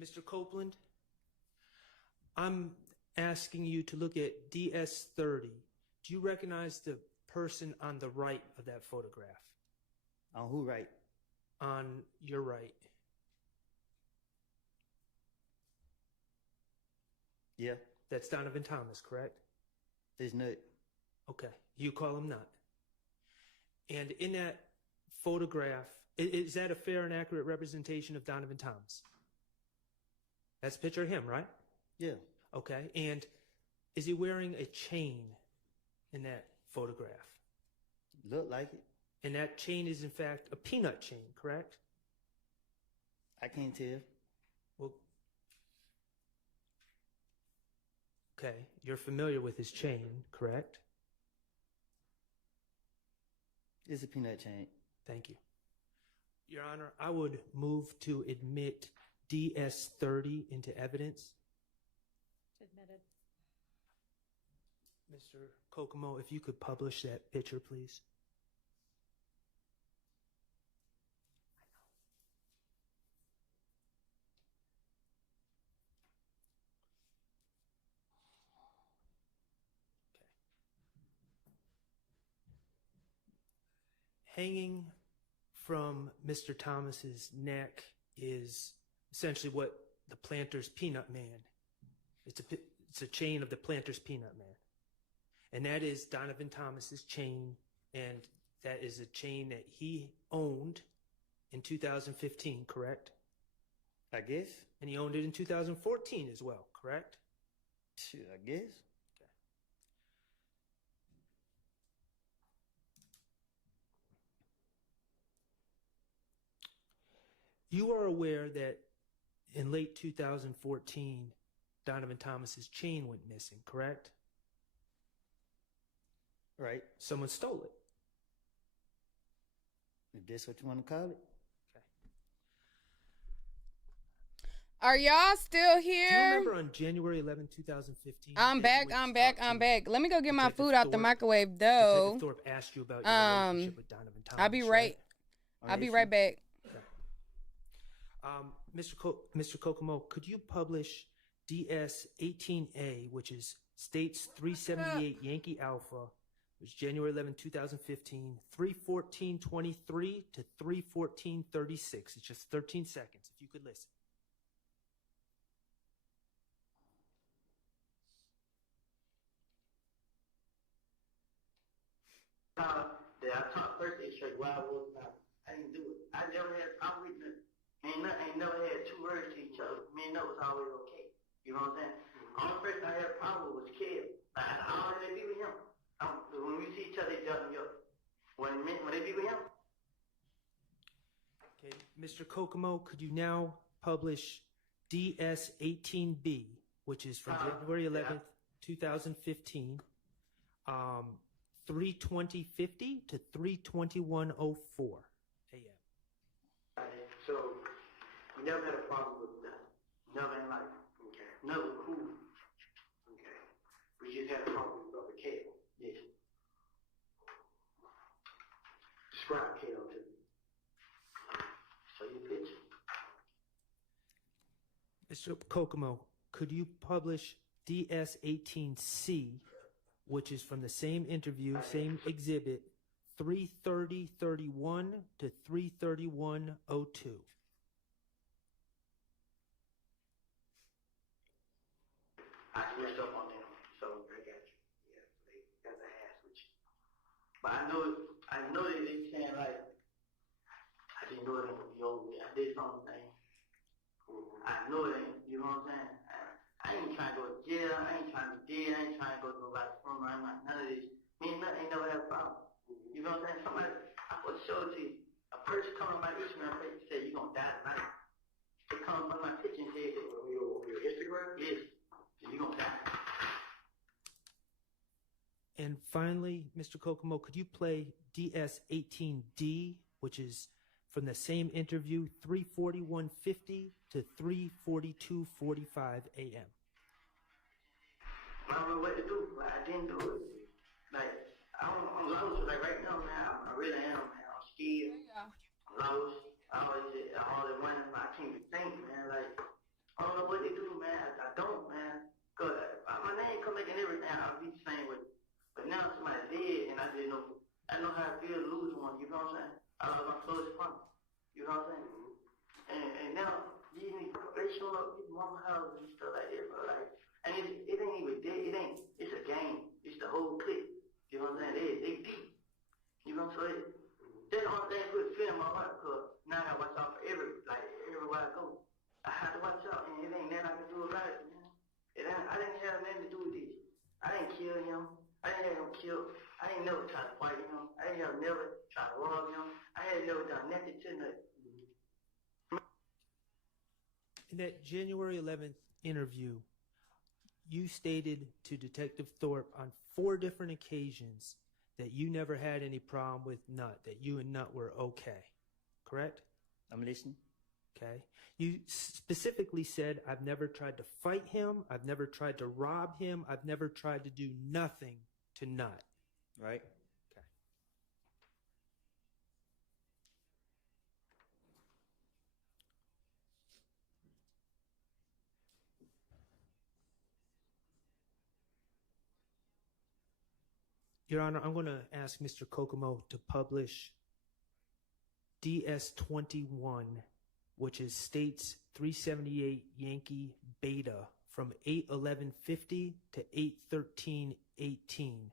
Mr. Copeland, I'm asking you to look at DS-30. Do you recognize the person on the right of that photograph? On who right? On your right. Yeah. That's Donovan Thomas, correct? There's not. Okay. You call him not. And in that photograph, is that a fair and accurate representation of Donovan Thomas? That's a picture of him, right? Yeah. Okay. And is he wearing a chain in that photograph? Look like it. And that chain is, in fact, a peanut chain, correct? I can't tell. Well, okay. You're familiar with his chain, correct? It's a peanut chain. Thank you. Your Honor, I would move to admit DS-30 into evidence. Admitted. Mr. Kokomo, if you could publish that picture, please. Hanging from Mr. Thomas's neck is essentially what the Planter's Peanut Man. It's a chain of the Planter's Peanut Man. And that is Donovan Thomas's chain, and that is a chain that he owned in 2015, correct? I guess. And he owned it in 2014 as well, correct? I guess. You are aware that in late 2014, Donovan Thomas's chain went missing, correct? Right. Someone stole it. If that's what you want to call it. Are y'all still Do you here? remember on January 11, 2015? I'm back. Let me go get my food out the microwave, though. Detective Thorpe asked you about your relationship with Donovan Thomas. I'll be right. I'll be right back. Mr. Kokomo, could you publish DS-18A, which is States 378 Yankee Alpha, which is January 11, 2015, 3:14:23 to 3:14:36. It's just 13 seconds, if you could listen. I talked first day straight while I was not. I didn't do it. I never had, I'm reading it. Ain't never had two words to each other. Me and that was always okay. You know what I'm saying? Only person I had a problem with was Kev. I already be with him. When we see each other, they jump me up. When they be with him. Okay, Mr. Kokomo, could you now publish DS-18B, which is from January 11th, 2015, 3:20:50 to 3:21:04 a.m. So, we never had a problem with that. Never in life. Okay. Never cool. Okay. We just had a problem with Brother Kale. Yes. Describe Kale to me. Show you a picture. Mr. Kokomo, could you publish DS-18C, which is from the same interview, same exhibit, 3:30:31 to 3:31:02? I switched up on them, so I got you. Yeah, they got the ass with you. But I know that they saying like, I didn't know it ain't gonna be over with. I did something. I know it ain't, you know what I'm saying? I ain't trying to go to jail, I ain't trying to be dead, I ain't trying to go to nobody's funeral, I'm not none of this. Me and nothing ain't never had a problem. You know what I'm saying? Somebody, I will show it to you. A person come on my Instagram page and say, you gonna die tonight. They come on my picture and say, your Instagram? Yes. You gonna die. And finally, Mr. Kokomo, could you play DS-18D, which is from the same interview, 3:41:50 to 3:42:45 a.m.? I don't know what to do. Like, I didn't do it. Like, I'm lost. Like, right now, man, I really am, man. I'm scared. I'm lost. I always wondering, I can't even think, man. Like, I don't know what to do, man. I don't, man. Because my name come back and everything. I'll be the same with. But now somebody's dead, and I just know, I know how it feels to lose one. You know what I'm saying? I lost my closest friend. You know what I'm saying? And now, they showing up at mama house and stuff like that, bro. Like, and it ain't even dead. It's a game. It's the whole clip. You know what I'm saying? They deep. You know what I'm saying? That's the only thing that put fear in my heart, because now I gotta watch out for everywhere I go. I have to watch out, and it ain't nothing I can do about it, man. I didn't have nothing to do with this. I didn't kill him. I didn't have him killed. I ain't never tried to fight him. I ain't never tried to rob him. I ain't never done nothing to nothing. In that January 11th interview, you stated to Detective Thorpe on 4 different occasions that you never had any problem with Nut, that you and Nut were okay, correct? I'm listening. Okay. You specifically said, I've never tried to fight him, I've never tried to rob him, I've never tried to do nothing to Nut. Right. Okay. Your Honor, I'm going to ask Mr. Kokomo to publish DS-21, which is States 378 Yankee Beta from 8/11/50 to 8/13/18.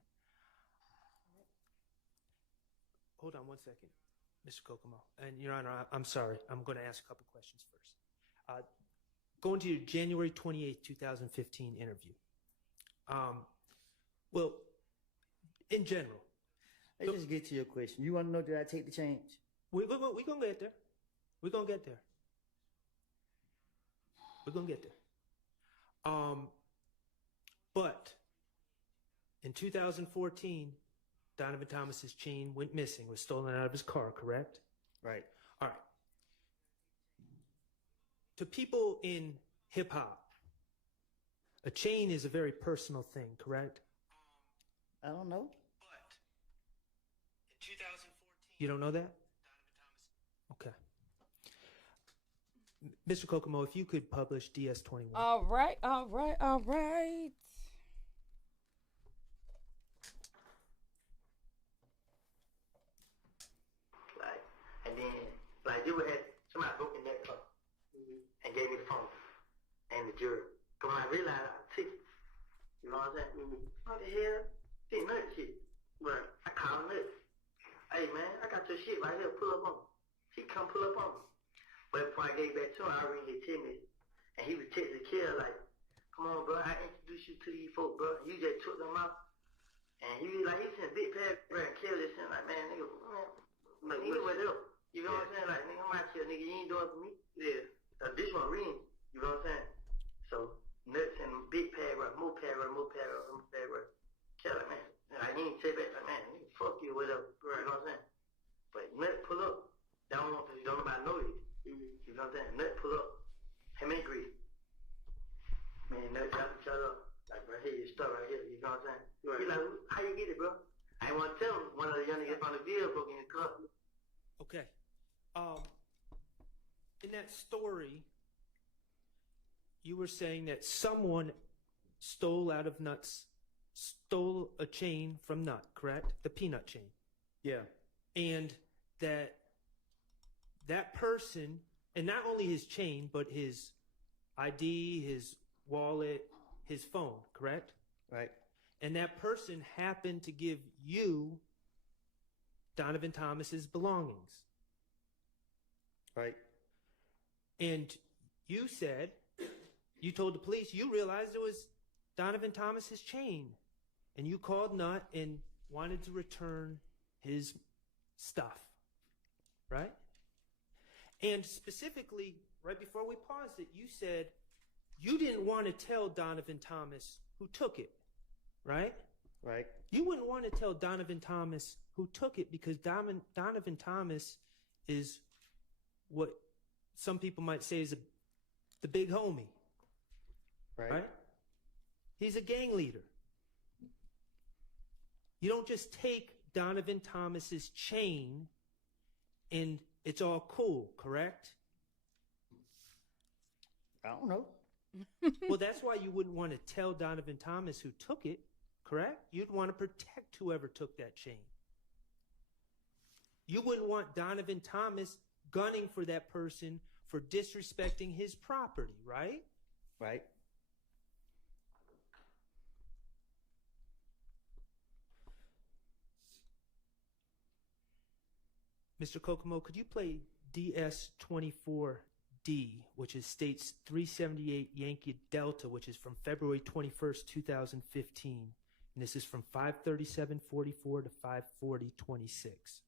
Hold on one second, Mr. Kokomo. And Your Honor, I'm sorry. I'm going to ask a couple questions first. Going to your January 28th, 2015 interview. Well, in general. Let's just get to your question. You want to know, did I take the change? We're going to get there. We're going to get there. We're going to get there. But in 2014, Donovan Thomas's chain went missing, was stolen out of his car, correct? Right. All right. To people in hip hop, a chain is a very personal thing, correct? I don't know. But in 2014, you don't know that? Okay. Mr. Kokomo, if you could publish DS-21. All right. Like, and then, like, you had somebody broke in that car and gave me the phone and the jury. But when I realized I took it, you know what I'm saying? What the hell? This nut shit. But I called Nuts. Hey, man, I got your shit right here. Pull up on me. He come pull up on me. But before I gave back to him, I already hit Timmy. And he was texting the kid like, come on, bro, I introduced you to these folks, bro. You just took them out. And he was like, he sent a big paragraph and killed this shit. Like, man, nigga, like, nigga, what up? You know what I'm saying? Like, nigga, I'm out here, nigga, you ain't doing it for me. Yeah. This one reading. You know what I'm saying? So, Nuts and big paragraph, more paragraph. Tell it, man. Like, he ain't say back, like, man, nigga, fuck you, whatever. Bro, you know what I'm saying? But Nuts pull up. Don't nobody know you. You know what I'm saying? Nut pull up. Him and Grease. Man, Nut shut up. Like, bro, here, your stuff right here. You know what I'm saying? Right. He like, how you get it, bro? I ain't want to tell him. One of the young niggas on the video broke in the car. Okay. In that story, you were saying that someone stole a chain from Nut, correct? The peanut chain. Yeah. And that person, and not only his chain, but his ID, his wallet, his phone, correct? Right. And that person happened to give you Donovan Thomas's belongings. Right. And you said, you told the police, you realized it was Donovan Thomas's chain. And you called Nut and wanted to return his stuff. Right? And specifically, right before we paused it, you said you didn't want to tell Donovan Thomas who took it, right? Right. You wouldn't want to tell Donovan Thomas who took it because Donovan Thomas is what some people might say is the big homie. Right? He's a gang leader. You don't just take Donovan Thomas's chain and it's all cool, correct? I don't know. Well, that's why you wouldn't want to tell Donovan Thomas who took it, correct? You'd want to protect whoever took that chain. You wouldn't want Donovan Thomas gunning for that person for disrespecting his property, right? Right. Mr. Kokomo, could you play DS24D, which is states 378 Yankee Delta, which is from February 21st, 2015. And this is from 5:37:44 to 5:40:26.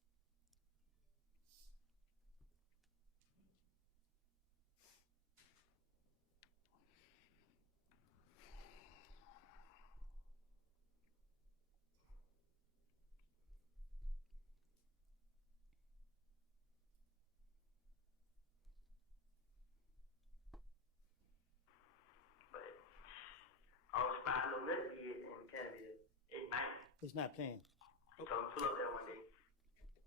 It's not playing. So pull up there one day.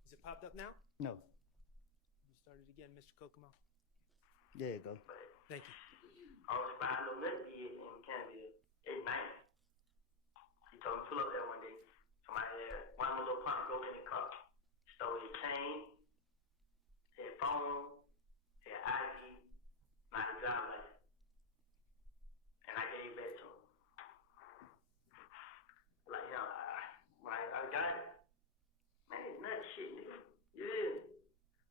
Is it popped up now? No. You start it again, Mr. Kokomo. There you go. Thank you. I was buying a little bit in Canada at night. He told me pull up there one day. Somebody there, one of my little partner broke in the car, stole his chain, his phone, his ID, my driver's license, and I gave it back to him. Like, you know, I got it. Man, it's nuts shit, nigga. Yeah.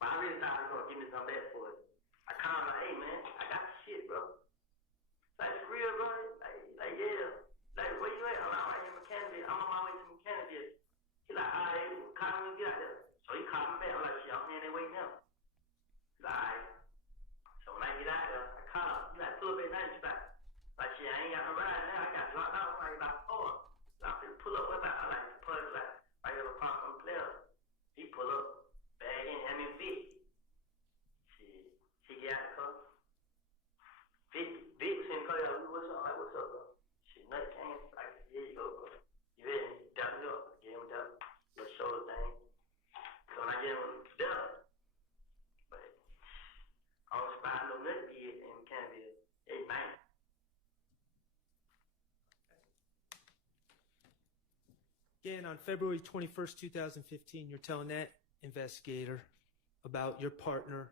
But I really thought he was gonna give me some back for it. I called him like, hey man, I got the shit, bro. Like, for real, bro? Like, yeah. Like, where you at? I'm like, right here in Mechanicsville. I'm on my way to Mechanicsville. He like, all right, call me when you get out there. So he called me back. I'm like, shit, I'm here, they waiting now. He like, all right. So when I get out there, I call him. He like, pull up at 90 spot. Like, shit, I ain't got no ride now. I got dropped out like about 4. So I'm finna pull up. What about? I like to pull up like, I got a pump on the player. He pull up, bag in, hand me Vic. Shit, she get out the car. Vic was in the car, what's up? Like, what's up, bro? Shit, nothing came. Like, here you go, bro. You ready? Dap me up. I gave him that little shoulder thing. So when I gave him that, but I was spotting no nut bid in Canada at night. Again, on February 21st, 2015, you're telling that investigator about your partner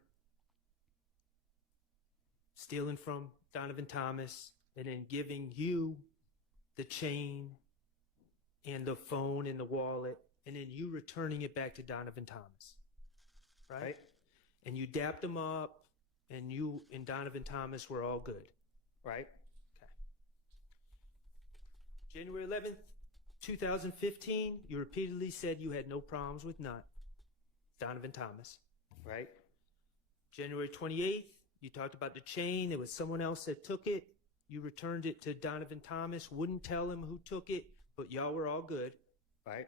stealing from Donovan Thomas and then giving you the chain and the phone and the wallet, and then you returning it back to Donovan Thomas, right? And you dapped him up, and you and Donovan Thomas were all good, right? Okay. January 11th, 2015, you repeatedly said you had no problems with Donovan Thomas, right? January 28th, you talked about the chain. There was someone else that took it. You returned it to Donovan Thomas, wouldn't tell him who took it, but y'all were all good, right?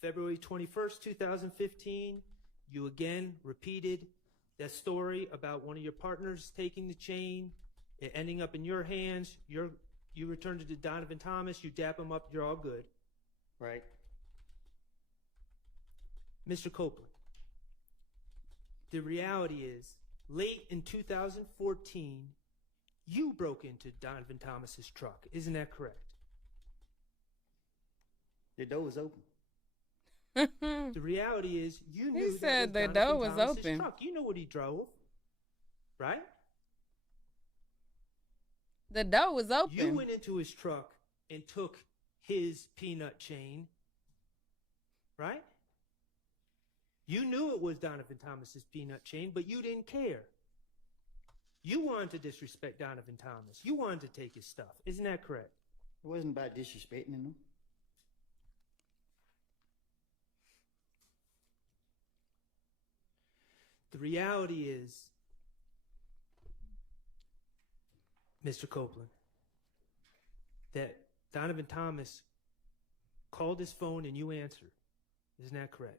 February 21st, 2015, you again repeated that story about one of your partners taking the chain, it ending up in your hands. You returned it to Donovan Thomas, you dap him up, you're all good, right? Mr. Copeland, the reality is, late in 2014, you broke into Donovan Thomas's truck. Isn't that correct? The door was open. The reality is, you knew He said the that door was was Donovan Thomas's open. truck. You know what he drove, right? The door was open. You went into his truck and took his peanut chain, right? You knew it was Donovan Thomas's peanut chain, but you didn't care. You wanted to disrespect Donovan Thomas. You wanted to take his stuff. Isn't that correct? It wasn't about disrespecting him. The reality is, Mr. Copeland, that Donovan Thomas called his phone and you answered. Isn't that correct?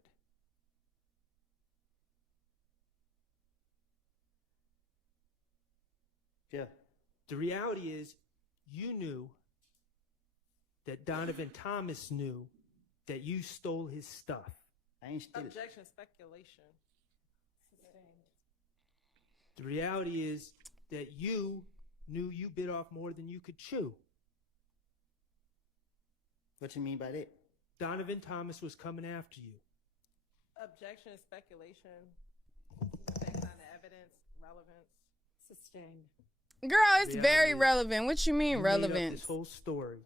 Yeah. The reality is, you knew that Donovan Thomas knew that you stole his stuff. I ain't steal it. Objection, speculation. Sustained. The reality is that you knew you bit off more than you could chew. What you mean by that? Donovan Thomas was coming after you. Objection, speculation. Based on the evidence, relevance. Sustained. Girl, it's very relevant. What you mean You made up relevant? this whole story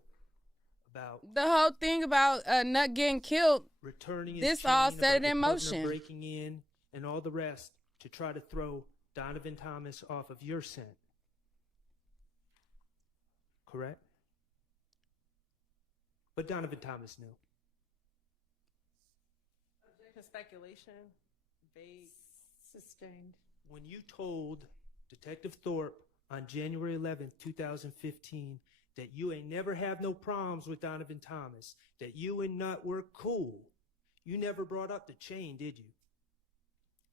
about The whole thing about Nut getting killed. returning his This chain, all about set it your in partner motion. breaking in, and all the rest to try to throw Donovan Thomas off of your scent. Correct? But Donovan Thomas knew. Objection, speculation. Vague. Sustained. When you told Detective Thorpe on January 11th, 2015, that you ain't never have no problems with Donovan Thomas, that you and Nut were cool, you never brought up the chain, did you?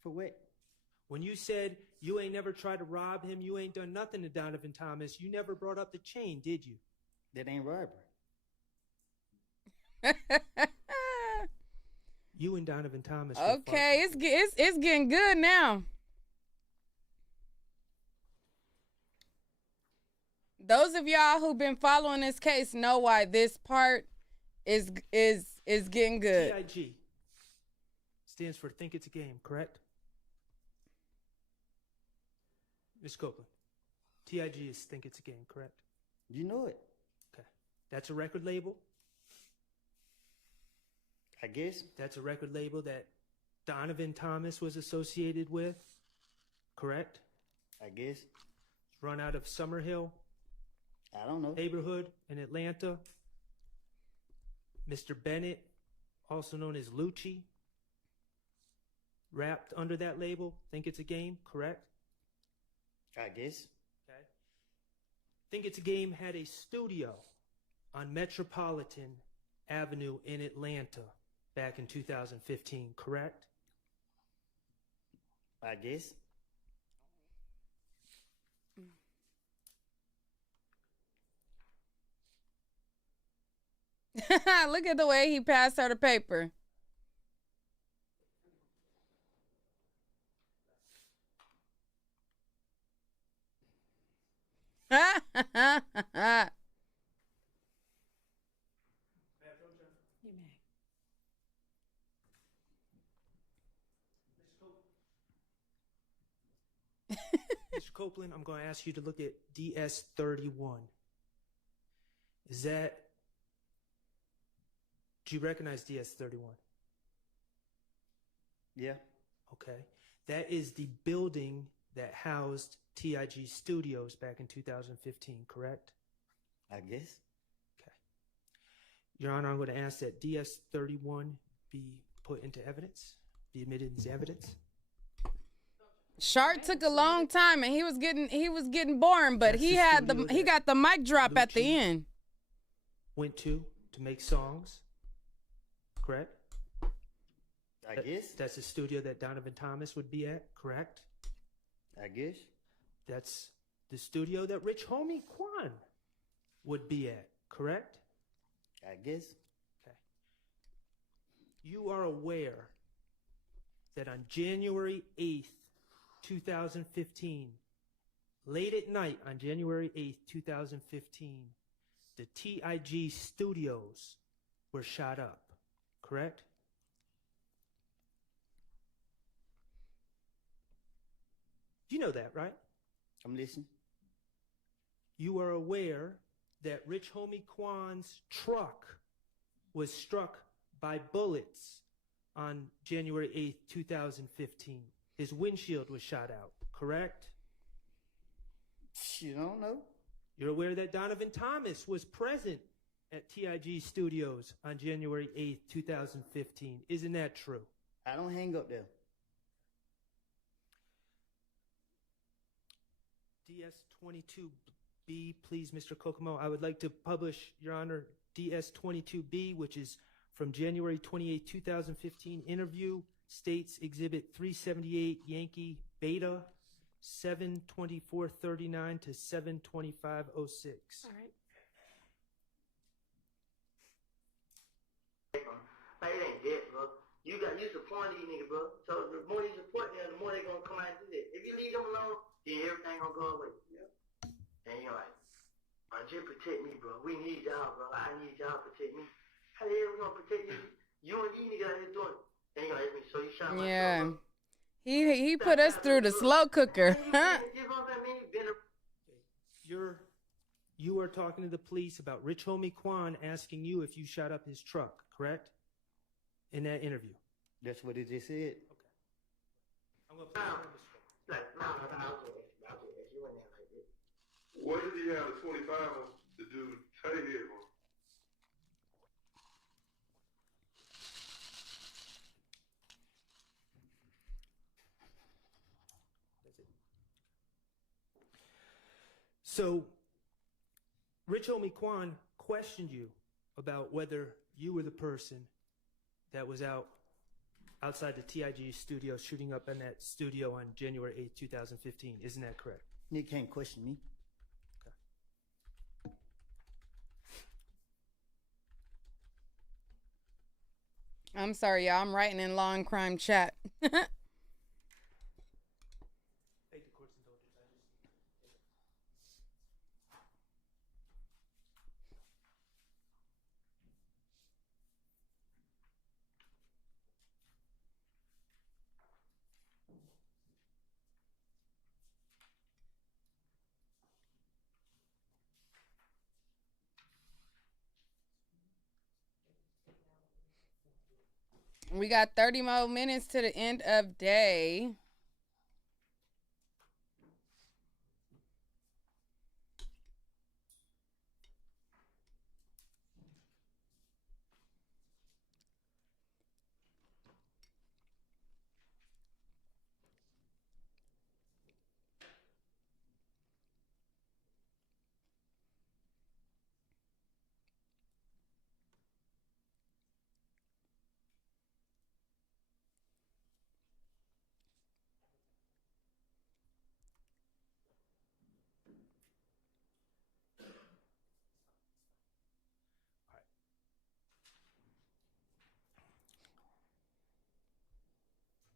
For what? When you said you ain't never tried to rob him, you ain't done nothing to Donovan Thomas, you never brought up the chain, did you? That ain't robbery. You and Donovan Thomas. were Okay, it's getting good now. Those of y'all who've been following this case know why this part is getting good. TIG stands for Think It's a Game, correct? Ms. Copeland, TIG is Think It's a Game, correct? You know it. Okay. That's a record label? I guess. That's a record label that Donovan Thomas was associated with, correct? I guess. It's run out of Summerhill I don't know. neighborhood in Atlanta. Mr. Bennett, also known as Lucci, rapped under that label. Think It's a Game, correct? I guess. Okay. Think It's a Game had a studio on Metropolitan Avenue in Atlanta back in 2015, correct? I guess. Look at the way he passed her the paper. You may. Mr. Copeland, I'm going to ask you to look at DS31. Is that, do you recognize DS31? Yeah. Okay. That is the building that housed TIG Studios back in 2015, correct? I guess. Okay. Your Honor, I'm going to ask that DS31 be put into evidence, be admitted as evidence. Schardt took a long time, and he was getting boring, but That's he the had studio he that got the mic drop at the Lucci end. Went to make songs, correct? I guess. That's the studio that Donovan Thomas would be at, correct? I guess. That's the studio that Rich Homie Quan would be at, correct? I guess. Okay. You are aware that on January 8th, 2015, late at night on January 8th, 2015, the TIG studios were shot up, correct? You know that, right? I'm listening. You are aware that Rich Homie Quan's truck was struck by bullets on January 8th, 2015. His windshield was shot out, correct? You don't know. You're aware that Donovan Thomas was present at TIG Studios on January 8th, 2015. Isn't that true? I don't hang up there. DS22B, please, Mr. Kokomo. I would like to publish, Your Honor, DS22B, which is from January 28, 2015 interview, states Exhibit 378 Yankee Beta. 7/24/39 to 7/25/06. All right. Like, it ain't dead, bro. You support these niggas, bro. So the more you support them, the more they gonna come out and do that. If you leave them alone, then everything gonna go away. Yeah. And you're like, just protect me, bro. We need y'all, bro. I need y'all to protect me. How the hell we gonna protect you? You and these niggas out here doing it. Then you gonna ask me, so you shot my Yeah. bro. He put us through the slow cooker. Huh? You are talking to the police about Rich Homie Quan asking you if you shot up his truck, correct? In that interview. That's what it just said. Okay. I'm gonna play it. What did he have the 25 on to do? Say it, bro. That's it. So, Rich Homie Quan questioned you about whether you were the person that was outside the TIG studio shooting up in that studio on January 8th, 2015. Isn't that correct? You can't question me. I'm sorry, y'all. I'm writing in law and crime chat. We got 30 more minutes to the end of day.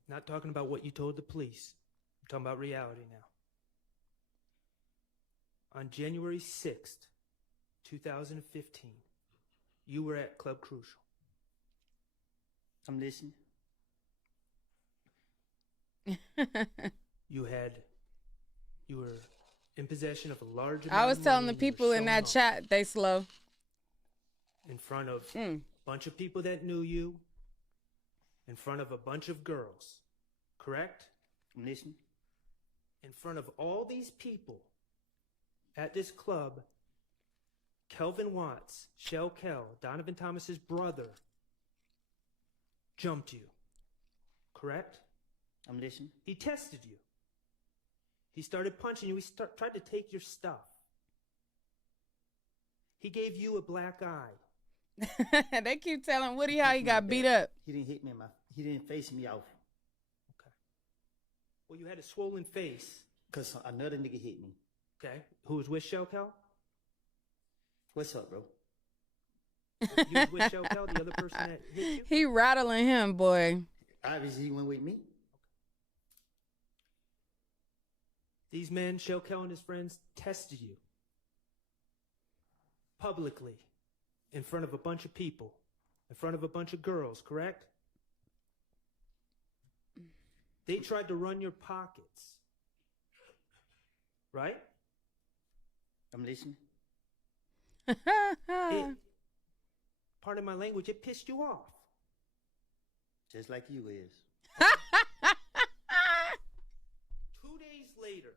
Not talking about what you told the police. I'm talking about reality now. On January 6th, 2015, you were at Club Crucial. I'm listening. You were in possession of a large amount I was of telling money the and you were people in showing that off chat they slow. in front of a bunch of people that knew you, in front of a bunch of girls, correct? I'm listening. In front of all these people at this club, Kelvin Watts, Shell Kell, Donovan Thomas's brother, jumped you, correct? I'm listening. He tested you. He started punching you. He tried to take your stuff. He gave you a black eye. They keep telling Woody how he got beat up. He didn't hit me in he didn't face me off. Okay. Well, you had a swollen face. Because another nigga hit me. Okay. Who was with Shell Kell? What's up, bro? You was with Shell Kell, the other person that hit you? He rattling him, boy. Obviously, he went with me. These men, Shell Kell and his friends, tested you. Publicly. In front of a bunch of people. In front of a bunch of girls, correct? They tried to run your pockets. Right? I'm listening. Pardon my language, it pissed you off. Just like you is. 2 days later,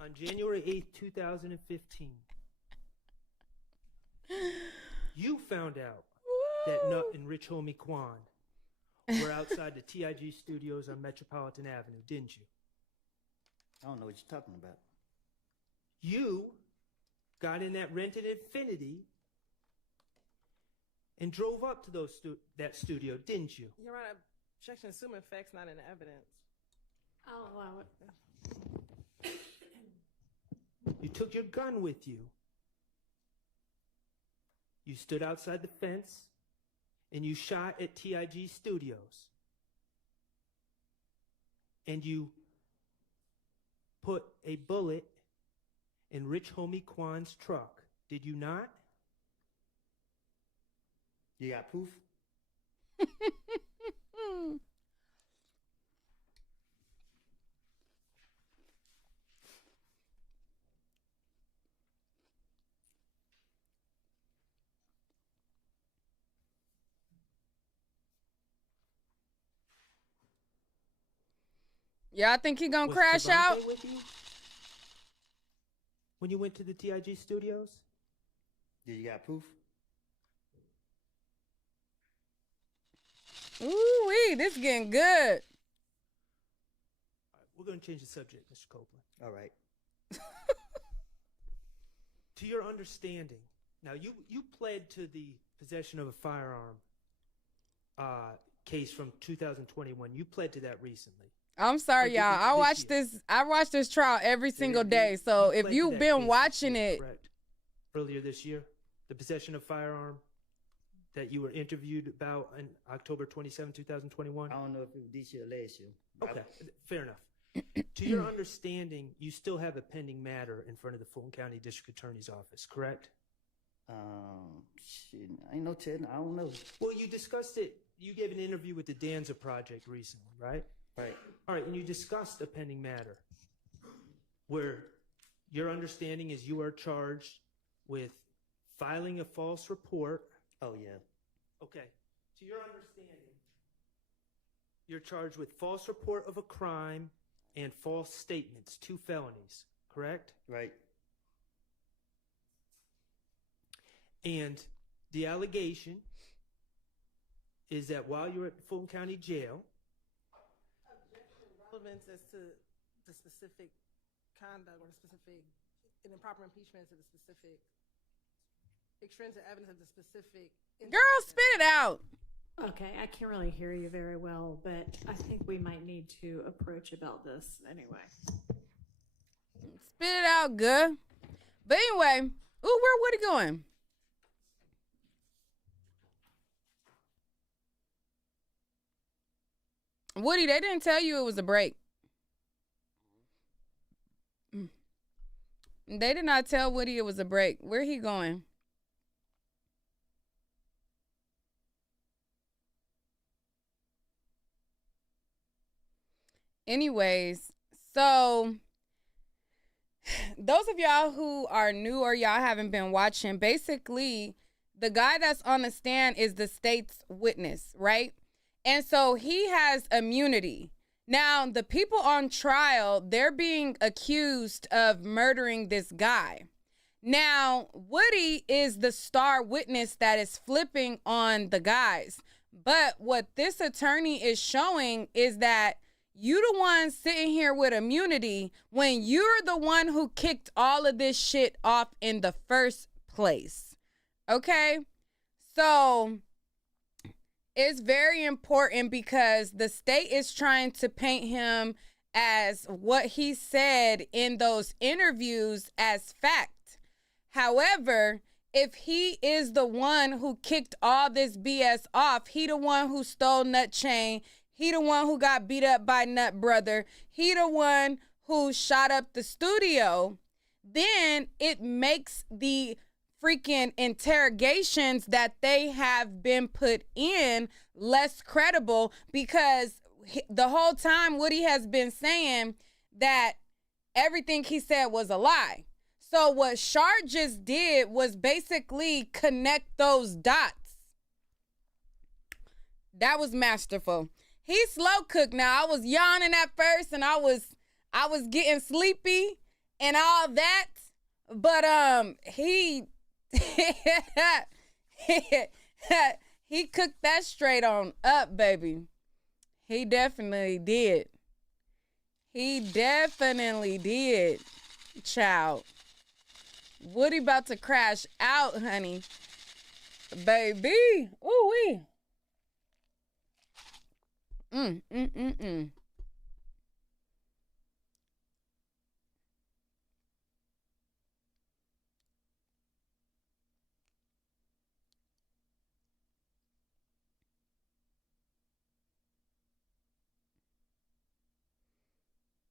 on January 8th, 2015, you found out that Nut and Rich Homie Quan were outside the TIG studios on Metropolitan Avenue, didn't you? I don't know what you're talking about. You got in that rented Infiniti and drove up to that studio, didn't you? Your Honor, objection assuming facts not in evidence. I'll allow it. You took your gun with you. You stood outside the fence and you shot at TIG Studios. And you put a bullet in Rich Homie Quan's truck. Did you not? You got proof? Y'all think he gonna Was crash Devontae out? with you when you went to the TIG Studios? Did you got proof? Ooh wee, this getting good. We're going to change the subject, Mr. Copeland. All right. To your understanding, now you pled to the possession of a firearm case from 2021. You pled to that recently. I'm sorry, Or y'all. I watch year. this. I watch this trial every single day. So if pled to you've that been case watching this year, it, correct? Earlier this year, the possession of firearm that you were interviewed about in October 27, 2021. I don't know if it was this year or last year. Okay, fair enough. To your understanding, you still have a pending matter in front of the Fulton County District Attorney's Office, correct? Shit, I ain't no telling. I don't know. Well, you discussed it. You gave an interview with the Danza Project recently, right? Right. All right, and you discussed a pending matter where your understanding is you are charged with filing a false report. Oh, yeah. Okay. To your understanding, you're charged with false report of a crime and false statements, 2 felonies, correct? Right. And the allegation is that while you're at Fulton County Jail, Relevance as to the specific conduct or the specific, an improper impeachment to the specific extrinsic evidence of the specific. girl, spit it out. Okay, I can't really hear you very well, but I think we might need to approach about this anyway. Spit it out, good. But anyway, ooh, where Woody going? Woody, they didn't tell you it was a break. They did not tell Woody it was a break. Where he going? Anyways, so those of y'all who are new or y'all haven't been watching, basically the guy that's on the stand is the state's witness, right? And so he has immunity. Now, the people on trial, they're being accused of murdering this guy. Now, Woody is the star witness that is flipping on the guys. But what this attorney is showing is that you the one sitting here with immunity when you're the one who kicked all of this shit off in the first place. Okay? So it's very important because the state is trying to paint him as what he said in those interviews as fact. However, if he is the one who kicked all this BS off, he the one who stole Nut Chain, he the one who got beat up by Nut Brother, he the one who shot up the studio, then it makes the freaking interrogations that they have been put in less credible, because the whole time Woody has been saying that everything he said was a lie. So what Schardt just did was basically connect those dots. That was masterful. He's slow cooked now. I was yawning at first and I was getting sleepy and all that. But he he cooked that straight on up, baby. He definitely did. He definitely did, child. Woody about to crash out, honey. Baby. Ooh-wee.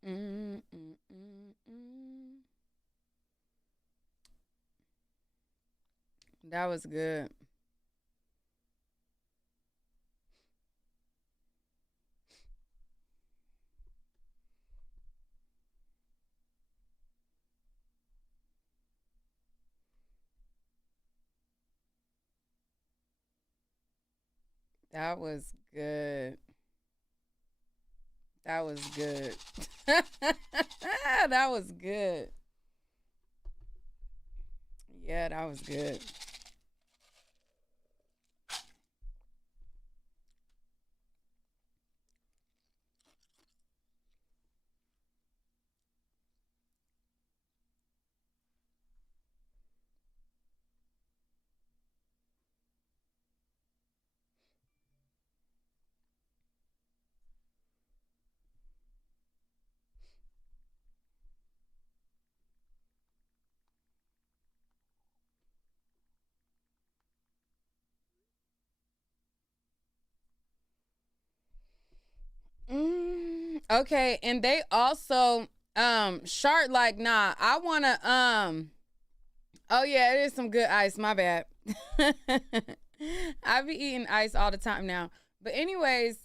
Mm, mm, mm, mm. That was good. That was good. That was good. That was good. Yeah, that was good. Okay, and they also Schardt like, nah, I wanna oh yeah, it is some good ice, my bad. I be eating ice all the time now. But anyways,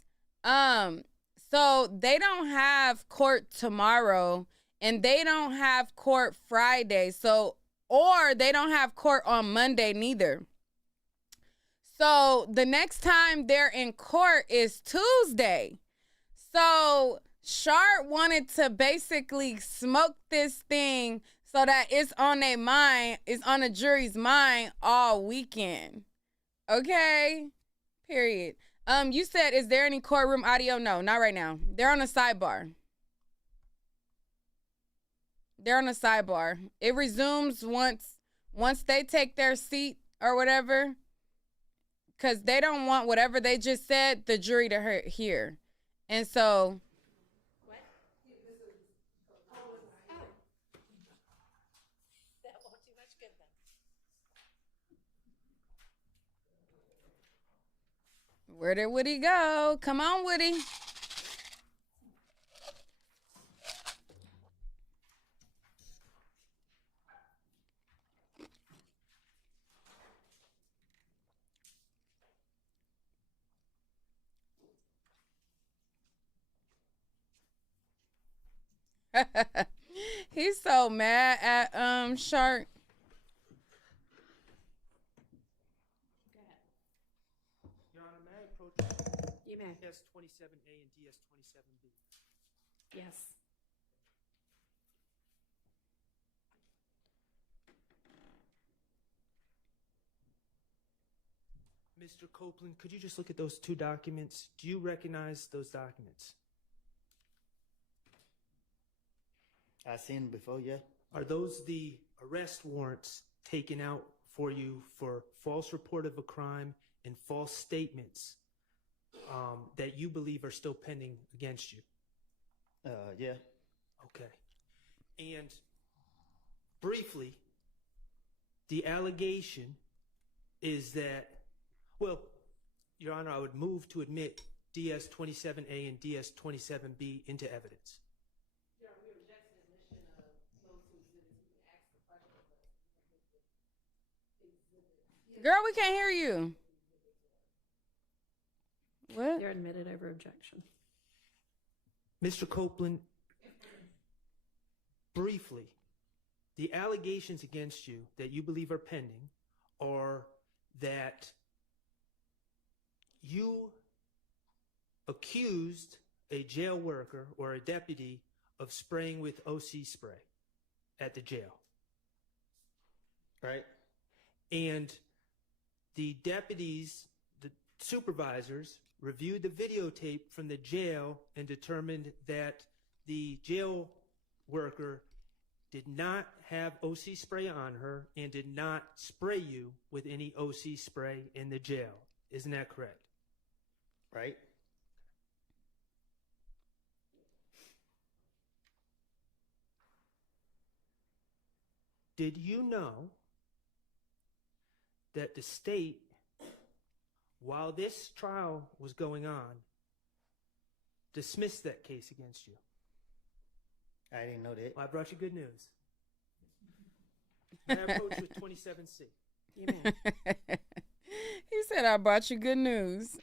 so they don't have court tomorrow and they don't have court Friday. So or they don't have court on Monday neither. So the next time they're in court is Tuesday. So Schardt wanted to basically smoke this thing so that it's on their mind, it's on the jury's mind all weekend. Okay? Period. You said, is there any courtroom audio? No, not right now. They're on a sidebar. They're on a sidebar. It resumes once they take their seat or whatever, because they don't want whatever they just said the jury to hear. And so where did Woody go? Come on, Woody. He's so mad at Schardt. Your Honor, may I approach You may. DS27A and DS27B? Yes. Mr. Copeland, could you just look at those two documents? Do you recognize those documents? I seen them before, yeah. Are those the arrest warrants taken out for you for false report of a crime and false statements that you believe are still pending against you? Yeah. Okay. And briefly, the allegation is that, well, Your Honor, I would move to admit DS27A and DS27B into evidence. Girl, we can't hear you. What? They're admitted over objection. Mr. Copeland, briefly, the allegations against you that you believe are pending are that you accused a jail worker or a deputy of spraying with OC spray at the jail. Right. And the deputies, the supervisors, reviewed the videotape from the jail and determined that the jail worker did not have OC spray on her and did not spray you with any OC spray in the jail. Isn't that correct? Right. Did you know that the state, while this trial was going on, dismissed that case against you? I didn't know that. Well, I brought you good news. May I approach with 27C? Amen. He said, I brought you good news.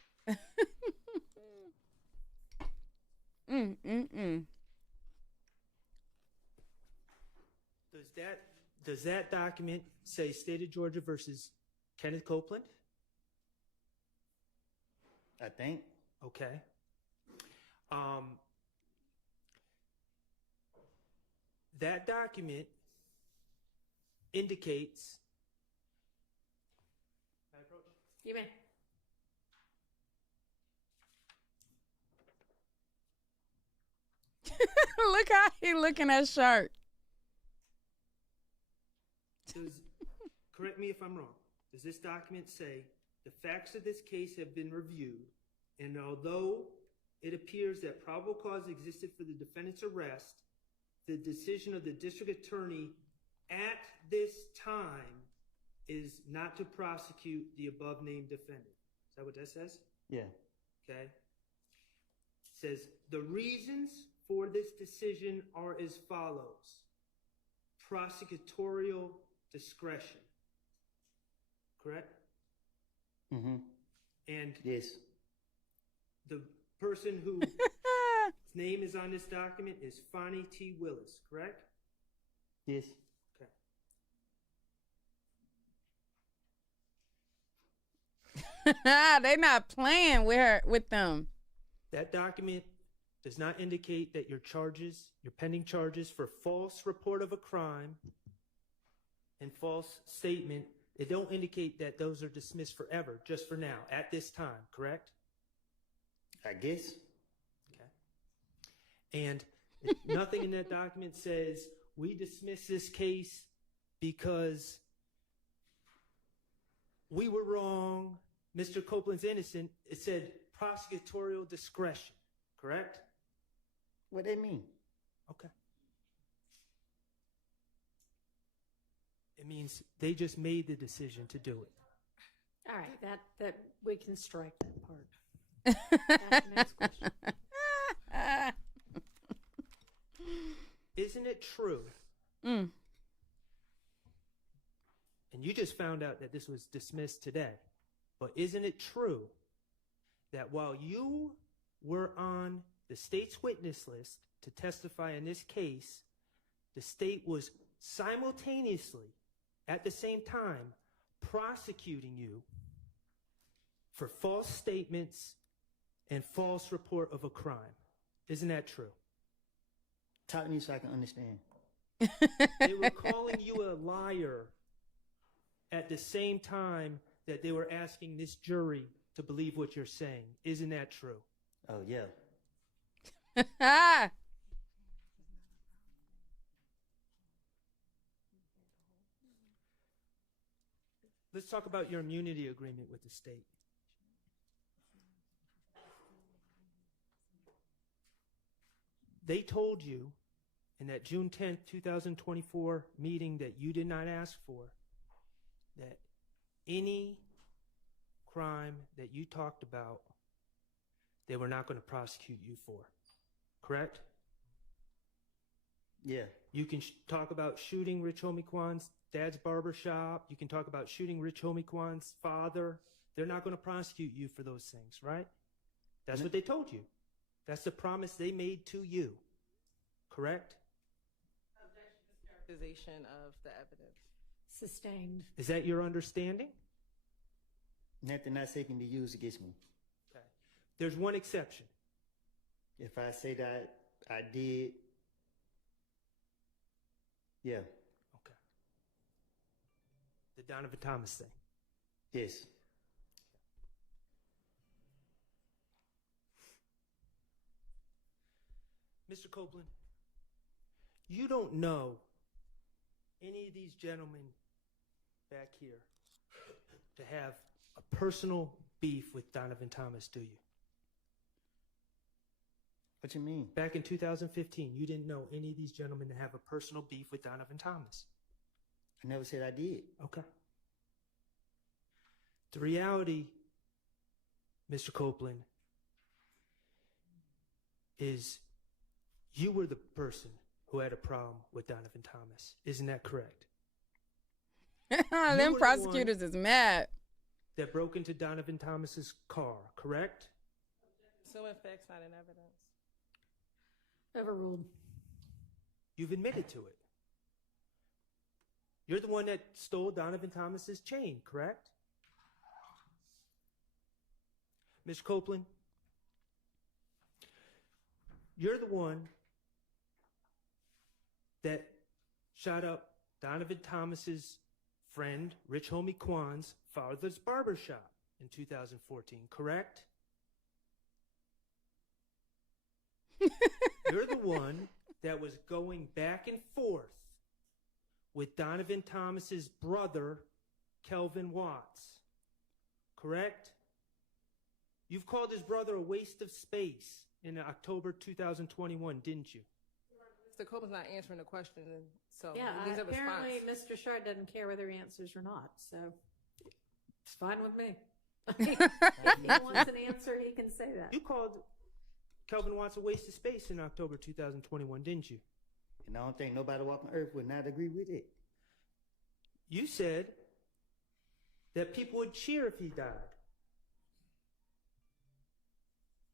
Does that document say State of Georgia versus Kenneth Copeland? I think. Okay. That document indicates. You may. Look how he looking at Schardt. Correct me if I'm wrong. Does this document say the facts of this case have been reviewed, and although it appears that probable cause existed for the defendant's arrest, the decision of the district attorney at this time is not to prosecute the above named defendant? Is that what that says? Yeah. Okay. It says the reasons for this decision are as follows: prosecutorial discretion. Correct? Mm-hmm. And yes, the person whose name is on this document is Fonnie T. Willis, correct? yes. Okay. They not playing with them. That document does not indicate that your pending charges for false report of a crime and false statement, they don't indicate that those are dismissed forever, just for now, at this time, correct? I guess. Okay. And nothing in that document says we dismiss this case because we were wrong, Mr. Copeland's innocent. It said prosecutorial discretion, correct? What they mean? Okay. It means they just made the decision to do it. All right, that we can strike that part. Next question. Isn't it true? And you just found out that this was dismissed today. But isn't it true that while you were on the state's witness list to testify in this case, the state was simultaneously, at the same time, prosecuting you for false statements and false report of a crime? Isn't that true? Talk to me so I can understand. They were calling you a liar at the same time that they were asking this jury to believe what you're saying. Isn't that true? Oh, yeah. Let's talk about your immunity agreement with the state. They told you in that June 10th, 2024 meeting that you did not ask for that any crime that you talked about, they were not going to prosecute you for. Correct? Yeah. You can talk about shooting Rich Homie Quan's dad's barber shop. You can talk about shooting Rich Homie Quan's father. They're not going to prosecute you for those things, right? That's what they told you. That's the promise they made to you. Correct? Characterization of the evidence. Sustained. Is that your understanding? Nothing I say can be used against me. Okay. There's one exception. If I say that I did, yeah. Okay. The Donovan Thomas thing. Yes. Mr. Copeland, you don't know any of these gentlemen back here to have a personal beef with Donovan Thomas, do you? What you mean? Back in 2015, you didn't know any of these gentlemen to have a personal beef with Donovan Thomas. I never said I did. Okay. The reality, Mr. Copeland, is you were the person who had a problem with Donovan Thomas. Isn't that correct? Them prosecutors is mad. That broke into Donovan Thomas's car, correct? So in facts, not in evidence. Overruled. You've admitted to it. You're the one that stole Donovan Thomas's chain, correct? Ms. Copeland, you're the one that shot up Donovan Thomas's friend, Rich Homie Quan's father's barbershop in 2014, correct? You're the one that was going back and forth with Donovan Thomas's brother, Kelvin Watts, correct? You've called his brother a waste of space in October 2021, didn't you? Mr. Copeland's not answering the question, so Yeah, he needs a apparently response. Mr. Schardt doesn't care whether he answers or not, so it's fine with me. If he wants an answer, he can say that. You called Kelvin Watts a waste of space in October 2021, didn't you? And I don't think nobody walking earth would not agree with it. You said that people would cheer if he died.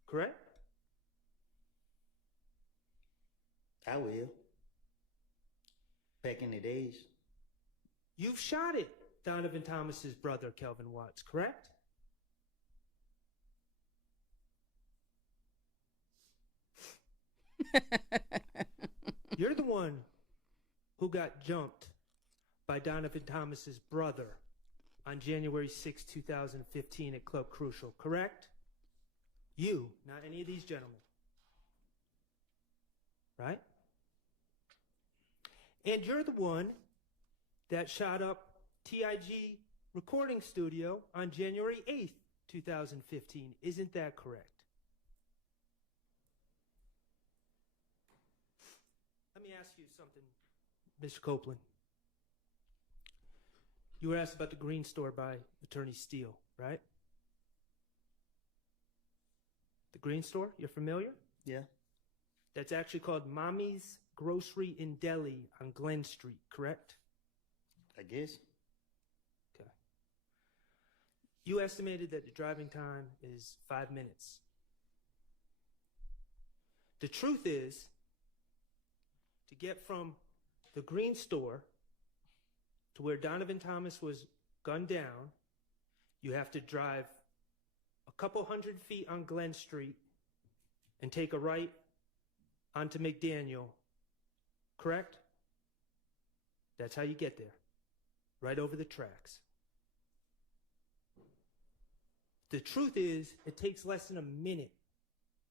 Correct? I will. Back in the days. You've shot at Donovan Thomas's brother, Kelvin Watts, correct? You're the one who got jumped by Donovan Thomas's brother on January 6, 2015 at Club Crucial, correct? You, not any of these gentlemen. Right? And you're the one that shot up TIG Recording Studio on January 8th, 2015. Isn't that correct? Let me ask you something, Mr. Copeland. You were asked about the Green Store by Attorney Steele, right? The Green Store, you're familiar? Yeah. That's actually called Mommy's Grocery in Delhi on Glen Street, correct? I guess. Okay. You estimated that the driving time is 5 minutes. The truth is, to get from the Green Store to where Donovan Thomas was gunned down, you have to drive a couple hundred feet on Glen Street and take a right onto McDaniel, correct? That's how you get there, right over the tracks. The truth is, it takes less than a minute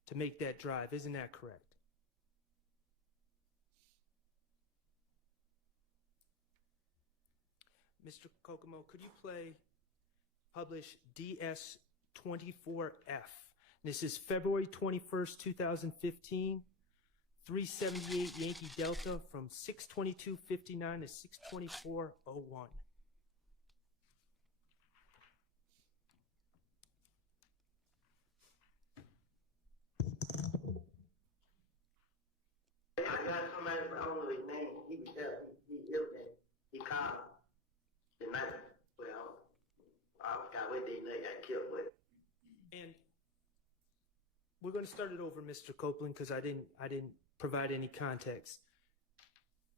to make that drive. Isn't that correct? Mr. Kokomo, could you publish DS24F? This is February 21st, 2015, 378 Yankee Delta from 622.59 to 624.01. I got somebody, but I don't know his name. He was there. He ill there. He called the night. Well, I forgot what day they got killed with. And we're going to start it over, Mr. Copeland, because I didn't provide any context.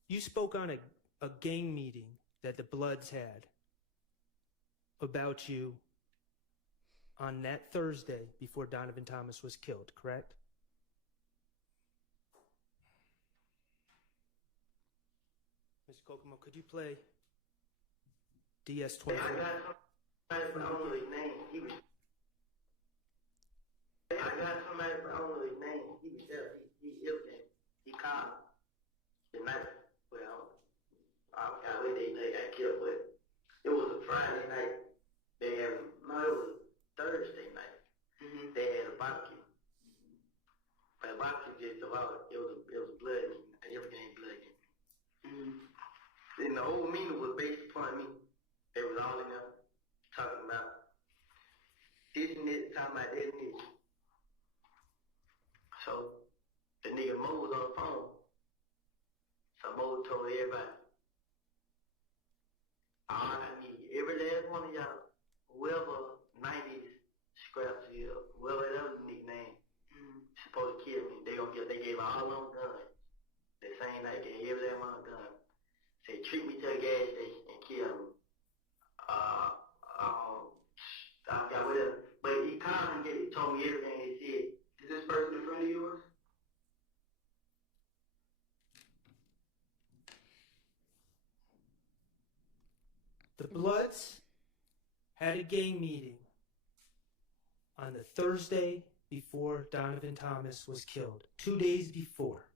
You spoke on a gang meeting that the Bloods had about you on that Thursday before Donovan Thomas was killed, correct? Mr. Kokomo, could you play DS24? I got somebody, but I don't know his name. He was. I got somebody, but I don't know his name. He was there. He ill there. He called the night. Well, I forgot what day they got killed with. It was a Friday night. They had no, it was Thursday night. They had a barbecue. But the barbecue just about it was a blood meeting. Everything blood meeting. Then the whole meeting was based upon me. They was all in there talking about this and this, talking about that and this. So the nigga Mo was on the phone. So Mo told everybody, all I need, every last one of y'all, whoever 90s scraps is, whoever that was nickname, supposed to kill me. They gave all them guns. The same night they gave every last one of them guns. Say, treat me to a gas station and kill me. I forgot what else. But he called and told me everything. He said, is this person a friend of yours? The Bloods had a gang meeting on the Thursday before Donovan Thomas was killed, 2 days before,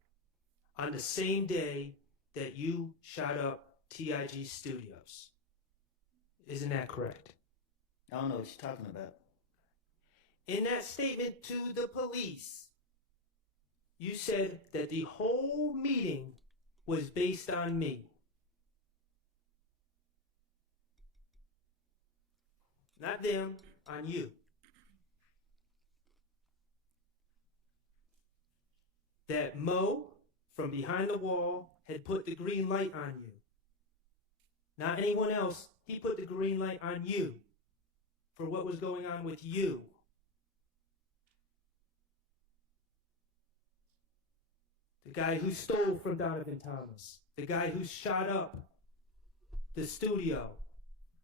on the same day that you shot up TIG Studios. Isn't that correct? I don't know what you're talking about. In that statement to the police, you said that the whole meeting was based on me. Not them, on you. That Mo, from behind the wall, had put the green light on you. Not anyone else. He put the green light on you for what was going on with you. The guy who stole from Donovan Thomas. The guy who shot up the studio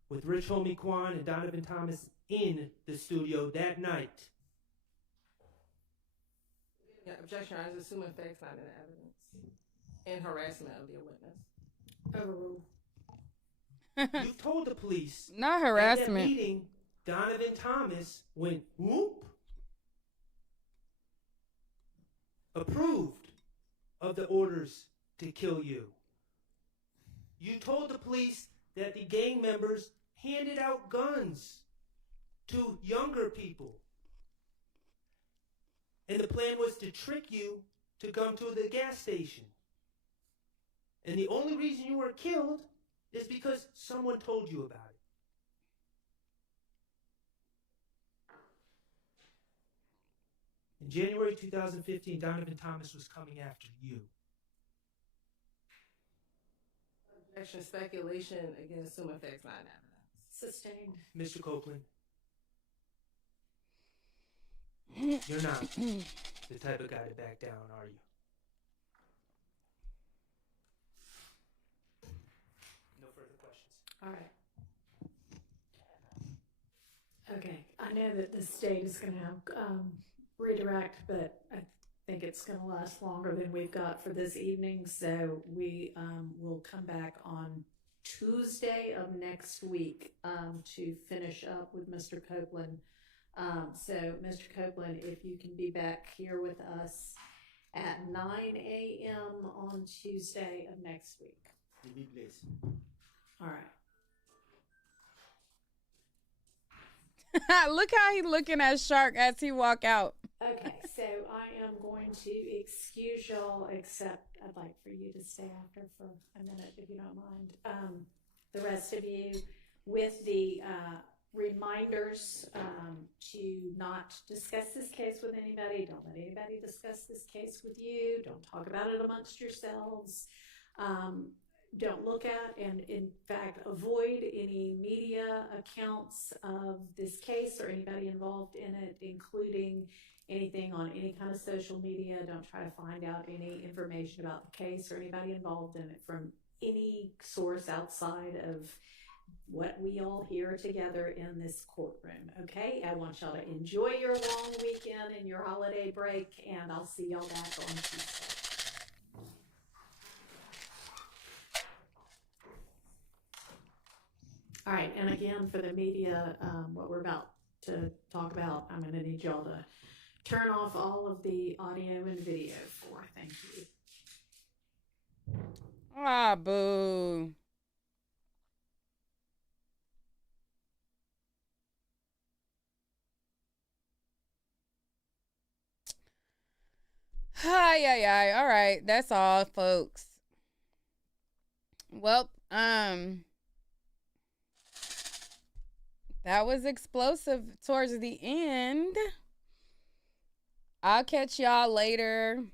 with Rich Homie Quan and Donovan Thomas in the studio that night. Yeah, objection, I was assuming facts not in the evidence. And harassment of the witness. Overruled. You told the police. Not at harassment. that meeting, Donovan Thomas went whoop, approved of the orders to kill you. You told the police that the gang members handed out guns to younger people. And the plan was to trick you to come to the gas station. And the only reason you were killed is because someone told you about it. In January 2015, Donovan Thomas was coming after you. Objection, speculation against assuming facts not in evidence. Sustained. Mr. Copeland, you're not the type of guy to back down, are you? No further questions. All right. Okay. I know that the state is going to have redirect, but I think it's going to last longer than we've got for this evening. So we will come back on Tuesday of next week to finish up with Mr. Copeland. So Mr. Copeland, if you can be back here with us at 9 a.m. on Tuesday of next week. Be blessed. All right. Look how he's looking at Shark as he walk out. Okay, so I am going to excuse y'all, except I'd like for you to stay after for a minute, if you don't mind. The rest of you, with the reminders to not discuss this case with anybody. Don't let anybody discuss this case with you. Don't talk about it amongst yourselves. Don't look at and, in fact, avoid any media accounts of this case or anybody involved in it, including anything on any kind of social media. Don't try to find out any information about the case or anybody involved in it from any source outside of what we all hear together in this courtroom. Okay, I want y'all to enjoy your long weekend and your holiday break, and I'll see y'all back on Tuesday. All right, and again, for the media, what we're about to talk about, I'm going to need y'all to turn off all of the audio and video for. Thank you. Ah, boo. Hi, ay, ay. All right, that's all, folks. Well, that was explosive towards the end. I'll catch y'all later.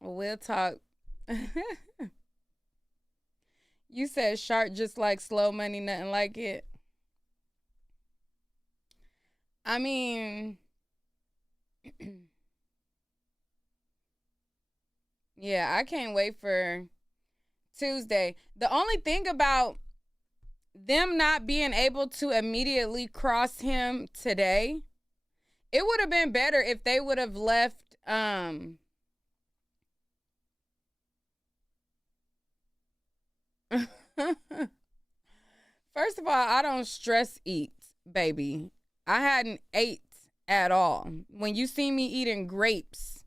We'll talk. You said Schardt just like slow money, nothing like it. I mean, yeah, I can't wait for Tuesday. The only thing about them not being able to immediately cross him today, it would have been better if they would have left First of all, I don't stress eat, baby. I hadn't ate at all. When you see me eating grapes,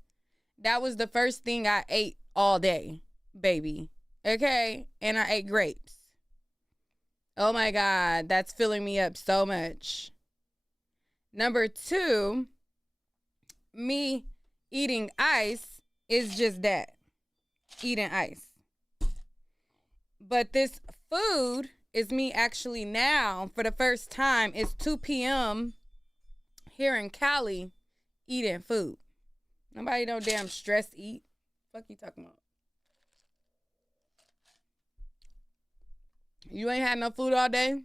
that was the first thing I ate all day, baby. Okay? And I ate grapes. Oh my God, that's filling me up so much. Number 2, me eating ice is just that. Eating ice. But this food is me actually now, for the first time, it's 2 p.m. here in Cali, eating food. Nobody don't damn stress eat. Fuck you talking about? You ain't had no food all day?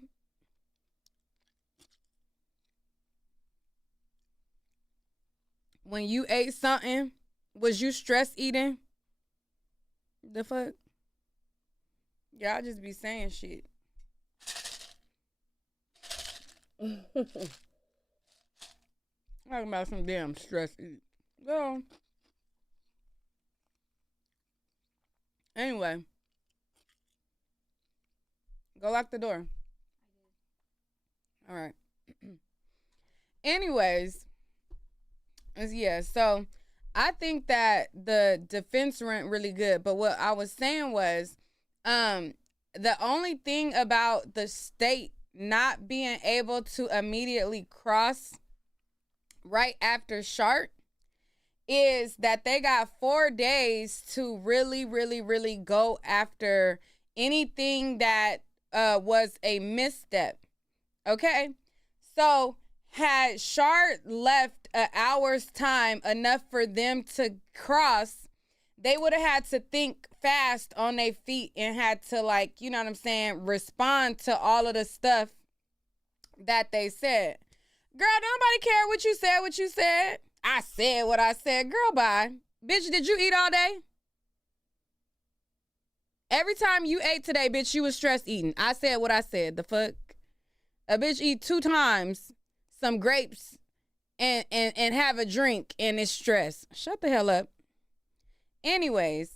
When you ate something, was you stress eating? The fuck? Y'all just be saying shit. Talking about some damn stress eat. Well, anyway. Go lock the door. All right. Anyways, yeah, so I think that the defense went really good. But what I was saying was, the only thing about the state not being able to immediately cross right after Schardt is that they got 4 days to really, really, really go after anything that was a misstep. Okay? So had Schardt left an hour's time enough for them to cross, they would have had to think fast on their feet and had to, like, you know what I'm saying, respond to all of the stuff that they said. Girl, nobody care what you said. I said what I said. Girl, bye. Bitch, did you eat all day? Every time you ate today, bitch, you was stress eating. I said what I said. The fuck? A bitch eat 2 times some grapes and have a drink and it's stress. Shut the hell up. Anyways,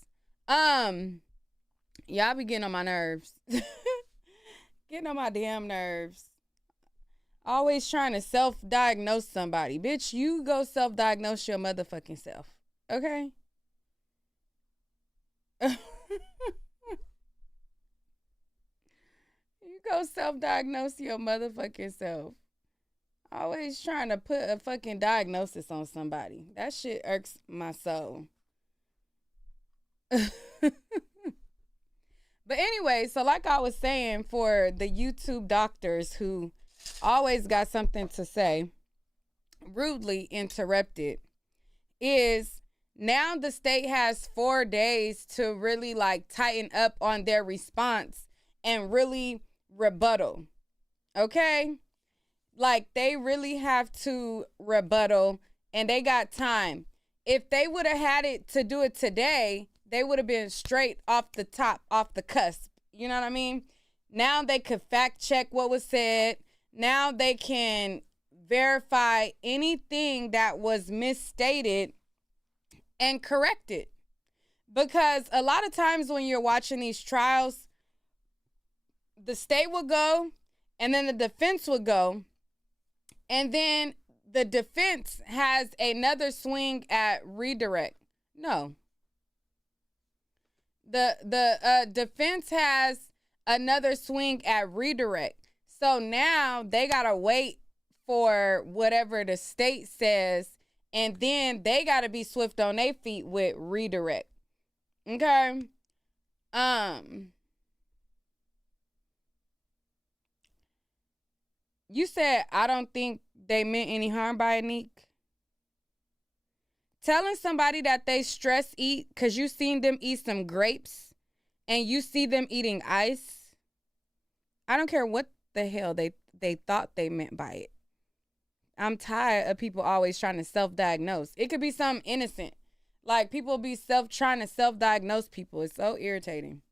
y'all be getting on my nerves. Getting on my damn nerves. Always trying to self-diagnose somebody. Bitch, you go self-diagnose your motherfucking self. Okay? You go self-diagnose your motherfucking self. Always trying to put a fucking diagnosis on somebody. That shit irks my soul. But anyway, so like I was saying, for the YouTube doctors who always got something to say, rudely interrupted, is now the state has 4 days to really like tighten up on their response and really rebuttal. Okay? Like they really have to rebuttal and they got time. If they would have had it to do it today, they would have been straight off the top, off the cusp. You know what I mean? Now they could fact check what was said. Now they can verify anything that was misstated and correct it. Because a lot of times when you're watching these trials, the state will go and then the defense will go. And then the defense has another swing at redirect. No. The defense has another swing at redirect. So now they got to wait for whatever the state says, and then they got to be swift on their feet with redirect. Okay? You said, I don't think they meant any harm by it, Neek. telling somebody that they stress eat because you seen them eat some grapes and you see them eating ice, I don't care what the hell they thought they meant by it. I'm tired of people always trying to self-diagnose. It could be something innocent. Like, people be trying to self-diagnose people. It's so irritating.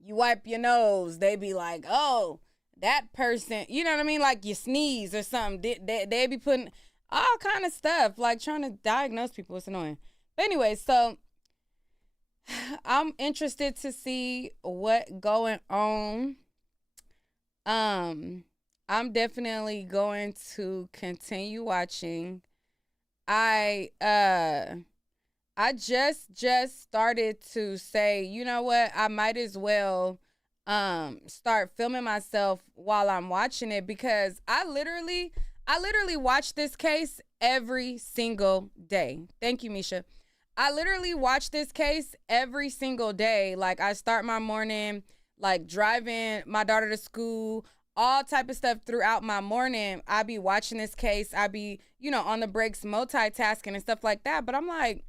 You wipe your nose, they be like, oh, that person, you know what I mean? Like, you sneeze or something. They be putting all kind of stuff, like trying to diagnose people. It's annoying. But anyway, so I'm interested to see what going on. I'm definitely going to continue watching. I just started to say, you know what? I might as well start filming myself while I'm watching it, because I literally watch this case every single day. Thank you, Misha. I literally watch this case every single day. Like, I start my morning, like driving my daughter to school, all type of stuff throughout my morning. I be watching this case. I be, on the breaks, multitasking and stuff like that. But I'm like,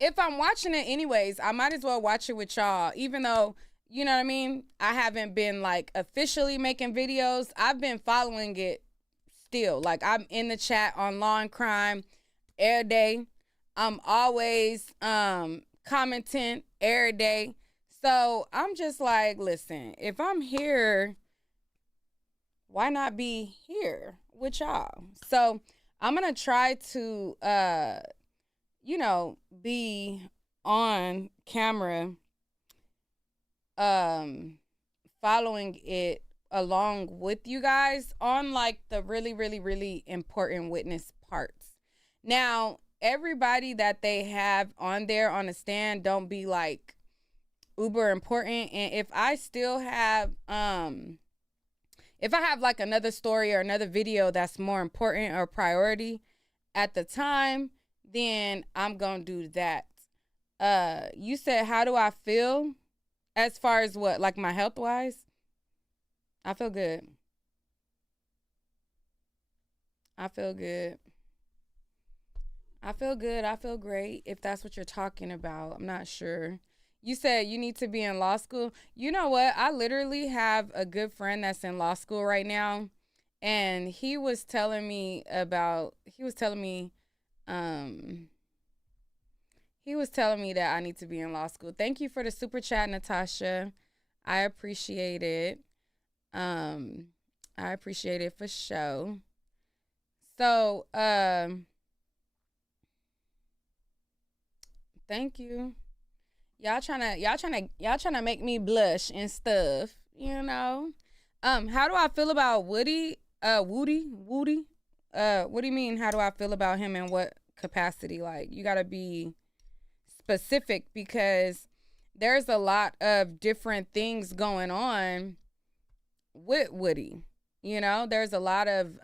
if I'm watching it anyways, I might as well watch it with y'all, even though, you know what I mean? I haven't been like officially making videos. I've been following it still. Like, I'm in the chat on Law and Crime every day. I'm always commenting every day. So I'm just like, listen, if I'm here, why not be here with y'all? So I'm going to try to, be on camera, following it along with you guys on like the really, really, really important witness parts. Now, everybody that they have on there on the stand don't be like uber important. And if I still have, if I have like another story or another video that's more important or priority at the time, then I'm going to do that. You said, how do I feel as far as what? Like my health wise? I feel good. I feel good. I feel good. I feel great, if that's what you're talking about. I'm not sure. You said you need to be in law school. You know what? I literally have a good friend that's in law school right now. And he was telling me that I need to be in law school. Thank you for the super chat, Natasha. I appreciate it. I appreciate it for sure. So, thank you. Y'all trying to make me blush and stuff, How do I feel about Woody? Woody? What do you mean? How do I feel about him in what capacity? Like, you got to be specific, because there's a lot of different things going on with Woody. There's a lot of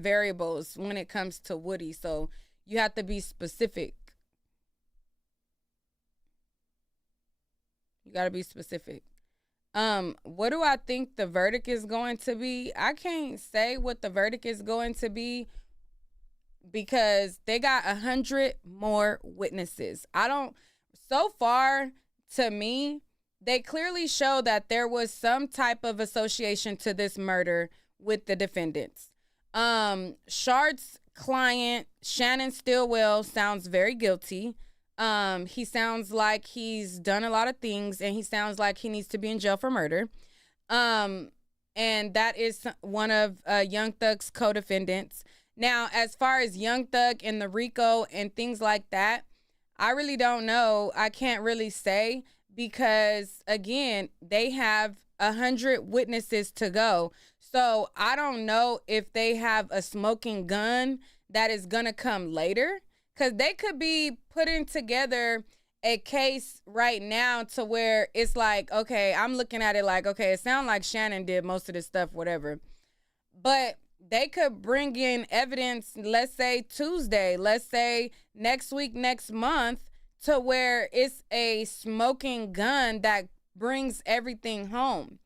variables when it comes to Woody, so you have to be specific. You got to be specific. What do I think the verdict is going to be? I can't say what the verdict is going to be, because they got 100 more witnesses. So far, to me, they clearly show that there was some type of association to this murder with the defendants. Schardt's client, Shannon Stillwell, sounds very guilty. He sounds like he's done a lot of things, and he sounds like he needs to be in jail for murder. And that is one of Young Thug's co-defendants. Now, as far as Young Thug and the RICO and things like that, I really don't know. I can't really say, because, again, they have 100 witnesses to go. So I don't know if they have a smoking gun that is going to come later, because they could be putting together a case right now to where it's like, okay, I'm looking at it like, okay, it sounds like Shannon did most of this stuff, whatever. But they could bring in evidence, let's say Tuesday, let's say next week, next month, to where it's a smoking gun that brings everything home.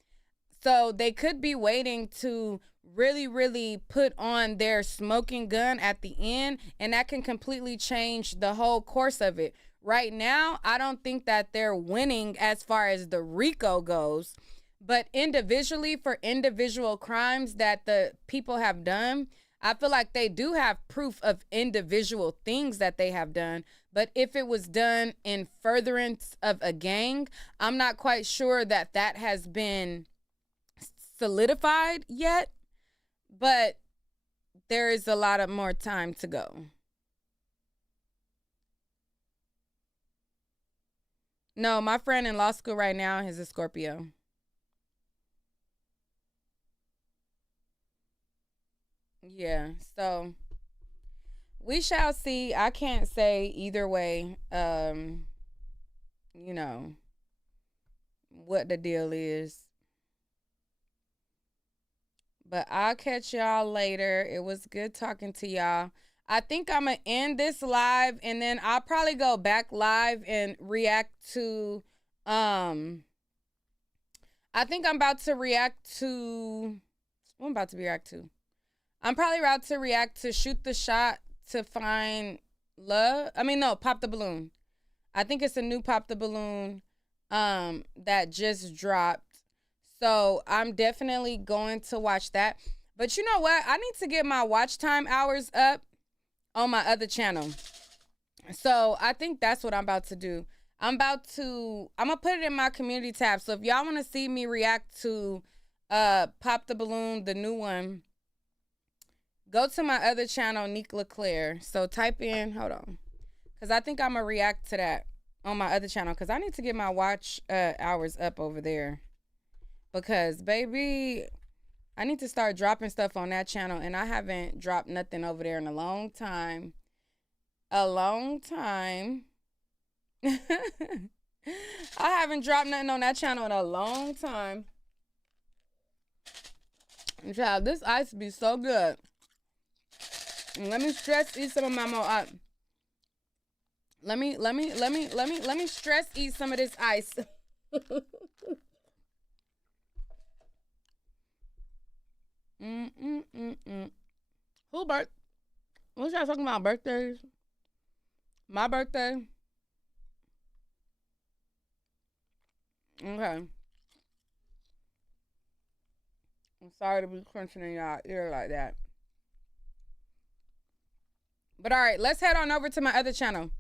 So they could be waiting to really, really put on their smoking gun at the end, and that can completely change the whole course of it. Right now, I don't think that they're winning as far as the RICO goes, but individually for individual crimes that the people have done, I feel like they do have proof of individual things that they have done. But if it was done in furtherance of a gang, I'm not quite sure that that has been solidified yet. But there is a lot of more time to go. No, my friend in law school right now is a Scorpio. Yeah, so we shall see. I can't say either way, you know, what the deal is. But I'll catch y'all later. It was good talking to y'all. I think I'm going to end this live, and then I'll probably go back live and react to, I think I'm about to react to, what I'm about to react to? I'm probably about to react to Shoot the Shot to Find Love. I mean, no, Pop the Balloon. I think it's a new Pop the Balloon that just dropped. So I'm definitely going to watch that. But you know what? I need to get my watch time hours up on my other channel. So I think that's what I'm about to do. I'm going to put it in my community tab. So if y'all want to see me react to Pop the Balloon, the new one, go to my other channel, niquelaclaire. So type in, hold on, because I think I'm going to react to that on my other channel, because I need to get my watch hours up over there. Because, baby, I need to start dropping stuff on that channel, and I haven't dropped nothing over there in a long time. A long time. I haven't dropped nothing on that channel in a long time. Child, this ice be so good. And let me stress eat some of my more let me stress eat some of this ice. Who birth? What y'all talking about? Birthdays? My birthday? Okay. I'm sorry to be crunching in y'all ear like that. But all right, let's head on over to my other channel.